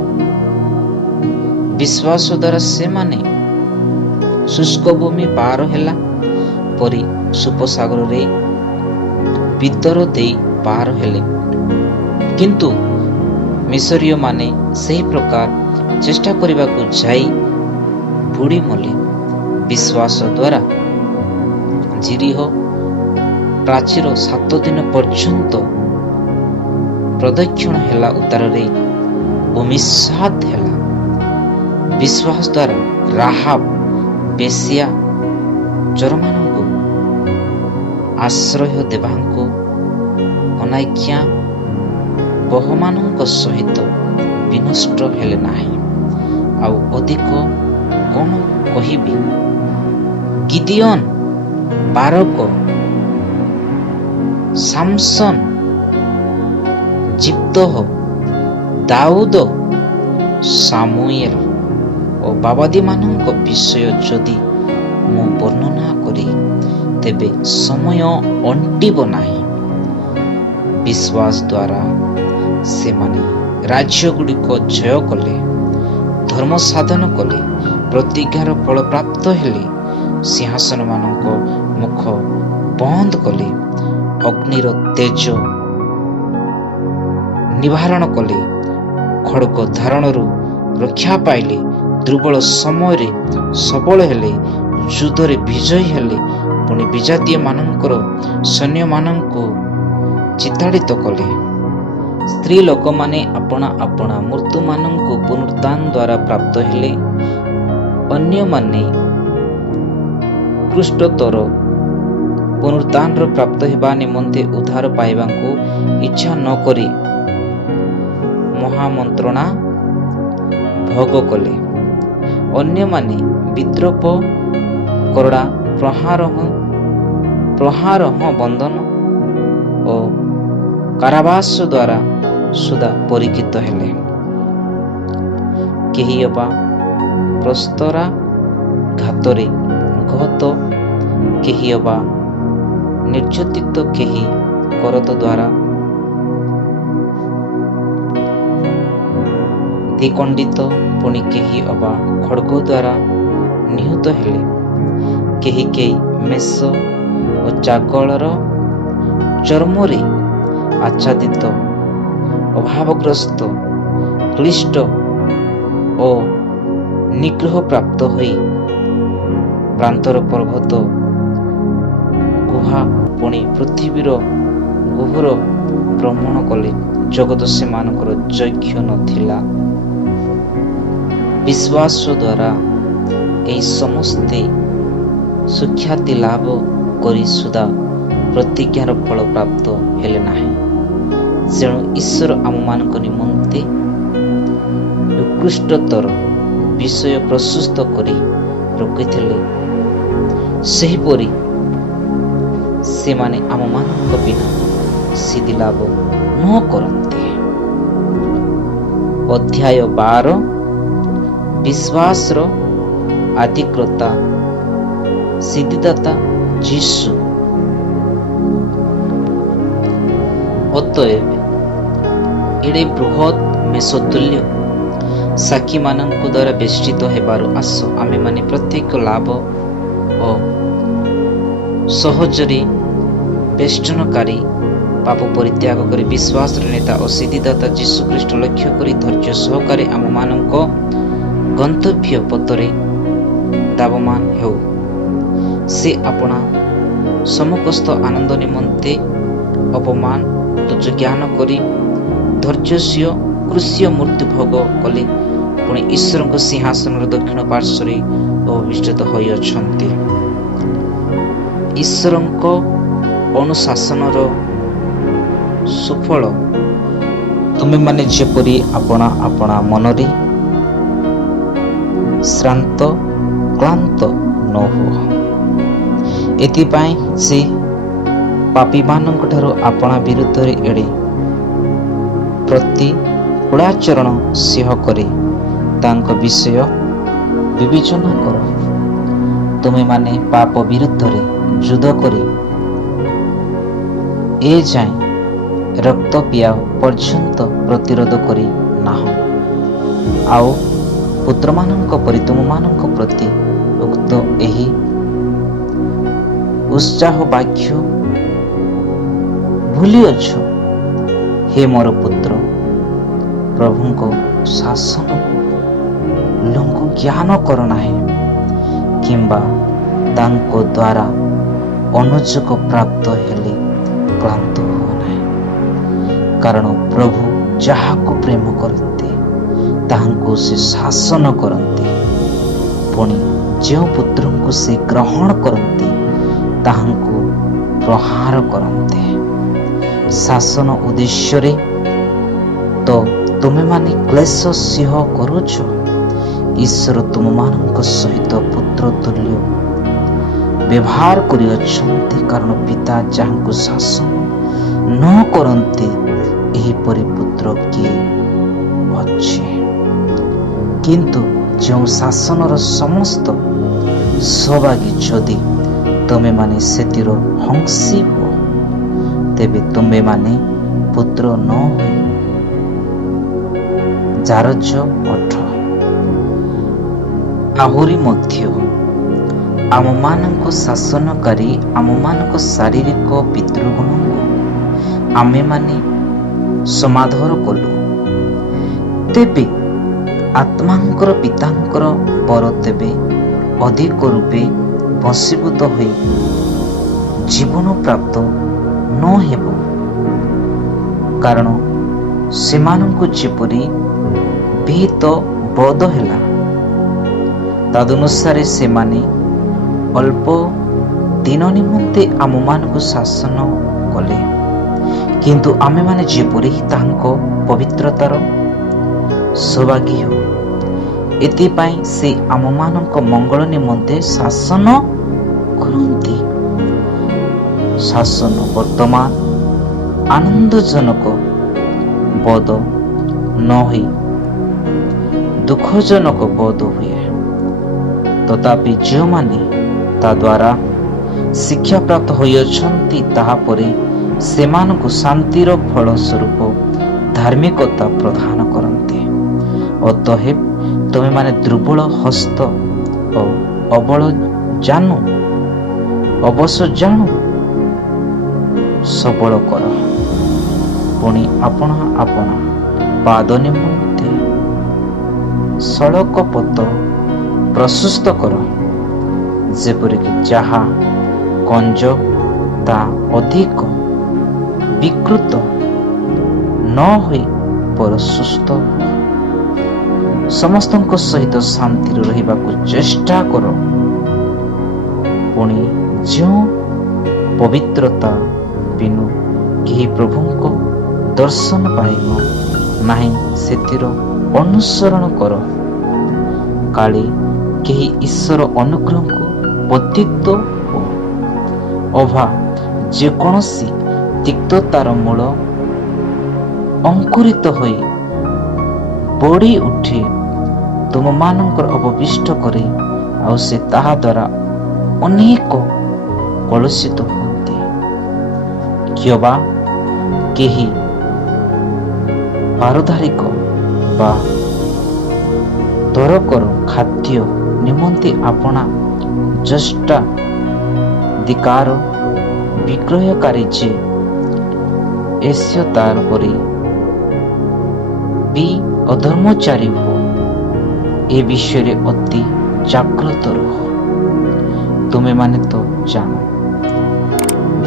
ବିଶ୍ୱାସ ଦ୍ୱାରା ସେମାନେ ଶୁଷ୍କ ଭୂମି ପାର ହେଲା ପରି ସୁପସାଗରରେ ଭିତର ଦେଇ ପାର ହେଲେ। କିନ୍ତୁ ମିଶରୀୟମାନେ ସେହି ପ୍ରକାର ଚେଷ୍ଟା କରିବାକୁ ଯାଇ ବୁଡ଼ି ମଲେ। ବିଶ୍ୱାସ ଦ୍ୱାରା ଜିରିହ ପ୍ରାଚୀର 7 ଦିନ ପର୍ଯ୍ୟନ୍ତ ପ୍ରଦକ୍ଷିଣ ହେଲା ଉତ୍ତାରରେ ଭୂମିସାତ୍ ହେଲା। ବିଶ୍ୱାସ ଦ୍ୱାରା ରାହାବ ବେଶ୍ୟା ଚୋରମାନଙ୍କୁ ଆଶ୍ରୟ ଦେବାକୁ ଅନାଜ୍ଞା ବହୁମାନଙ୍କ ସହିତ ବିନଷ୍ଟ ହେଲେ ନାହିଁ। ଆଉ ଅଧିକ କ'ଣ କହିବି? ଗିଦିଅନ, ବାରକ, ସାମସନ, ଜିପ୍ତହ, ଦାଉଦ, ସାମୁଏଲ ଓ ବାବାଦୀମାନଙ୍କ ବିଷୟ ଯଦି ମୁଁ ବର୍ଣ୍ଣନା କରି ତେବେ ସମୟ ଅଣ୍ଟିବ ନାହିଁ। ବିଶ୍ୱାସ ଦ୍ୱାରା ସେମାନେ ରାଜ୍ୟଗୁଡ଼ିକ ଜୟ କଲେ, ଧର୍ମ ସାଧନ କଲେ, ପ୍ରତିଜ୍ଞାର ଫଳ ପ୍ରାପ୍ତ ହେଲେ, ସିଂହାସନମାନଙ୍କ ମୁଖ ବନ୍ଦ କଲେ, ଅଗ୍ନିର ତେଜ ନିବାରଣ କଲେ, ଖଡ଼ଗ ଧାରଣରୁ ରକ୍ଷା ପାଇଲେ, ଦୁର୍ବଳ ସମୟରେ ସବଳ ହେଲେ, ଯୁଦ୍ଧରେ ବିଜୟୀ ହେଲେ, ପୁଣି ବିଜାତୀୟମାନଙ୍କର ସୈନ୍ୟମାନଙ୍କୁ ଚିତାଡ଼ିତ କଲେ। ସ୍ତ୍ରୀ ଲୋକମାନେ ଆପଣା ଆପଣା ମୃତ୍ୟୁମାନଙ୍କୁ ପୁନରୁତ୍ଥାନ ଦ୍ୱାରା ପ୍ରାପ୍ତ ହେଲେ। ଅନ୍ୟମାନେ ଉତ୍କୃଷ୍ଟତର ପୁନରୁତ୍ଥାନର ପ୍ରାପ୍ତ ହେବା ନିମନ୍ତେ ଉଦ୍ଧାର ପାଇବାକୁ ଇଚ୍ଛା ନ କରି ମହାମନ୍ତ୍ରଣା ଭୋଗ କଲେ। ଅନ୍ୟମାନେ ବିଦ୍ରୋହ, କରଡ଼ା, ପ୍ରହାର, ବନ୍ଧନ ଓ କାରାବାସ ଦ୍ୱାରା ସୁଦ୍ଧା ପରୀକ୍ଷିତ ହେଲେ। କେହି ଅବା ପ୍ରସ୍ତରାଘାତରେ ଘାତ, କେହି ଅବା ନିର୍ଯାତିତ, କେହି କରତ ଦ୍ୱାରା ଦ୍ୱିଖଣ୍ଡିତ, ପୁଣି କେହି ଅବା ଖଡ଼ଗ ଦ୍ୱାରା ନିହତ ହେଲେ। କେହି କେହି ମେଷ ଓ ଚାଗଳର ଚର୍ମରେ ଆଚ୍ଛାଦିତ, ଅଭାବଗ୍ରସ୍ତ, କ୍ଳିଷ୍ଟ ଓ ନିଗ୍ରହ ପ୍ରାପ୍ତ ହୋଇ ପ୍ରାନ୍ତର ପର୍ବତ, ଗୁହା, ପୁଣି ପୃଥିବୀର ଗହ୍ୱର ଭ୍ରମଣ କଲେ। ଜଗତ ସେମାନଙ୍କର ଯୋଗ୍ୟ ନଥିଲା। ବିଶ୍ୱାସ ଦ୍ୱାରା ଏହି ସମସ୍ତେ ସୁଖ୍ୟାତି ଲାଭ କରି ସୁଦ୍ଧା ପ୍ରତିଜ୍ଞାର ଫଳ ପ୍ରାପ୍ତ ହେଲେ ନାହିଁ। ତେଣୁ ଈଶ୍ୱର ଆମମାନଙ୍କ ନିମନ୍ତେ ଉତ୍କୃଷ୍ଟତର ବିଷୟ ପ୍ରସ୍ତୁତ କରି ରଖିଥିଲେ, ସେହିପରି ସେମାନେ ଆମମାନଙ୍କ ବିନା ସିଦ୍ଧି ଲାଭ ନ କରନ୍ତି। ଅଧ୍ୟାୟ 12 ବିଶ୍ୱାସର ଆଦିକର୍ତ୍ତା ସିଦ୍ଧିଦାତା ଯୀଶୁ। ଅତଏବ ଏଡ଼େ ବୃହତ୍ ମେଷତୁଲ୍ୟ ସାକ୍ଷୀମାନଙ୍କ ଦ୍ୱାରା ବେଷ୍ଟିତ ହେବାରୁ ଆସ ଆମେମାନେ ପ୍ରତ୍ୟେକ ଲାଭ ଓ ସହଜରେ ବେଷ୍ଟନକାରୀ ପାପ ପରିତ୍ୟାଗ କରି ବିଶ୍ୱାସର ନେତା ଓ ସିଦ୍ଧିଦାତା ଯୀଶୁଖ୍ରୀଷ୍ଟ ଲକ୍ଷ୍ୟ କରି ଧୈର୍ଯ୍ୟ ସହକାରେ ଆମମାନଙ୍କ ଗନ୍ତବ୍ୟ ପଥରେ ଧାବମାନ ହେଉ। ସେ ଆପଣା ସମକସ୍ଥ ଆନନ୍ଦ ନିମନ୍ତେ ଅପମାନ ତୁଚ୍ଛ ଜ୍ଞାନ କରି ଧୈର୍ଯ୍ୟଶୀଳ କୃଷ୍ୟ ମୃତ୍ୟୁ ଭୋଗ କଲେ, ପୁଣି ଈଶ୍ୱରଙ୍କ ସିଂହାସନର ଦକ୍ଷିଣ ପାର୍ଶ୍ୱରେ ଅଭିଷ୍ଠିତ ହୋଇଅଛନ୍ତି। ଈଶ୍ୱରଙ୍କ ଅନୁଶାସନର ସୁଫଳ ତୁମେମାନେ ଯେପରି ଆପଣା ଆପଣା ମନରେ ଶ୍ରାନ୍ତ କ୍ଳାନ୍ତ ନ ହୁଅ। ଏଥିପାଇଁ ସେ ପାପୀମାନଙ୍କ ଠାରୁ ଆପଣା ବିରୁଦ୍ଧରେ ଏଡ଼େ ପ୍ରତିକୂଳାଚରଣ ସିଂହ କରି ତାଙ୍କ ବିଷୟ ବିବେଚନା କର। ତୁମେମାନେ ପାପ ବିରୁଦ୍ଧରେ ଯୁଦ୍ଧ କରି ଏ ଯାଏଁ ରକ୍ତ ପିଆ ପର୍ଯ୍ୟନ୍ତ ପ୍ରତିରୋଧ କରି ନାହଁ। ଆଉ ପୁତ୍ରମାନଙ୍କ ପରି ତୁମମାନଙ୍କ ପ୍ରତି ଉକ୍ତ ଏହି ଉତ୍ସାହ ବାକ୍ୟ ଭୁଲିଅଛ। ହେ ମୋର ପୁତ୍ର, ପ୍ରଭୁଙ୍କ ଶାସନକୁ ଲୋକ ଜ୍ଞାନ କର ନାହିଁ, କିମ୍ବା ତାଙ୍କ ଦ୍ୱାରା ଅନୁଯୋଗ ପ୍ରାପ୍ତ ହେଲେ କ୍ଳାନ୍ତ ହୁଅ ନାହିଁ। କାରଣ ପ୍ରଭୁ ଯାହାକୁ ପ୍ରେମ କରନ୍ତି ତାହାଙ୍କୁ ସେ ଶାସନ କରନ୍ତି, ପୁଣି ଯେଉଁ ପୁତ୍ରଙ୍କୁ ସେ ଗ୍ରହଣ କରନ୍ତି ତାହାଙ୍କୁ ପ୍ରହାର କରନ୍ତି। ଶାସନ ଉଦ୍ଦେଶ୍ୟରେ ତ ତୁମେମାନେ କ୍ଲେଶ ସିଂହ କରୁଛ। ଈଶ୍ୱର ତୁମମାନଙ୍କ ସହିତ ପୁତ୍ର ତୁଲ୍ୟ ବ୍ୟବହାର କରିଅଛନ୍ତି, କାରଣ ପିତା ଯାହାଙ୍କୁ ଶାସନ ନ କରନ୍ତି ଏହିପରି ପୁତ୍ର କିଏ ଅଛି? କିନ୍ତୁ ଯେଉଁ ଶାସନର ସମସ୍ତ ସୌଭାଗ୍ୟ ଯଦି ତୁମେମାନେ ସେଥିର ହଂସୀ ହୁଅ, ତେବେ ତୁମେମାନେ ପୁତ୍ର ନ ହୋଇ ଜାରଜ ଅଟ। ଆହୁରି ମଧ୍ୟ ଆମମାନଙ୍କ ଶାସନକାରୀ ଆମମାନଙ୍କ ଶାରୀରିକ ପିତୃଗଣଙ୍କୁ ଆମେମାନେ ସମାଦର କଲୁ, ତେବେ ଆତ୍ମାଙ୍କର ପିତାଙ୍କର ପର ତେବେ ଅଧିକ ରୂପେ ବଶୀଭୂତ ହୋଇ ଜୀବନ ପ୍ରାପ୍ତ ନ ହେବ। କାରଣ ସେମାନଙ୍କୁ ଯେପରି ବିହିତ ବୋଧ ହେଲା, ତଦନୁସାରେ ସେମାନେ ଅଳ୍ପ ଦିନ ନିମନ୍ତେ ଆମମାନଙ୍କୁ ଶାସନ କଲେ। କିନ୍ତୁ ଆମେମାନେ ଯେପରି ତାହାଙ୍କ ପବିତ୍ରତାର ସୌଭାଗ୍ୟ ହେଉ, ଏଥିପାଇଁ ସେ ଆମମାନଙ୍କ ମଙ୍ଗଳ ନିମନ୍ତେ ଶାସନ କରନ୍ତି। ଶାସନ ବର୍ତ୍ତମାନ ଆନନ୍ଦଜନକ ବୋଧ ନ ହୋଇ ଦୁଃଖଜନକ ବୋଧ ହୁଏ। ତଥାପି ଯେଉଁମାନେ ତା ଦ୍ୱାରା ଶିକ୍ଷାପ୍ରାପ୍ତ ହୋଇଅଛନ୍ତି, ତାହାପରେ ସେମାନଙ୍କୁ ଶାନ୍ତିର ଫଳ ସ୍ୱରୂପ ଧାର୍ମିକତା ପ୍ରଦାନ କରନ୍ତି। ଅତଏବ ତୁମେମାନେ ଦୁର୍ବଳ ହସ୍ତ ଓ ଅବଳ ଅବଶ ଜାଣୁ ସବଳ କର। ପୁଣି ଆପଣା ଆପଣା ପାଦ ନିମନ୍ତେ ସଳକ ପଥ ପ୍ରଶସ୍ତ କର, ଯେପରିକି ଯାହା କଞ୍ଜ ତା ଅଧିକ ବିକୃତ ନ ହୋଇ ପର ସୁସ୍ଥ ହୁଅ। ସମସ୍ତଙ୍କ ସହିତ ଶାନ୍ତିରେ ରହିବାକୁ ଚେଷ୍ଟା କର। ପୁଣି ଯେଉଁ ପବିତ୍ରତା ବିନୁ କେହି ପ୍ରଭୁଙ୍କ ଦର୍ଶନ ପାଇବ ନାହିଁ, ସେଥିର ଅନୁସରଣ କର। କାଳେ କେହି ଈଶ୍ୱର ଅନୁଗ୍ରହକୁ ପତିତ ଅବା ଯେକୌଣସି ତିକ୍ତତାର ମୂଳ ଅଙ୍କୁରିତ ହୋଇ ବଢ଼ି ଉଠେ ତୁମମାନଙ୍କର ଅବବିଷ୍ଟ କରେ, ଆଉ ସେ ତାହା ଦ୍ୱାରା ଅନେକ କଳୁଷିତ ହୁଅନ୍ତି। କିଅବା କେହି ପାରିବାରିକ ବା ତରକର ଖାଦ୍ୟ ନିମନ୍ତେ ଆପଣା ଜ୍ୟେଷ୍ଠାଧିକାର ବିକ୍ରୟକାରୀ ଯେ ଏସ୍ୟ ତାର ପରି ବି ଅଧର୍ମଚାରୀ ହୁଅ, ଏ ବିଷୟରେ ଅତି ଜାଗ୍ରତ ରୁହ। ତୁମେମାନେ ତ ଜାଣ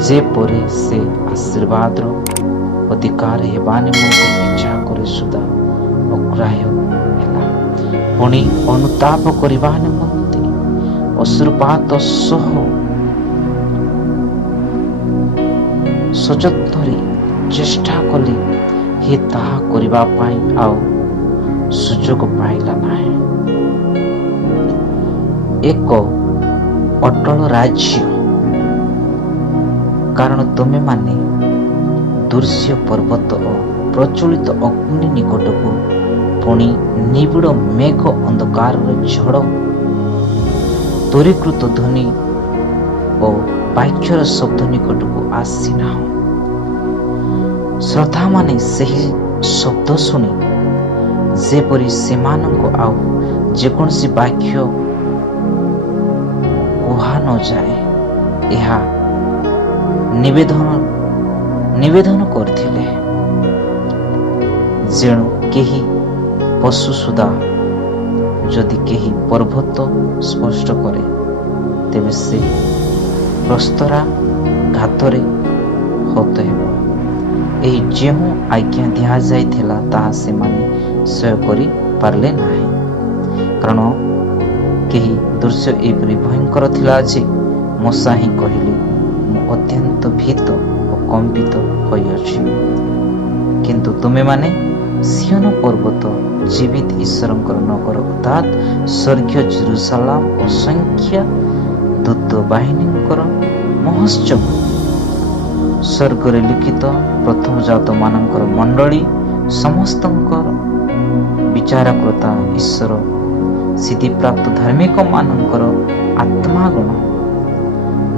ଯେପରି ସେ ଆଶୀର୍ବାଦର ଅଧିକାର ହେବା ନିମନ୍ତେ ଇଚ୍ଛା କରି ସୁଦ୍ଧା ଅଗ୍ରାହ୍ୟ ହେଲା, ପୁଣି ଅନୁତାପ କରିବା ନିମନ୍ତେ ଅଶ୍ରୁପାତ ସହ ସଯତ୍ନରେ ଚେଷ୍ଟା କଲେ ହେ ତାହା କରିବା ପାଇଁ ଆଉ ସୁଯୋଗ ପାଇଲା ନାହିଁ। ଏକ ଅଟଳ ରାଜ୍ୟ, କାରଣ ତୁମେମାନେ ଦୃଶ୍ୟ ପର୍ବତ ଓ ପ୍ରଚଳିତ ଅଗ୍ନି ନିକଟକୁ, ପୁଣି ନିବିଡ଼ ମେଘ ଅନ୍ଧକାରର ଝଡ଼, ତରୀକୃତ ଧ୍ୱନି ଓ ବାକ୍ୟର ଶବ୍ଦ ନିକଟକୁ ଆସିନାହ। ଶ୍ରୋତାମାନେ ସେହି ଶବ୍ଦ ଶୁଣି ଯେପରି ସେମାନଙ୍କୁ ଆଉ ଯେକୌଣସି ବାକ୍ୟ କୁହା ନଯାଏ ଏହା ନିବେଦନ କରିଥିଲେ। ଯେଣୁ କେହି ପଶୁ ସୁଦ୍ଧା ଯଦି କେହି ପର୍ବତ ସ୍ପଷ୍ଟ କରେ, ତେବେ ସେ ପ୍ରସ୍ତରାଘାତରେ ହତ ହେବ। ଏହି ଯେଉଁ ଆଜ୍ଞା ଦିଆଯାଇଥିଲା ତାହା ସେମାନେ ସହ୍ୟ କରିପାରିଲେ ନାହିଁ, କାରଣ କେହି ଦୃଶ୍ୟ ଏପରି ଭୟଙ୍କର ଥିଲା ଯେ ମୂଷା ହିଁ କହିଲେ, ମୁଁ ଅତ୍ୟନ୍ତ ଭୀତ ଓ କମ୍ପିତ ହୋଇଅଛି। କିନ୍ତୁ ତୁମେମାନେ ସିୟନ ପର୍ବତ, ଜୀବିତ ଈଶ୍ୱରଙ୍କର ନଗର ଅର୍ଥାତ୍ ସ୍ୱର୍ଗୀୟ ଜେରୁସାଲେମ, ଅସଂଖ୍ୟ ଦୂତ ବାହିନୀଙ୍କର ମହୋତ୍ସବ, ସ୍ୱର୍ଗରେ ଲିଖିତ ପ୍ରଥମଜାତ ମାନଙ୍କର ମଣ୍ଡଳୀ, ସମସ୍ତଙ୍କର ବିଚାରକର୍ତ୍ତା ଈଶ୍ୱର, ସିଦ୍ଧିପ୍ରାପ୍ତ ଧାର୍ମିକ ମାନଙ୍କର ଆତ୍ମାଗଣ,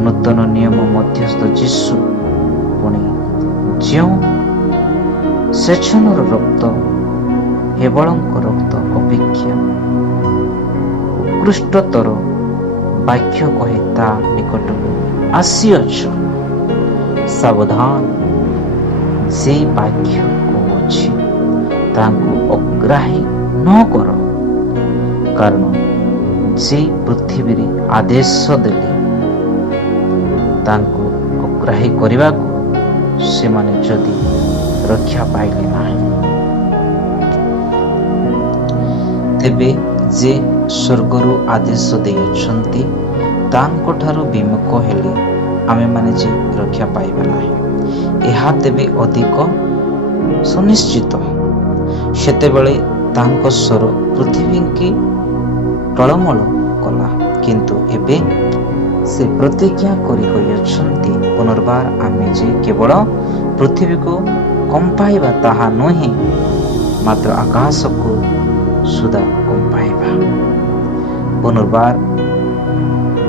ନୂତନ ନିୟମ ମଧ୍ୟସ୍ଥ ଯୀଶୁ, ପୁଣି ଯେଉଁ ସେଚନର ରକ୍ତ ହେବଳଙ୍କ ରକ୍ତ ଅପେକ୍ଷା ଉତ୍କୃଷ୍ଟତର ବାକ୍ୟ କହେ ତା ନିକଟକୁ ଆସିଅଛ। ସାବଧାନ, ଯେ ବାକ୍ୟ କହୁଅଛି ତାଙ୍କୁ ଅଗ୍ରାହ୍ୟ ନ କର, କାରଣ ଯେ ପୃଥିବୀରେ ଆଦେଶ ଦେଲେ ତାଙ୍କୁ ଅଗ୍ରାହ୍ୟ କରିବାକୁ ସେମାନେ ଯଦି ରକ୍ଷା ପାଇଲେ ନାହିଁ, ତେବେ ଯେ ସ୍ୱର୍ଗରୁ ଆଦେଶ ଦେଇଅଛନ୍ତି ତାଙ୍କଠାରୁ ବିମୁଖ ହେଲେ ଆମେମାନେ ଯେ ରକ୍ଷା ପାଇବା ନାହିଁ, ଏହା ତେବେ ଅଧିକ ସୁନିଶ୍ଚିତ। ସେତେବେଳେ ତାଙ୍କ ସ୍ୱର ପୃଥିବୀକି ଟଳମଳ କଲା, କିନ୍ତୁ ଏବେ ସେ ପ୍ରତିଜ୍ଞା କରି କହିଅଛନ୍ତି, ପୁନର୍ବାର ଆମେ ଯେ କେବଳ ପୃଥିବୀକୁ କମ୍ପାଇବା ତାହା ନୁହେଁ, ମାତ୍ର ଆକାଶକୁ ସୁଦ୍ଧା କମ୍ପାଇବା। ପୁନର୍ବାର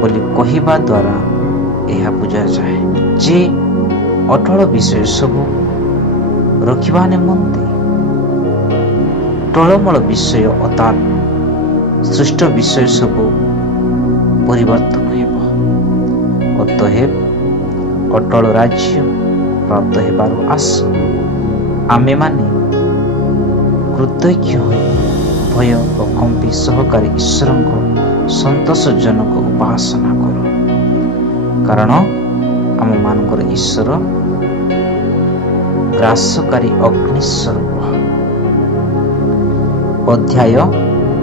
ବୋଲି କହିବା ଦ୍ୱାରା ଏହା ବୁଝାଯାଏ ଯେ ଅଟଳ ବିଷୟ ସବୁ ରଖିବା ନିମନ୍ତେ ଟଳମଳ ବିଷୟ ଅର୍ଥାତ୍ ସୃଷ୍ଟ ବିଷୟ ସବୁ ପରିବର୍ତ୍ତନ ହେବ। ଅତଏବ ଅଟଳ ରାଜ୍ୟ ପ୍ରାପ୍ତ ହେବାର ଆଶ ଆମେମାନେ କୃତଜ୍ଞ ହୋଇ ଭୟ ଓ କମ୍ପି ସହକାରେ ଈଶ୍ୱରଙ୍କ ସନ୍ତୋଷଜନକ ଉପାସନା କରୁ, କାରଣ ଆମମାନଙ୍କର ଈଶ୍ୱର ଗ୍ରାସକାରୀ ଅଗ୍ନିସ୍ୱରୂପ। ଅଧ୍ୟାୟ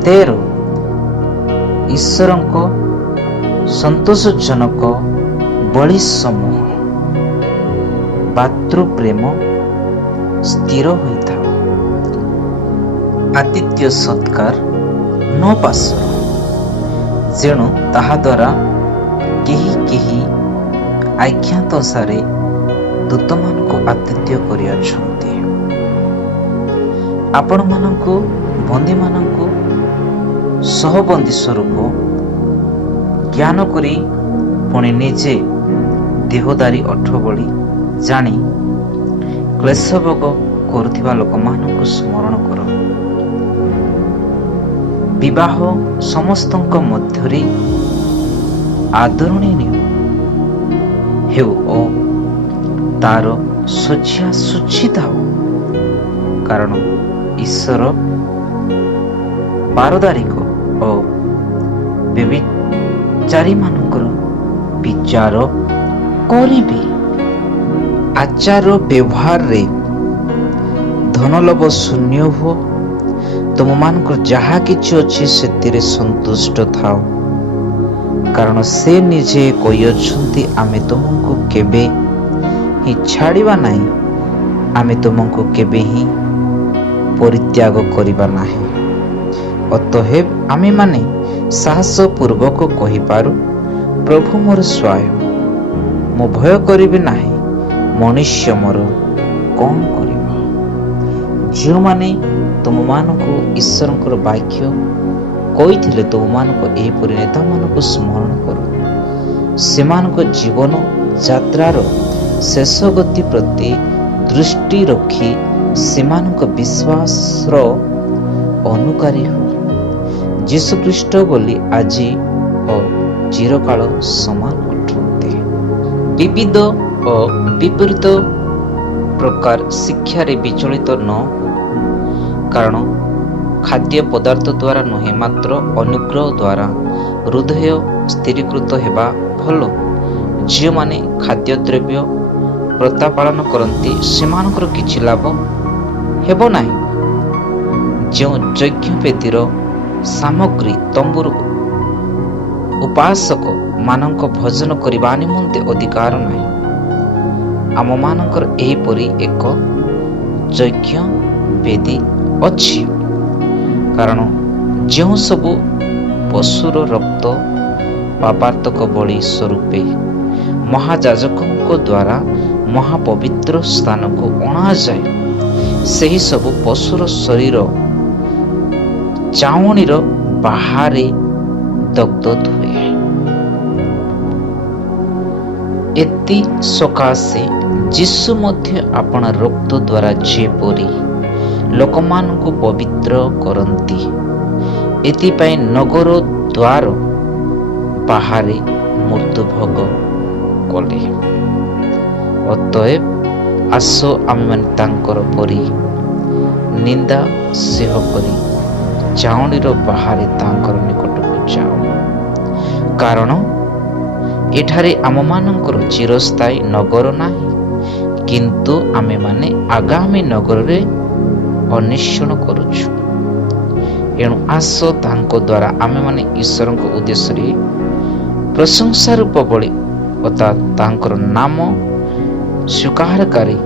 13। ଈଶ୍ୱରଙ୍କ ସନ୍ତୋଷଜନକ ବଳି ସମୂହ। ଭାତୃପ୍ରେମ ସ୍ଥିର ହୋଇଥାଉ। ଆତିଥ୍ୟ ସତ୍କାର ନ ପାଶର। ଯେଣୁ ତାହା ଦ୍ୱାରା କେହି କେହି ଆଜ୍ଞାତସାରେ ଦୂତମାନଙ୍କୁ ଆତିଥ୍ୟ କରିଅଛନ୍ତି। ଆପଣମାନଙ୍କୁ ବନ୍ଦୀମାନଙ୍କୁ ସହବନ୍ଦୀ ସ୍ୱରୂପ ଜ୍ଞାନ କରି ପୁଣି ନିଜେ ଦେହଧାରୀ ଅଠ ବୋଲି ଜାଣି କ୍ଲେଶଭୋଗ କରୁଥିବା ଲୋକମାନଙ୍କୁ ସ୍ମରଣ କର। ବିବାହ ସମସ୍ତଙ୍କ ମଧ୍ୟରେ ଆଦରଣୀୟ ହେଉ ଓ ତାର ଶଯ୍ୟା ସଜ୍ଜିତ ହେଉ, କାରଣ ଈଶ୍ୱର ପାରଦାରିକ ଓ ବ୍ୟଭିଚାରୀମାନଙ୍କର ବିଚାର କରିବେ। ଆଚାର ବ୍ୟବହାରରେ ଧନଲୋଭ ଶୂନ୍ୟ ହୁଅ। ତୁମମାନଙ୍କର ଯାହା କିଛି ଅଛି ସେଥିରେ ସନ୍ତୁଷ୍ଟ ଥାଅ, କାରଣ ସେ ନିଜେ କହିଅଛନ୍ତି, ଆମେ ତୁମକୁ କେବେ ହିଁ ଛାଡ଼ିବା ନାହିଁ, ଆମେ ତୁମକୁ କେବେ ହିଁ ପରିତ୍ୟାଗ କରିବା ନାହିଁ। ଅତଏବ ଆମେମାନେ ସାହସ ପୂର୍ବକ କହିପାରୁ, ପ୍ରଭୁ ମୋର ସହାୟ, ମୁଁ ଭୟ କରିବି ନାହିଁ। ମନୁଷ୍ୟ ମୋର କଣ କରିବ? ଯେଉଁମାନେ ତୁମମାନଙ୍କୁ ଈଶ୍ୱରଙ୍କର ବାକ୍ୟ କହିଥିଲେ, ତୁମମାନଙ୍କ ଏହିପରି ନେତାମାନଙ୍କୁ ସ୍ମରଣ କର। ସେମାନଙ୍କ ଜୀବନ ଯାତ୍ରାର ଶେଷ ଗତି ପ୍ରତି ଦୃଷ୍ଟି ରଖି ସେମାନଙ୍କ ବିଶ୍ୱାସର ଅନୁକାରୀ ହୁଅ। ଯୀଶୁଖ୍ରୀଷ୍ଟ ବୋଲି ଆଜି ଓ ଚିରକାଳ ସମାନ ଅଟନ୍ତି। ବିବିଧ ଓ ବିପରୀତ ପ୍ରକାର ଶିକ୍ଷାରେ ବିଚଳିତ ନ ହୁଅ, କାରଣ ଖାଦ୍ୟ ପଦାର୍ଥ ଦ୍ୱାରା ନୁହେଁ, ମାତ୍ର ଅନୁଗ୍ରହ ଦ୍ୱାରା ହୃଦୟ ସ୍ଥିରୀକୃତ ହେବା ଭଲ। ଯେଉଁମାନେ ଖାଦ୍ୟଦ୍ରବ୍ୟ ପ୍ରତ୍ୟାପାଳନ କରନ୍ତି, ସେମାନଙ୍କର କିଛି ଲାଭ ହେବ ନାହିଁ। ଯେଉଁ ଯଜ୍ଞବେଦୀର ସାମଗ୍ରୀ ତମ୍ବୁର ଉପାସକ ମାନଙ୍କ ଭୋଜନ କରିବା ନିମନ୍ତେ ଅଧିକାର ନାହିଁ, ଆମମାନଙ୍କର ଏହିପରି ଏକ ଯଜ୍ଞ ବେଦୀ ଅଛି। କାରଣ ଯେଉଁ ସବୁ ପଶୁର ରକ୍ତ ପାପାର୍ଥକ ବଳି ସ୍ୱରୂପେ ମହାଯାଜକଙ୍କ ଦ୍ୱାରା ମହାପବିତ୍ର ସ୍ଥାନକୁ ଅଣାଯାଏ, ସେହି ସବୁ ପଶୁର ଶରୀର ଚାଉଣିର ବାହାରେ ଦଗ୍ଧ ହୁଏ। ଏଥି ସକାଶେ ଯୀଶୁ ମଧ୍ୟ ଆପଣ ରକ୍ତ ଦ୍ୱାରା ଯେପରି ଲୋକମାନଙ୍କୁ ପବିତ୍ର କରନ୍ତି, ଏଥିପାଇଁ ନଗର ଦ୍ୱାର ବାହାରେ ମୃତ୍ୟୁଭୋଗ କଲେ। ଅତଏବ ଆସ ଆମେମାନେ ତାଙ୍କର ପରି ନିନ୍ଦା ସହ୍ୟ କରି ଚାଉଣିର ବାହାରେ ତାଙ୍କର ନିକଟକୁ ଯାଉ, କାରଣ ଏଠାରେ ଆମମାନଙ୍କର ଚିରସ୍ଥାୟୀ ନଗର ନାହିଁ, କିନ୍ତୁ ଆମେମାନେ ଆଗାମୀ ନଗରରେ ଅନ୍ୱେଷଣ କରୁଛୁ। ଏଣୁ ଆସ ତାଙ୍କ ଦ୍ୱାରା ଆମେମାନେ ଈଶ୍ୱରଙ୍କ ଉଦ୍ଦେଶ୍ୟରେ ପ୍ରଶଂସା ରୂପ ବଳି ଅର୍ଥାତ୍ ତାଙ୍କର ନାମ ସ୍ୱୀକାରକାରୀ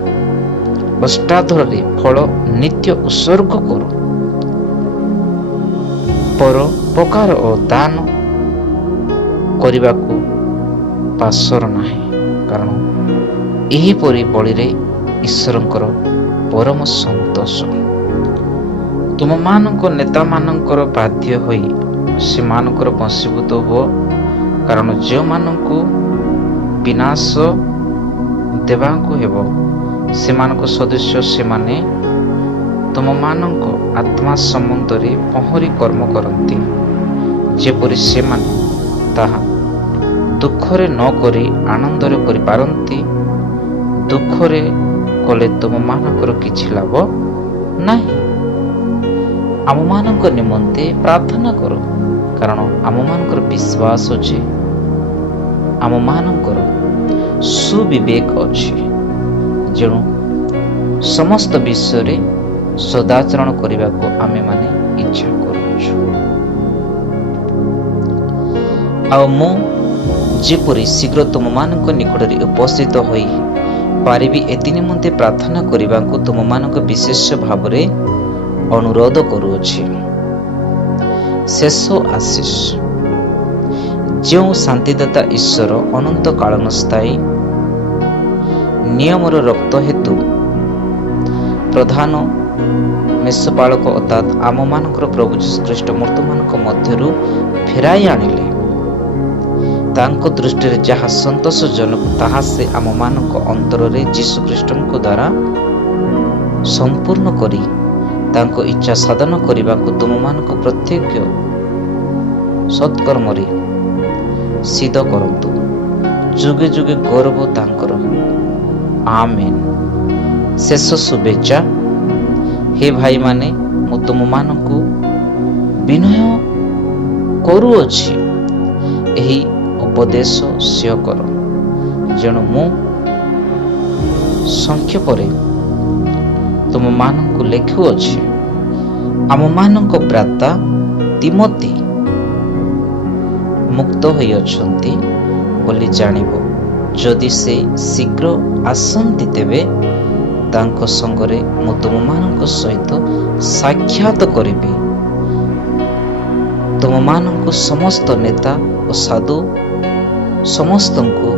ଅଷ୍ଟାଦଳରେ ଫଳ ନିତ୍ୟ ଉତ୍ସର୍ଗ କରୁ। ପରୋପକାର ଓ ଦାନ କରିବାକୁ ପାସର ନାହିଁ, କାରଣ ଏହିପରି ବଳିରେ ଈଶ୍ୱରଙ୍କର ପରମ ସନ୍ତୋଷ। ତୁମମାନଙ୍କ ନେତାମାନଙ୍କର ବାଧ୍ୟ ହୋଇ ସେମାନଙ୍କର ବଶୀଭୂତ ହୁଅ, କାରଣ ଯେଉଁମାନଙ୍କୁ ବିନାଶ ଦେବାକୁ ହେବ ସେମାନଙ୍କ ସଦସ୍ୟ ସେମାନେ ତୁମମାନଙ୍କ ଆତ୍ମା ସମ୍ବନ୍ଧରେ ପହଁରି କର୍ମ କରନ୍ତି, ଯେପରି ସେମାନେ ତାହା ଦୁଃଖରେ ନ କରି ଆନନ୍ଦରେ କରିପାରନ୍ତି। ଦୁଃଖରେ କଲେ ତୁମମାନଙ୍କର କିଛି ଲାଭ ନାହିଁ। ଆମମାନଙ୍କ ନିମନ୍ତେ ପ୍ରାର୍ଥନା କର, କାରଣ ଆମମାନଙ୍କର ବିଶ୍ୱାସ ଯେ ଆମମାନଙ୍କର ସୁବିବେକ ଅଛି, ଯେଣୁ ସମସ୍ତ ବିଷୟରେ ସଦାଚରଣ କରିବାକୁ ଆମେମାନେ ଇଚ୍ଛା କରୁଛୁ। ଆଉ ମୁଁ ଯେପରି ଶୀଘ୍ର ତୁମମାନଙ୍କ ନିକଟରେ ଉପସ୍ଥିତ ହୋଇ ପାରିବି, ଏଥି ନିମନ୍ତେ ପ୍ରାର୍ଥନା କରିବାକୁ ତୁମମାନଙ୍କ ବିଶେଷ ଭାବରେ ଅନୁରୋଧ କରୁଅଛି। ଶେଷ ଆଶୀଷ। ଯେଉଁ ଶାନ୍ତିଦାତା ଈଶ୍ୱର ଅନନ୍ତ କାଳନ ସ୍ଥାୟୀ ନିୟମର ରକ୍ତ ହେତୁ ପ୍ରଧାନ ମେଷପାଳକ ଅର୍ଥାତ୍ ଆମମାନଙ୍କର ପ୍ରଭୁ ଯୀଶୁଖ୍ରୀଷ୍ଟ ମୃତ୍ୟୁମାନଙ୍କ ମଧ୍ୟରୁ ଫେରାଇ ଆଣିଲେ, ତାଙ୍କ ଦୃଷ୍ଟିରେ ଯାହା ସନ୍ତୋଷଜନକ ତାହା ସେ ଆମମାନଙ୍କ ଅନ୍ତରରେ ଯୀଶୁଖ୍ରୀଷ୍ଟଙ୍କ ଦ୍ୱାରା ସମ୍ପୂର୍ଣ୍ଣ କରି ତାଙ୍କ ଇଚ୍ଛା ସାଧନ କରିବାକୁ ତୁମମାନଙ୍କୁ ପ୍ରତ୍ୟେକ ସତ୍କର୍ମରେ ସିଦ୍ଧ କରନ୍ତୁ। ଯୁଗେ ଯୁଗେ ଗୌରବ ତାଙ୍କର। ଆମେନ୍। ଶେଷ ଶୁଭେଚ୍ଛା। ହେ ଭାଇମାନେ, ମୁଁ ତୁମମାନଙ୍କୁ ବିନୟ କରୁଅଛି, ଏହି ଉପଦେଶ ସ୍ୱୀୟ କର। ଯେଣୁ ମୁଁ ସଂକ୍ଷେପରେ ତୁମମାନଙ୍କୁ ଲେଖୁଅଛି। ଆମମାନଙ୍କ ଭ୍ରାତା ତିମୋଥି ମୁକ୍ତ ହୋଇଅଛନ୍ତି ବୋଲି ଜାଣିବ। ଯଦି ସେ ଶୀଘ୍ର ଆସନ୍ତି, ତେବେ ତାଙ୍କ ସଙ୍ଗରେ ମୁଁ ତୁମମାନଙ୍କ ସହିତ ସାକ୍ଷାତ କରିବି। ତୁମମାନଙ୍କୁ ସମସ୍ତ ନେତା ଓ ସାଧୁ ସମସ୍ତଙ୍କୁ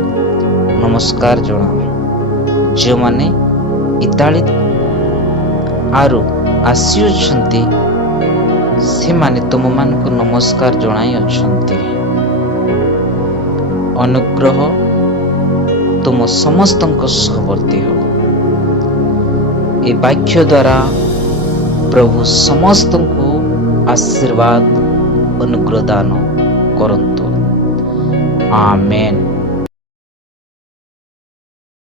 ନମସ୍କାର ଜଣାଅ। ଯେଉଁମାନେ ଇତାଳି ଆରୁ ଆସିଅଛନ୍ତି, ସେମାନେ ତୁମମାନଙ୍କୁ ନମସ୍କାର ଜଣାଇଅଛନ୍ତି। ଅନୁଗ୍ରହ ତୁମ ସମସ୍ତଙ୍କ ସହବର୍ତ୍ତୀ ହେଉ। ଏ ବାକ୍ୟ ଦ୍ୱାରା ପ୍ରଭୁ ସମସ୍ତଙ୍କୁ ଆଶୀର୍ବାଦ ଅନୁଗ୍ରହ ଦାନ କରନ୍ତୁ। ଆମେନ୍।